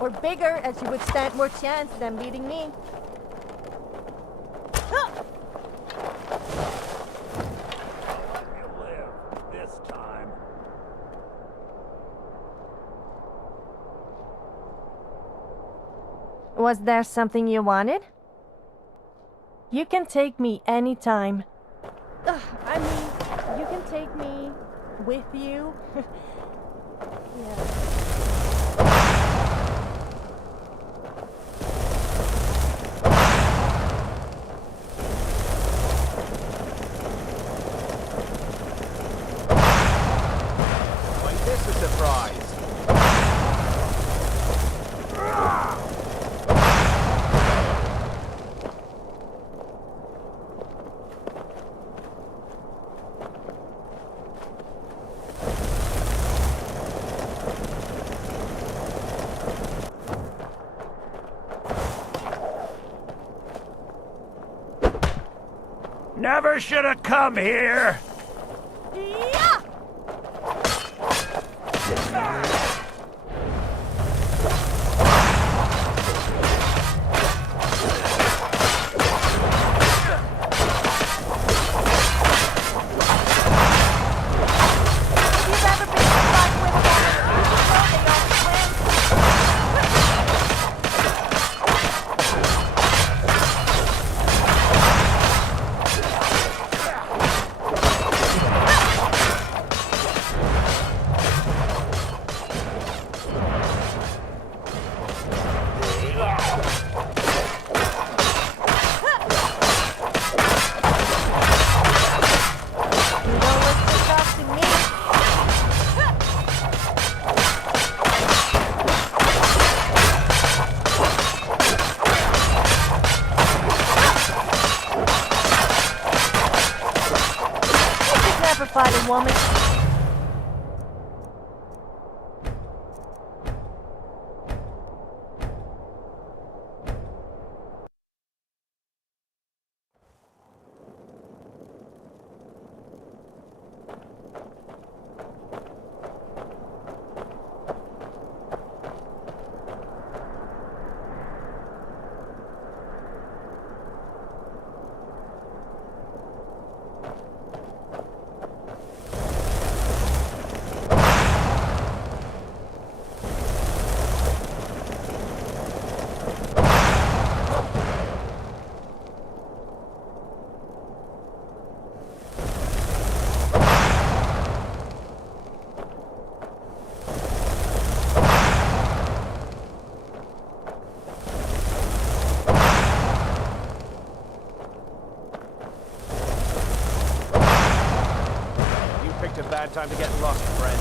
Or bigger, as you would stand more chance than beating me. This time. Was there something you wanted? You can take me anytime. I mean, you can take me with you. Yeah. Never should have come here! Yeah! Fighting woman. A bad time to get lost, friend.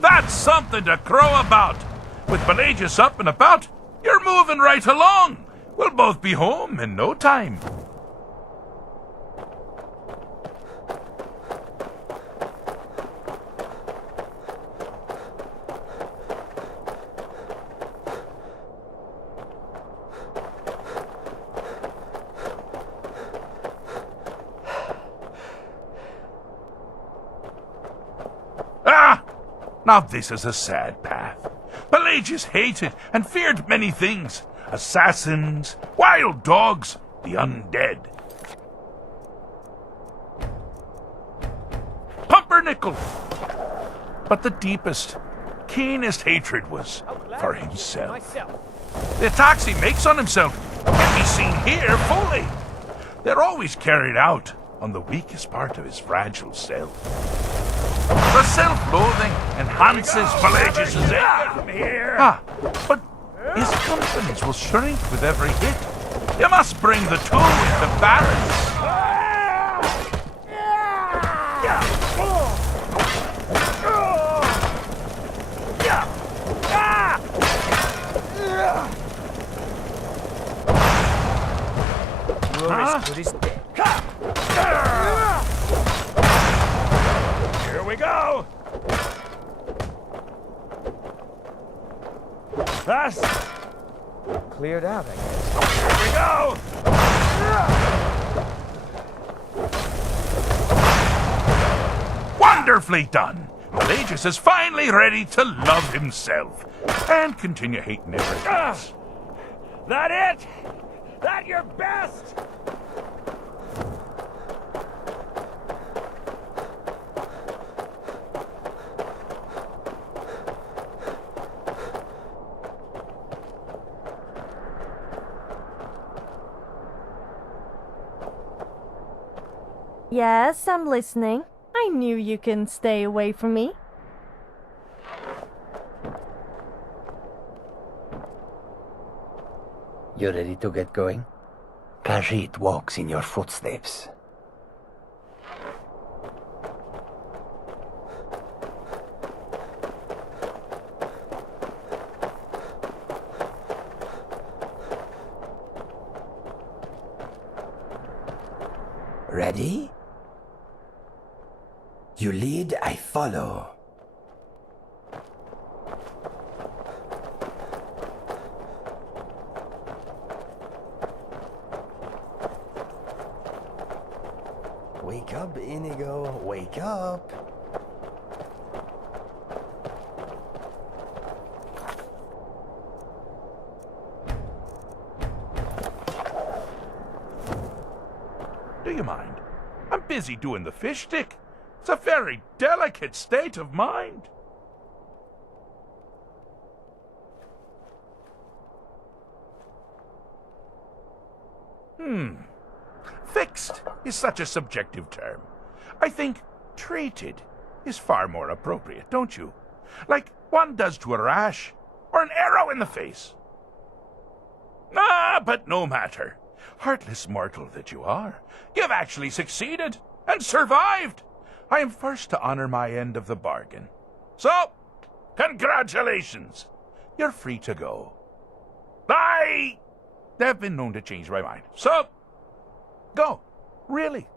That's something to crow about. With Pelagius up and about, you're moving right along. We'll both be home in no time. Now this is a sad path. Pelagius hated and feared many things. Assassins, wild dogs, the undead. Pumpernickel. But the deepest, keenest hatred was for himself. The attacks he makes on himself can be seen here fully. They're always carried out on the weakest part of his fragile self. The self-loathing enhances Pelagius' anger. But his confidence will shrink with every hit. You must bring the two into balance. You're as good as dead. Here we go! That's cleared out, I guess. Here we go! Wonderfully done! Pelagius is finally ready to love himself and continue hating everything else. That it? That your best? Yes, I'm listening. I knew you couldn't stay away from me. You ready to get going? Khajiit walks in your footsteps. Ready? You lead, I follow. Wake up, Inigo. Wake up. Do you mind? I'm busy doing the fish stick. It's a very delicate state of mind. Fixed is such a subjective term. I think treated is far more appropriate, don't you? Like one does to a rash or an arrow in the face. Ah, but no matter. Heartless mortal that you are, you've actually succeeded and survived. I am first to honor my end of the bargain. So, congratulations. You're free to go. I have been known to change my mind. So, go. Really.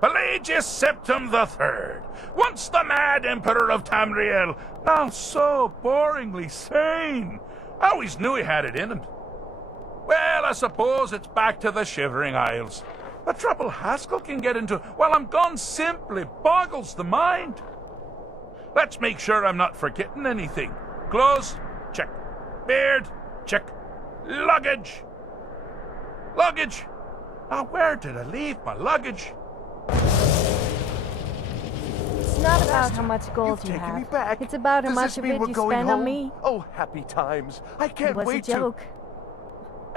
Pelagius Septim III, once the mad Emperor of Tamriel, now so boringly sane. I always knew he had it in him. Well, I suppose it's back to the Shivering Isles. The trouble Haskell can get into while I'm gone simply boggles the mind. Let's make sure I'm not forgetting anything. Clothes, check. Beard, check. Luggage. Luggage. Now, where did I leave my luggage? It's not about how much gold you have. It's about how much of it you spend on me. Oh, happy times. I can't wait wait to... It was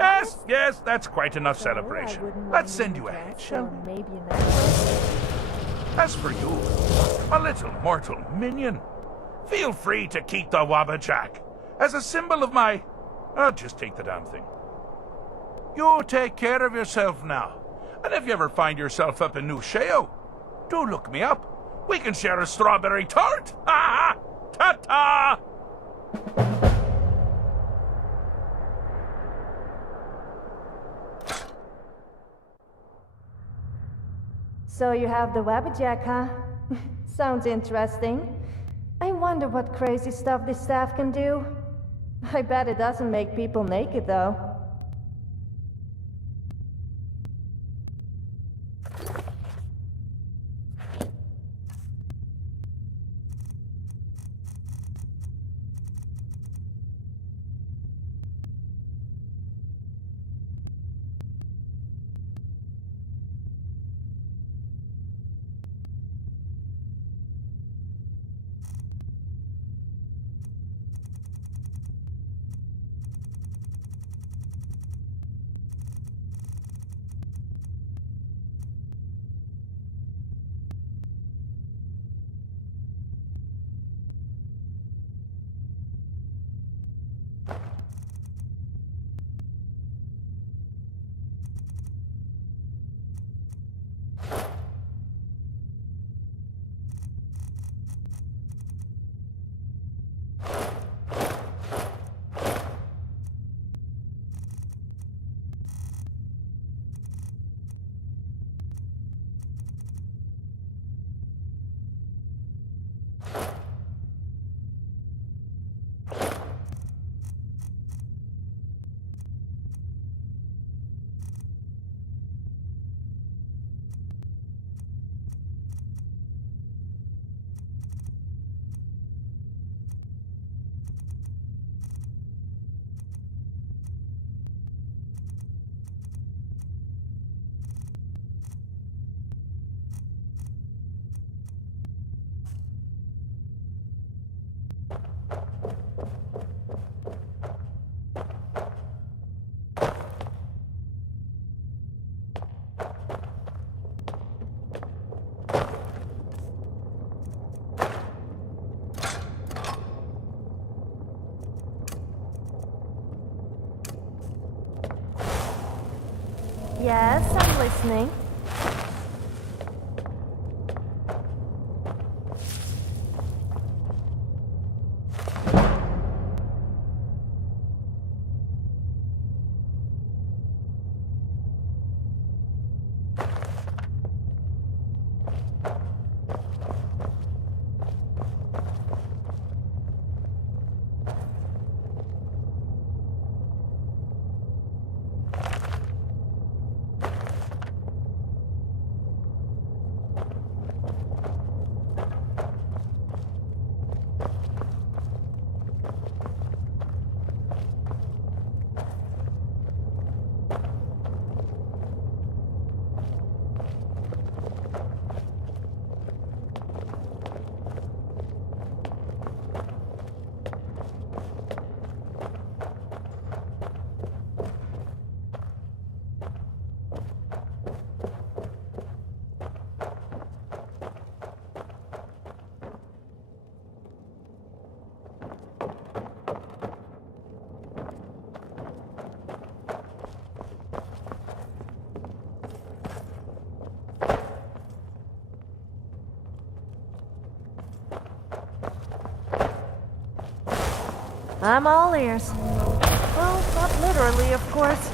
a joke. Yes, that's quite enough celebration. Let's send you ahead, shall we? Maybe a necklace. As for you, a little mortal minion, feel free to keep the Wabbajack as a symbol of my... I'll just take the damn thing. You take care of yourself now. And if you ever find yourself up in New Sheo, do look me up. We can share a strawberry tart. Ha ha! Ta-ta! So you have the Wabbajack, huh? Sounds interesting. I wonder what crazy stuff this staff can do. I bet it doesn't make people naked, though. Yes, I'm listening. I'm all ears. Well, not literally, of course.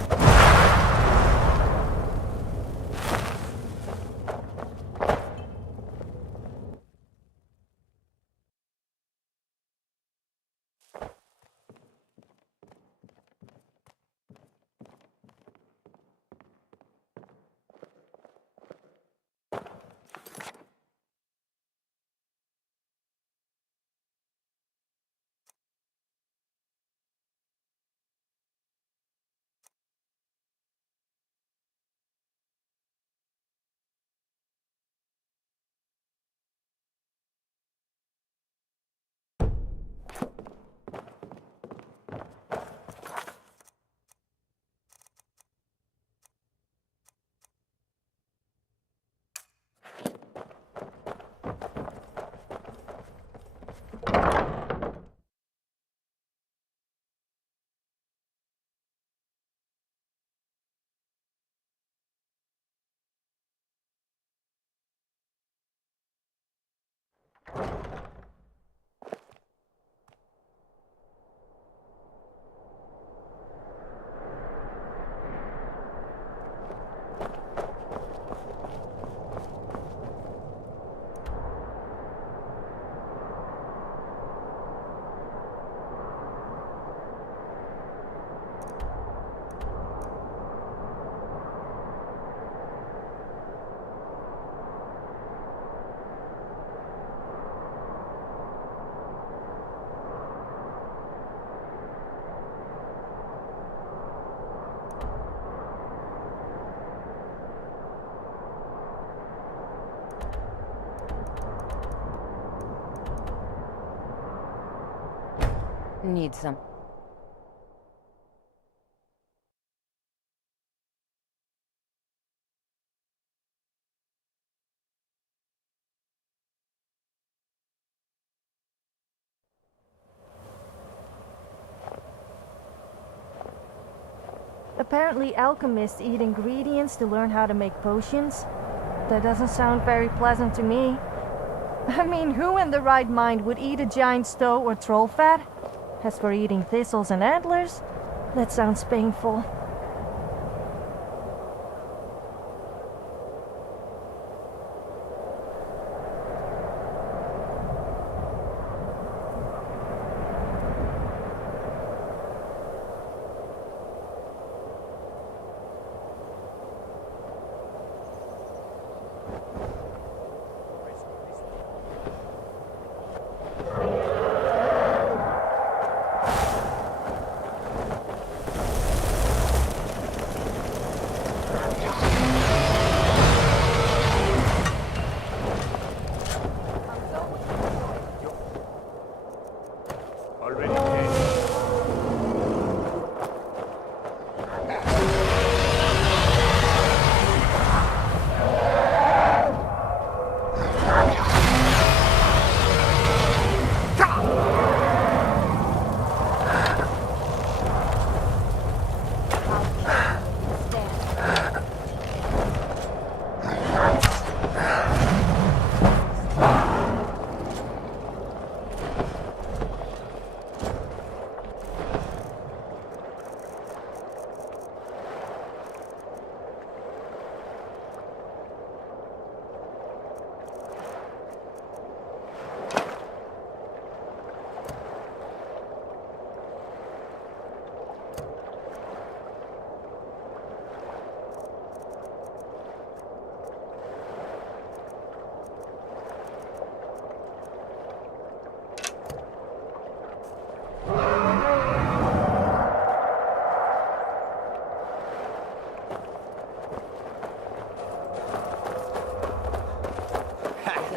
Need some. Apparently alchemists eat ingredients to learn how to make potions. That doesn't sound very pleasant to me. I mean, who in the right mind would eat a giant stow or troll fat? As for eating thistles and antlers, that sounds painful.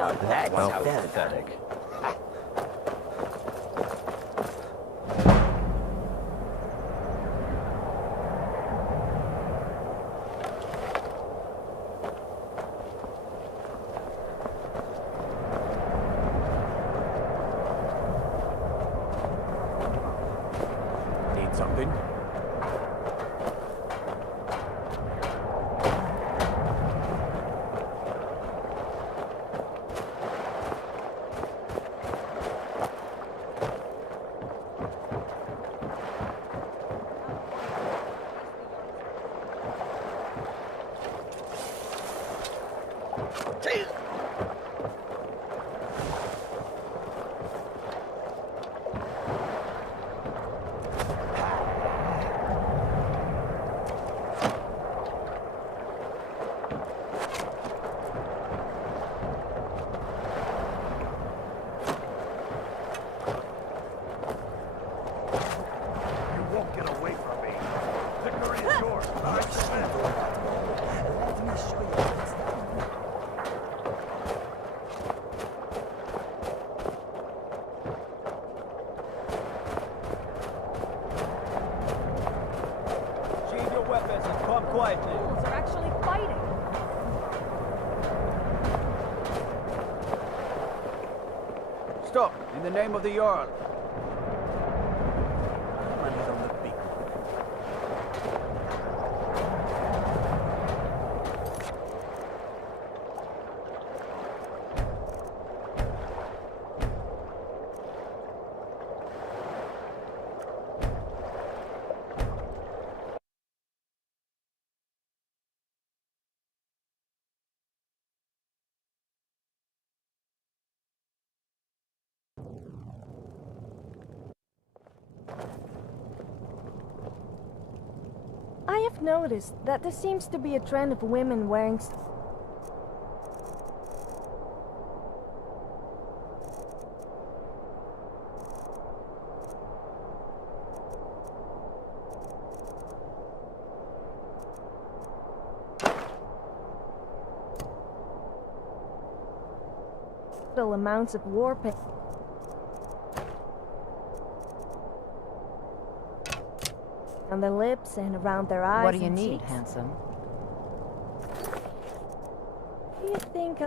Now that's How how pathetic. Need something? Quietly. Fools are actually fighting. Stop, in the name of the Jarl. I have noticed that there seems to be a trend of women wearing little amounts of war paint on their lips and around their eyes. What do you and need, cheeks. handsome? Do you think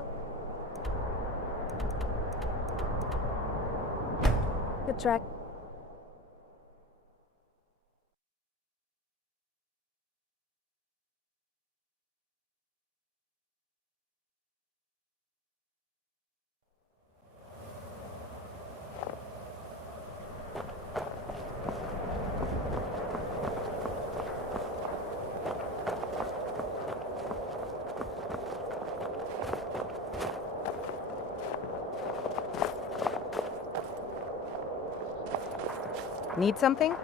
attract? Need something?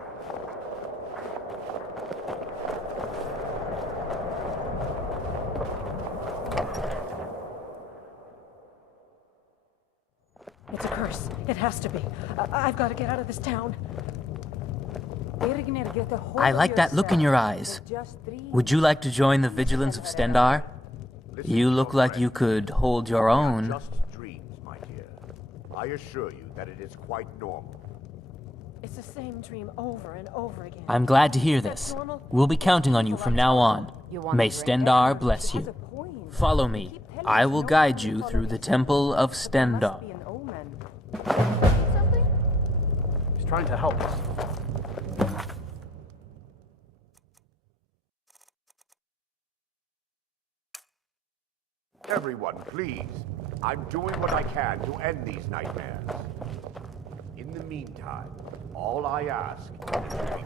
It's a curse. It has to be. I've got to get out of this town. I like that look in your eyes. Would you like to join the vigilance of Stendar? You look like you could hold your own. Just dreams, my dear. I assure you that it is quite normal. It's the same dream over and over again. I'm glad to hear this. We'll be counting on you from now on. May Stendar bless you. Follow me. I will guide you through the Temple of Stendar. He's trying to help us. Everyone, please. I'm doing what I can to end these nightmares. In the meantime, all I ask is to be...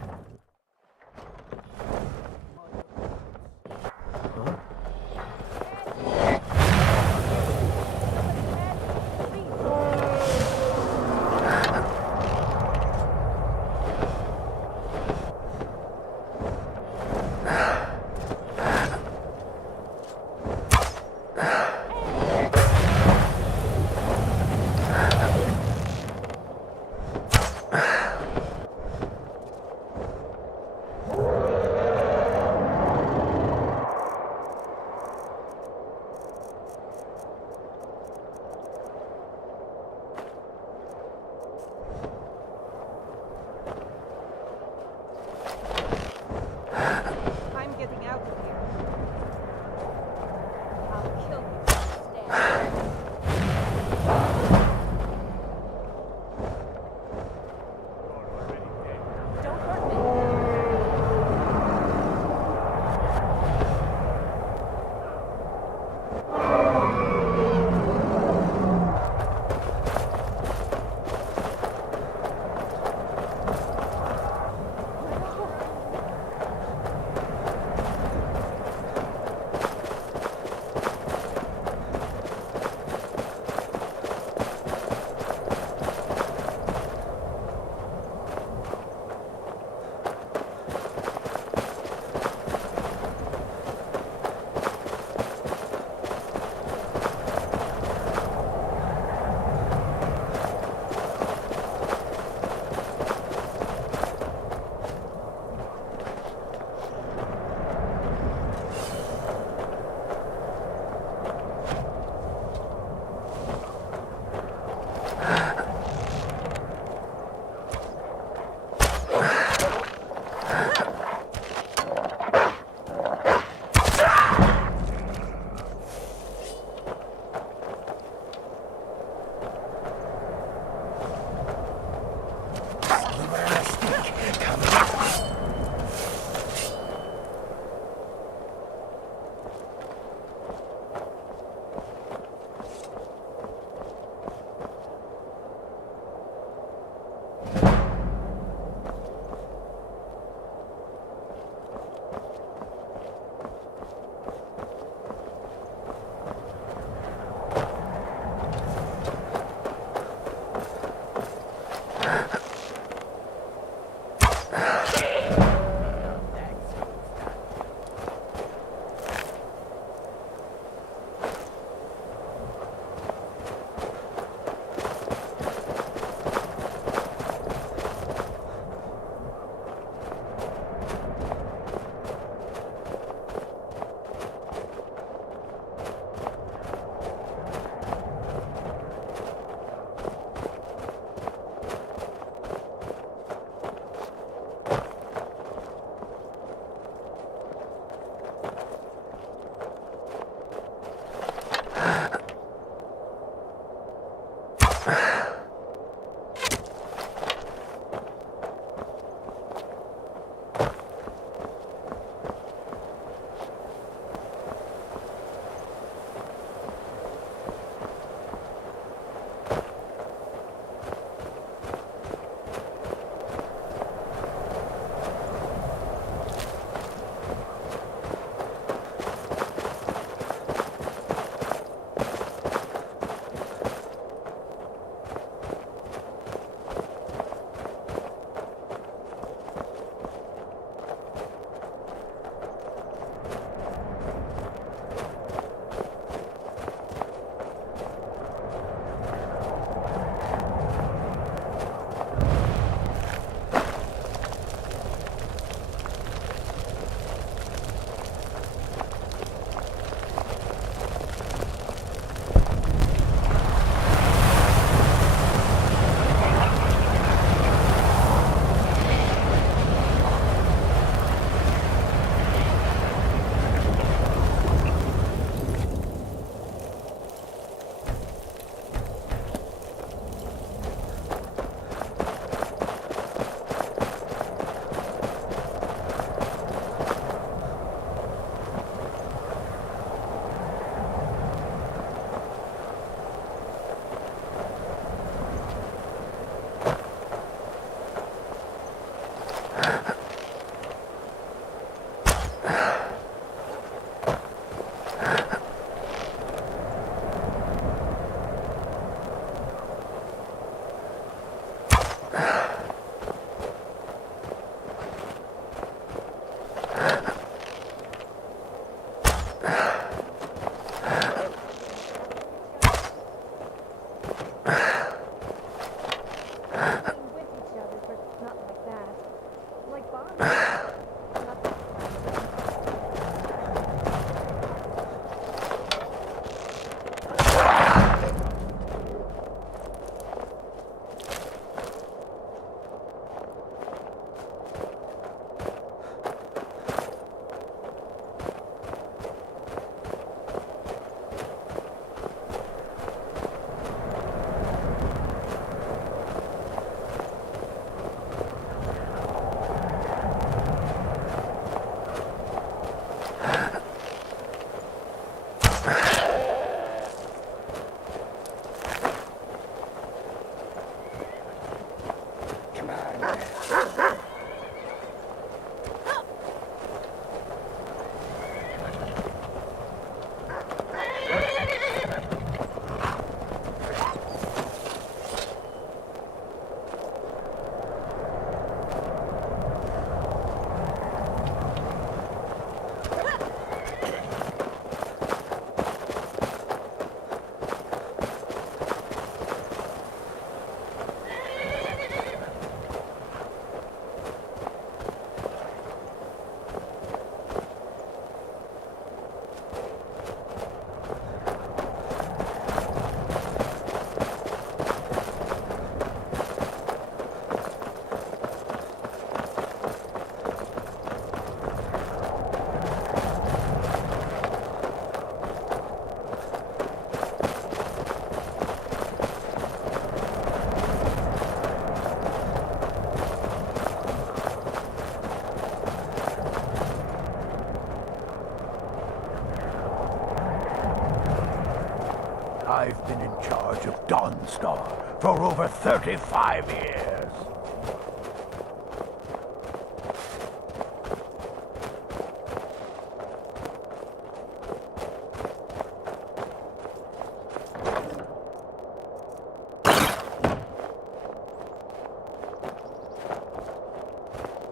I've been in charge of Dawnstar for over 35 years.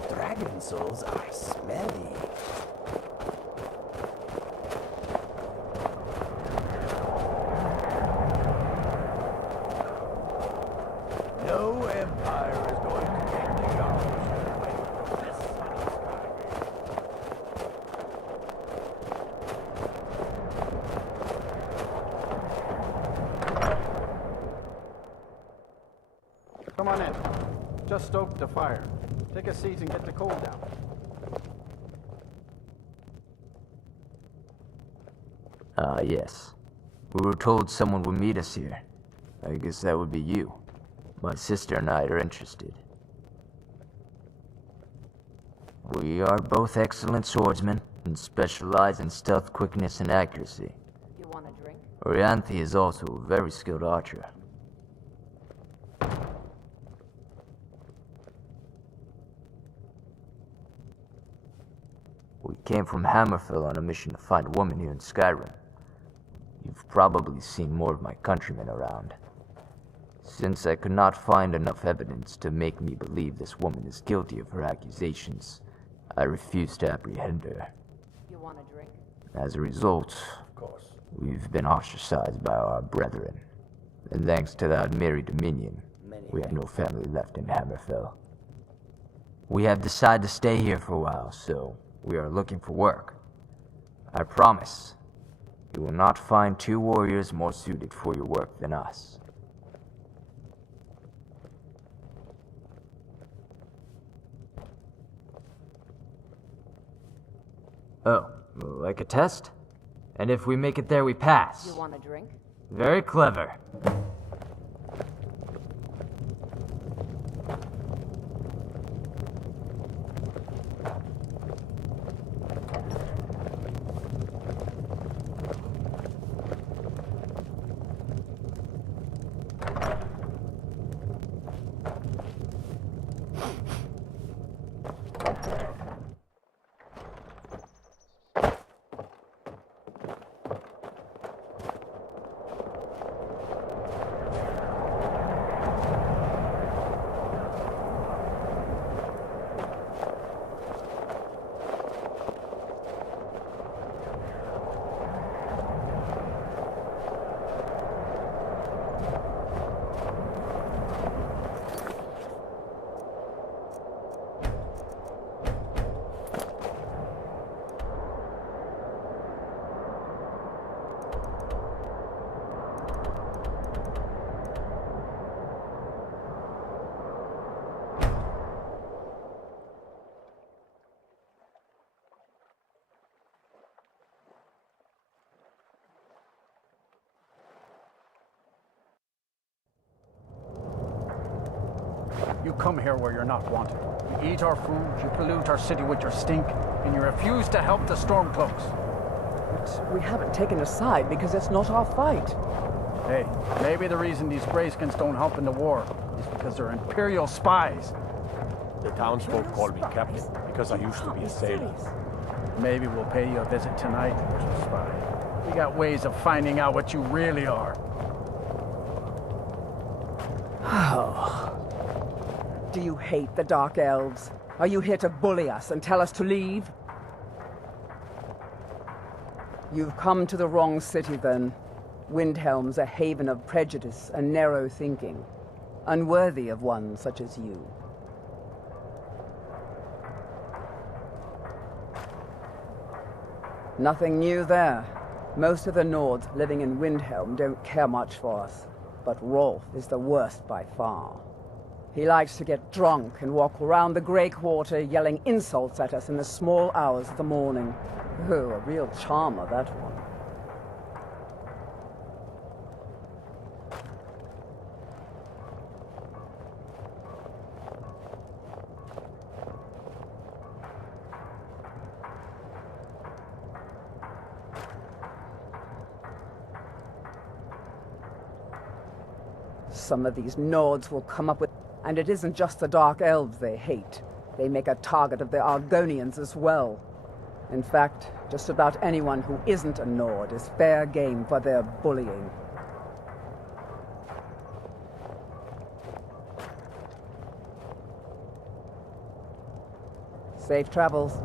Dragon souls are smelly. No empire is going to take the Yardstone away from this son of Come on in. Just stoked the fire. Take a seat and get the cold down. Ah, yes. We were told someone would meet us here. I guess that would be you. My sister and I are interested. We are both excellent swordsmen and specialize in stealth, quickness, and accuracy. You want a drink? Orianthi is also a very skilled archer. We came from Hammerfell on a mission to find a woman here in SKYRIM. You've probably seen more of my countrymen around. Since I could not find enough evidence to make me believe this woman is guilty of her accusations, I refused to apprehend her. You want a drink? As a result, we've been ostracized by our brethren. And thanks to the Admiri Dominion, we have no family left in Hammerfell. We have decided to stay here for a while, so we are looking for work. I promise, you will not find two warriors more suited for your work than us. Oh, like a test? And if we make it there, we pass. You want a drink? Very clever. You come here where you're not wanted. You eat our food, you pollute our city with your stink, and you refuse to help the Stormcloaks. But we haven't taken a side because it's not our fight. Hey, maybe the reason these Grayskins don't help in the war is because they're Imperial spies. The townsfolk call me captain because I used to be a sailor. Maybe we'll pay you a visit tonight, Mr. Spy. We got ways of finding out what you really are. Oh. Do you hate the Dark Elves? Are you here to bully us and tell us to leave? You've come to the wrong city, then. Windhelm's a haven of prejudice and narrow thinking, unworthy of one such as you. Nothing new there. Most of the Nords living in Windhelm don't care much for us, but Rolf is the worst by far. He likes to get drunk and walk around the Grey Quarter yelling insults at us in the small hours of the morning. Oh, a real charmer, that one. some of these Nords will come up with. And it isn't just the Dark Elves they hate. They make a target of the Argonians as well. In fact, just about anyone who isn't a Nord is fair game for their bullying. Safe travels.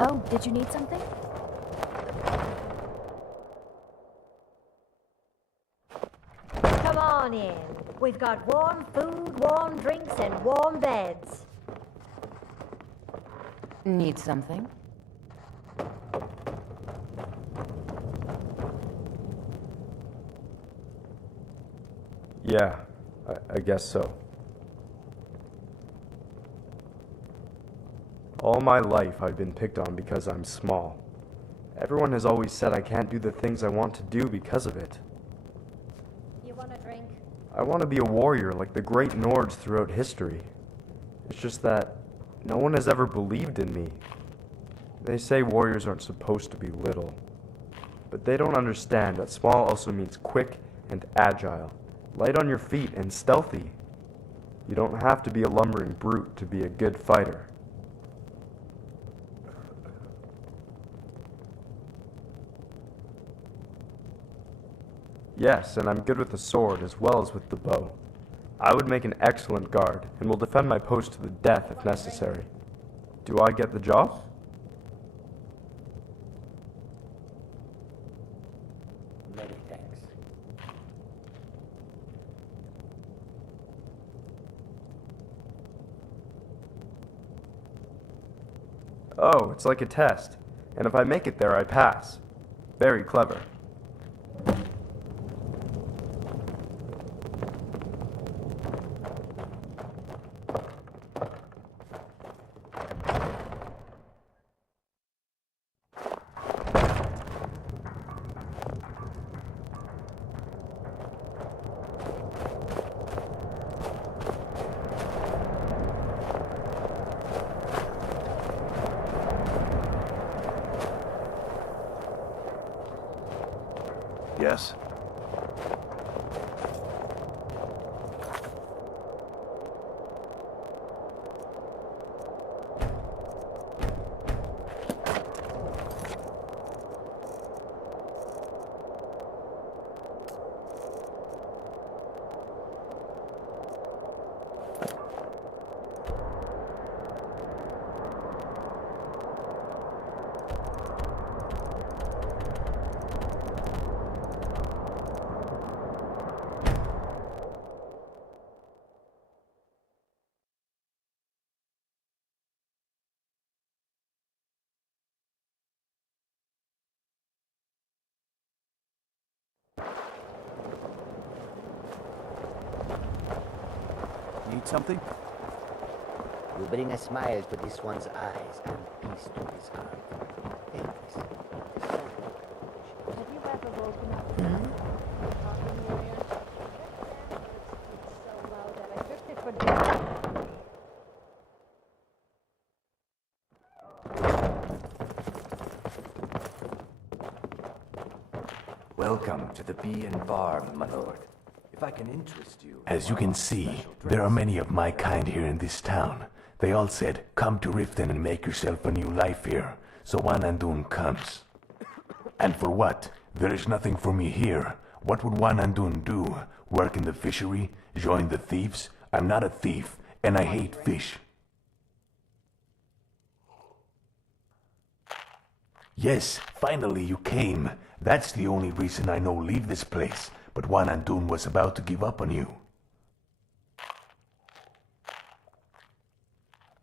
Oh, did you need something? Come on in. We've got warm food, warm drinks, and warm beds. Need something? Yeah, I guess so. All my life I've been picked on because I'm small. Everyone has always said I can't do the things I want to do because of it. You want a drink? I want to be a warrior like the great Nords throughout history. It's just that no one has ever believed in me. They say warriors aren't supposed to be little. But they don't understand that small also means quick and agile, light on your feet and stealthy. You don't have to be a lumbering brute to be a good fighter. Yes, and I'm good with the sword as well as with the bow. I would make an excellent guard, and will defend my post to the death if necessary. Do I get the job? Many thanks. Oh, it's like a test. And if I make it there, I pass. Very clever. Yes? Need something? You bring a smile to this one's eyes and peace to his heart. Thanks. Have you ever woken up talking area? It's so loud that I took it for granted. Welcome to the Bee and Bar, my lord. If I can interest you... As you can see, there are many of my kind here in this town. They all said, come to Riften and make yourself a new life here. So Wanandun comes. And for what? There is nothing for me here. What would Wanandun do? Work in the fishery? Join the thieves? I'm not a thief, and I hate fish. Yes, finally you came. That's the only reason I know leave this place. But Wanandun was about to give up on you.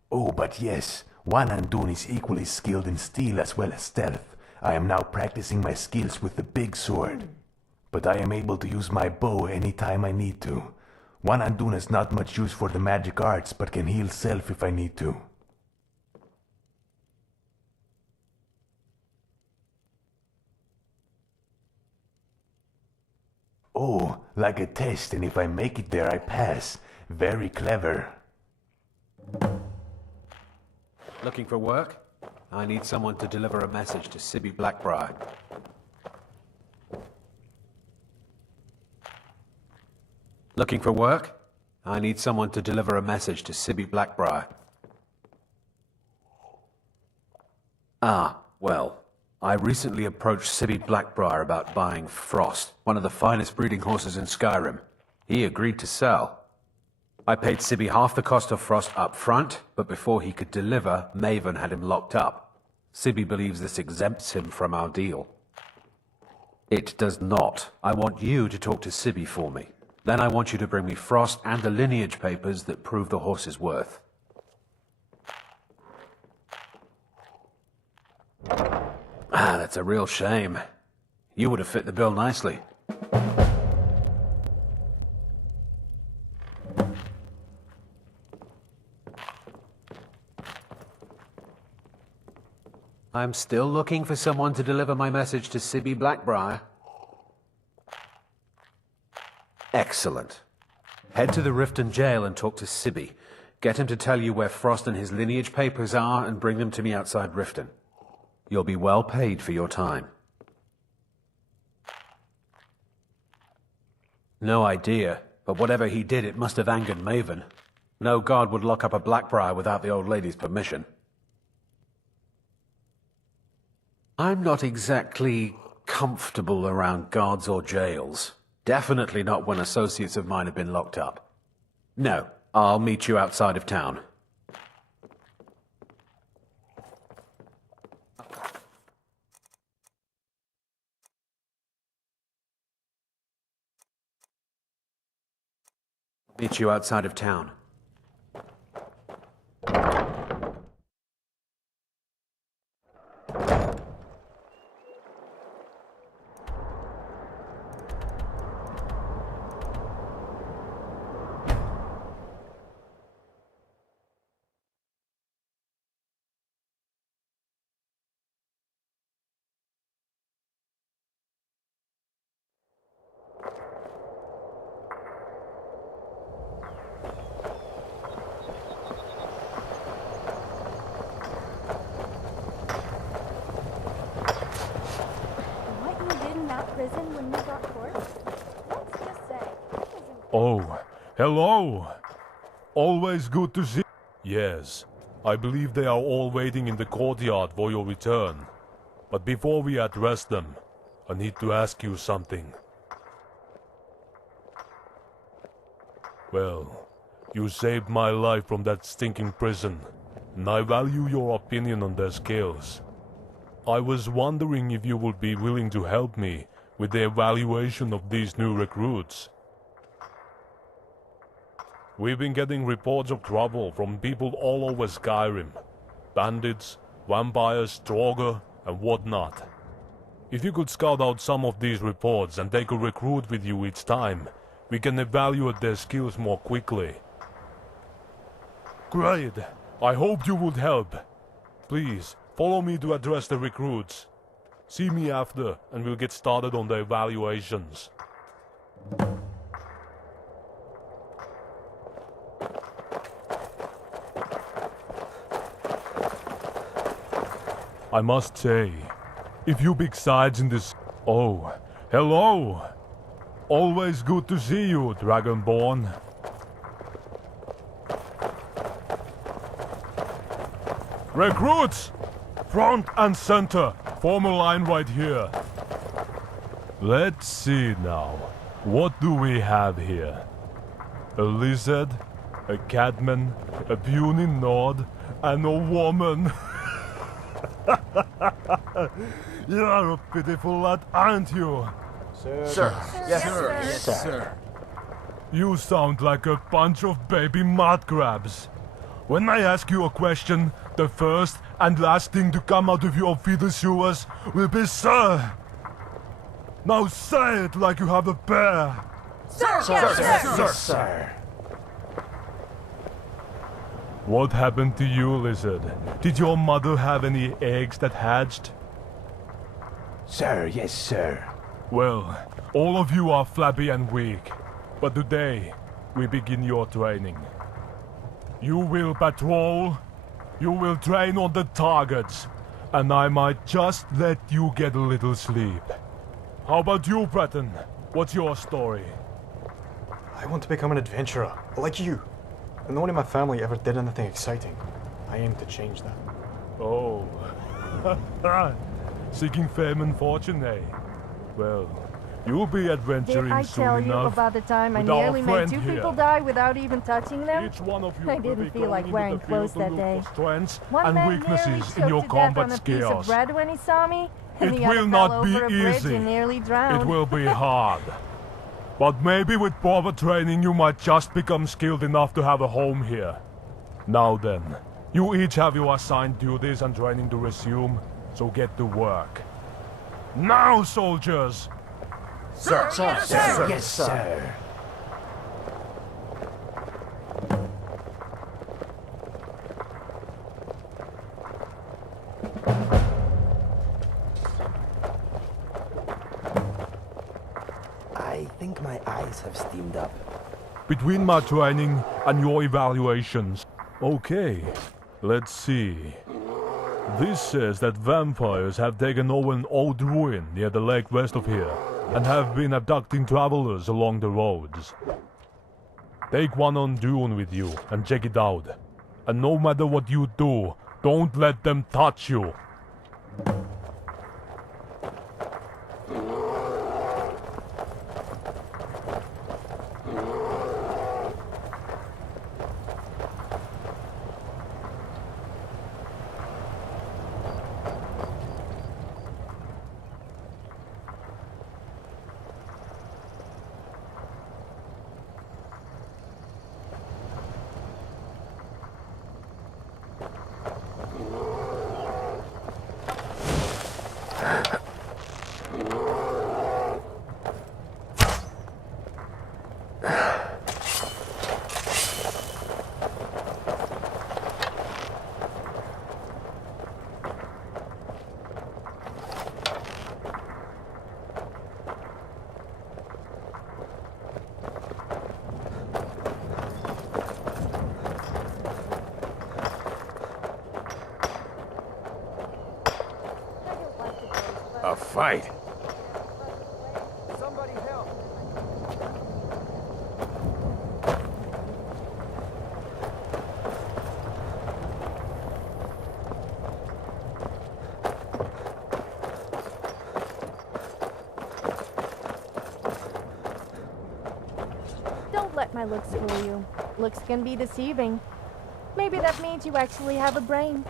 Oh, but yes, Wanandun is equally skilled in steel as well as stealth. I am now practicing my skills with the big sword. But I am able to use my bow anytime I need to. Wanandun has not much use for the magic arts, but can heal self if I need to. Oh, like a test, and if I make it there, I pass. Very clever. Looking for work? I need someone to deliver a message to Sibby Blackbriar. Looking for work? I need someone to deliver a message to Sibby Blackbriar. Ah, well, I recently approached Sibby Blackbriar about buying Frost, one of the finest breeding horses in Skyrim. He agreed to sell. I paid Sibby half the cost of Frost up front, but before he could deliver, Maven had him locked up. Sibby believes this exempts him from our deal. It does not. I want you to talk to Sibby for me. Then I want you to bring me Frost and the lineage papers that prove the horse's worth. Ah, that's a real shame. You would have fit the bill nicely. I'm still looking for someone to deliver my message to Sibby Blackbriar. Excellent. Head to the Riften jail and talk to Sibby. Get him to tell you where Frost and his lineage papers are and bring them to me outside Riften. You'll be well paid for your time. No idea, but whatever he did, it must have angered Maven. No guard would lock up a Blackbriar without the old lady's permission. I'm not exactly comfortable around guards or jails. Definitely not when associates of mine have been locked up. No, I'll meet you outside of town. Meet you outside of town. Oh, hello! Always good to see... Yes, I believe they are all waiting in the courtyard for your return. But before we address them, I need to ask you something. Well, you saved my life from that stinking prison, and I value your opinion on their skills. I was wondering if you would be willing to help me with the evaluation of these new recruits. We've been getting reports of trouble from people all over Skyrim. Bandits, vampires, Draugr, and whatnot. If you could scout out some of these reports and take a recruit with you each time, we can evaluate their skills more quickly. Great! I hope you would help. Please, follow me to address the recruits. See me after, and we'll get started on the evaluations. I must say, if you big sides in this... Oh, hello! Always good to see you, Dragonborn. Recruits! Front and center, form a line right here. Let's see now, what do we have here? A lizard, a catman, a puny Nord, and a woman. You're a pitiful lad, aren't you? Sir. Yes, sir. Yes, sir. You sound like a bunch of baby mud crabs. When I ask you a question, the first and last thing to come out of your feeder sewers will be sir. Now say it like you have a bear. Sir! Sir. What happened to you, lizard? Did your mother have any eggs that hatched? Sir, yes, sir. Well, all of you are flabby and weak. But today, we begin your training. You will patrol, you will train on the targets, and I might just let you get a little sleep. How about you, Breton? What's your story? I want to become an adventurer, like you. And no one in my family ever did anything exciting. I aim to change that. Oh. Seeking fame and fortune, eh? Well, you'll be adventuring Did I soon tell you enough about the time I with our nearly made friend 2 here. people die without even touching them? Each one of you I will didn't be feel going like into wearing the clothes field to that look day. for strengths One and man nearly weaknesses in choked your to death combat on a piece skills. of bread when he saw me, and It the other will fell not be over a bridge easy. and nearly drowned. It will be hard. But maybe with proper training you might just become skilled enough to have a home here. Now then, you each have your assigned duties and training to resume, so get to work. Now, soldiers! Sir, sir, Yes, sir, sir. yes, sir. I think my eyes have steamed up. Between my training and your evaluations. Okay, let's see. This says that vampires have taken over an old ruin near the lake west of here, and have been abducting travelers along the roads. Take one on Dune with you, and check it out. And no matter what you do, don't let them touch you. A fight? Somebody help. Don't let my looks fool you. Looks can be deceiving. Maybe that means you actually have a brain.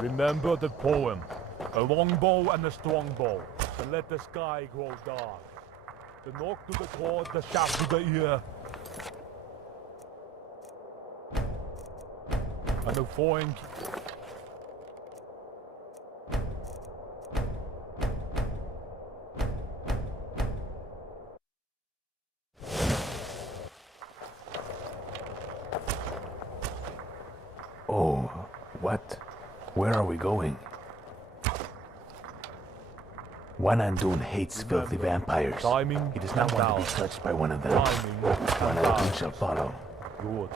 Remember the poem. A long bow and a strong bow. Then let the sky grow dark. The knock to the cord, the shaft to the ear. And the foreign. Oh, what? Where are we going? Wanandun hates filthy vampires. He does not want to be touched by one of them. Wanandun shall follow. Good.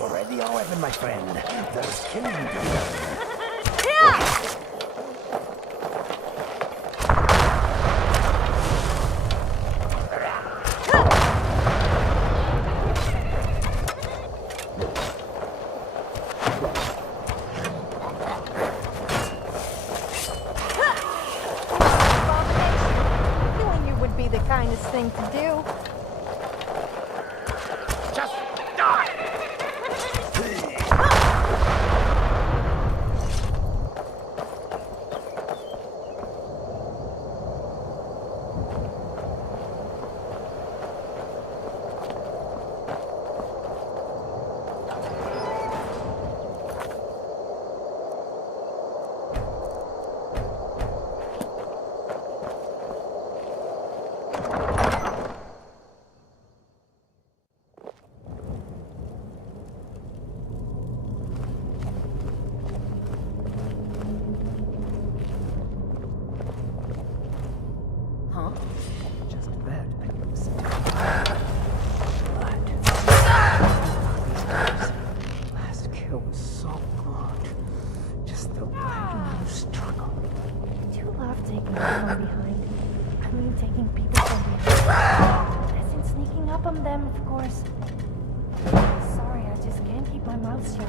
Already all weapon, my friend. There's killing to learn. Killing you would be the kindest thing to do. Just die! Huh? Just that becomes last kill was so good. Just the right struggle. Do you love taking people from behind? I mean, taking people from behind. As in sneaking up on them, of course. Sorry, I just can't keep my mouth shut.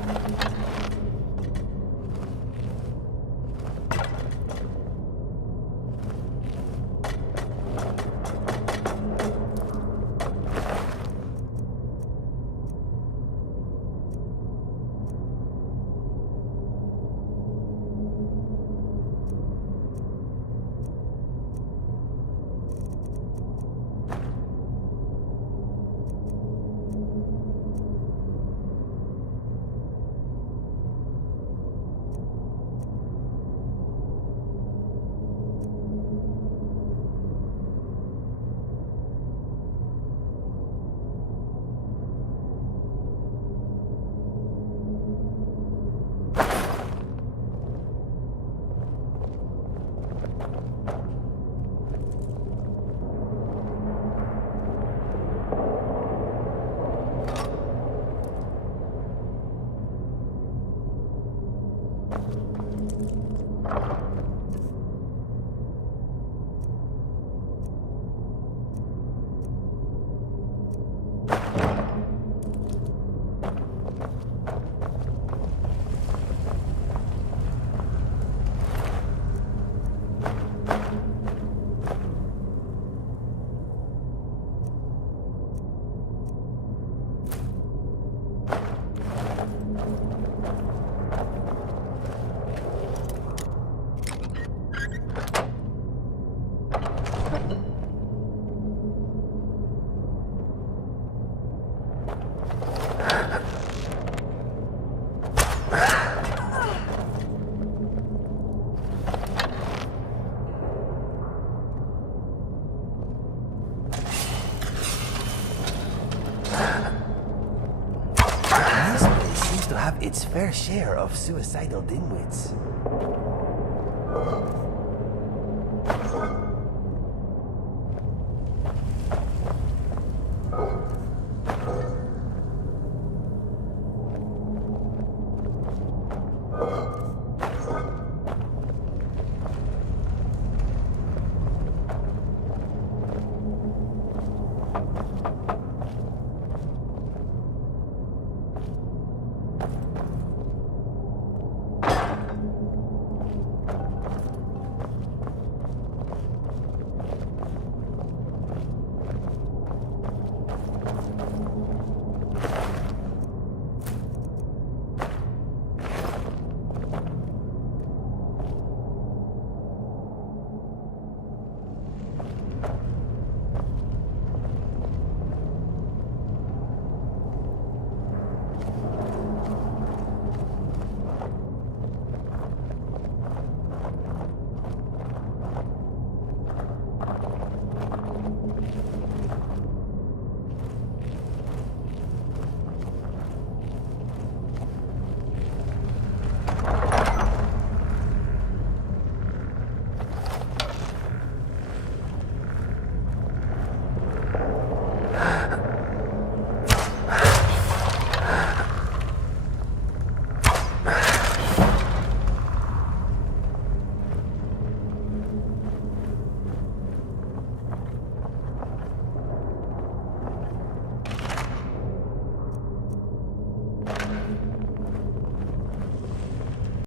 Its fair share of suicidal dimwits.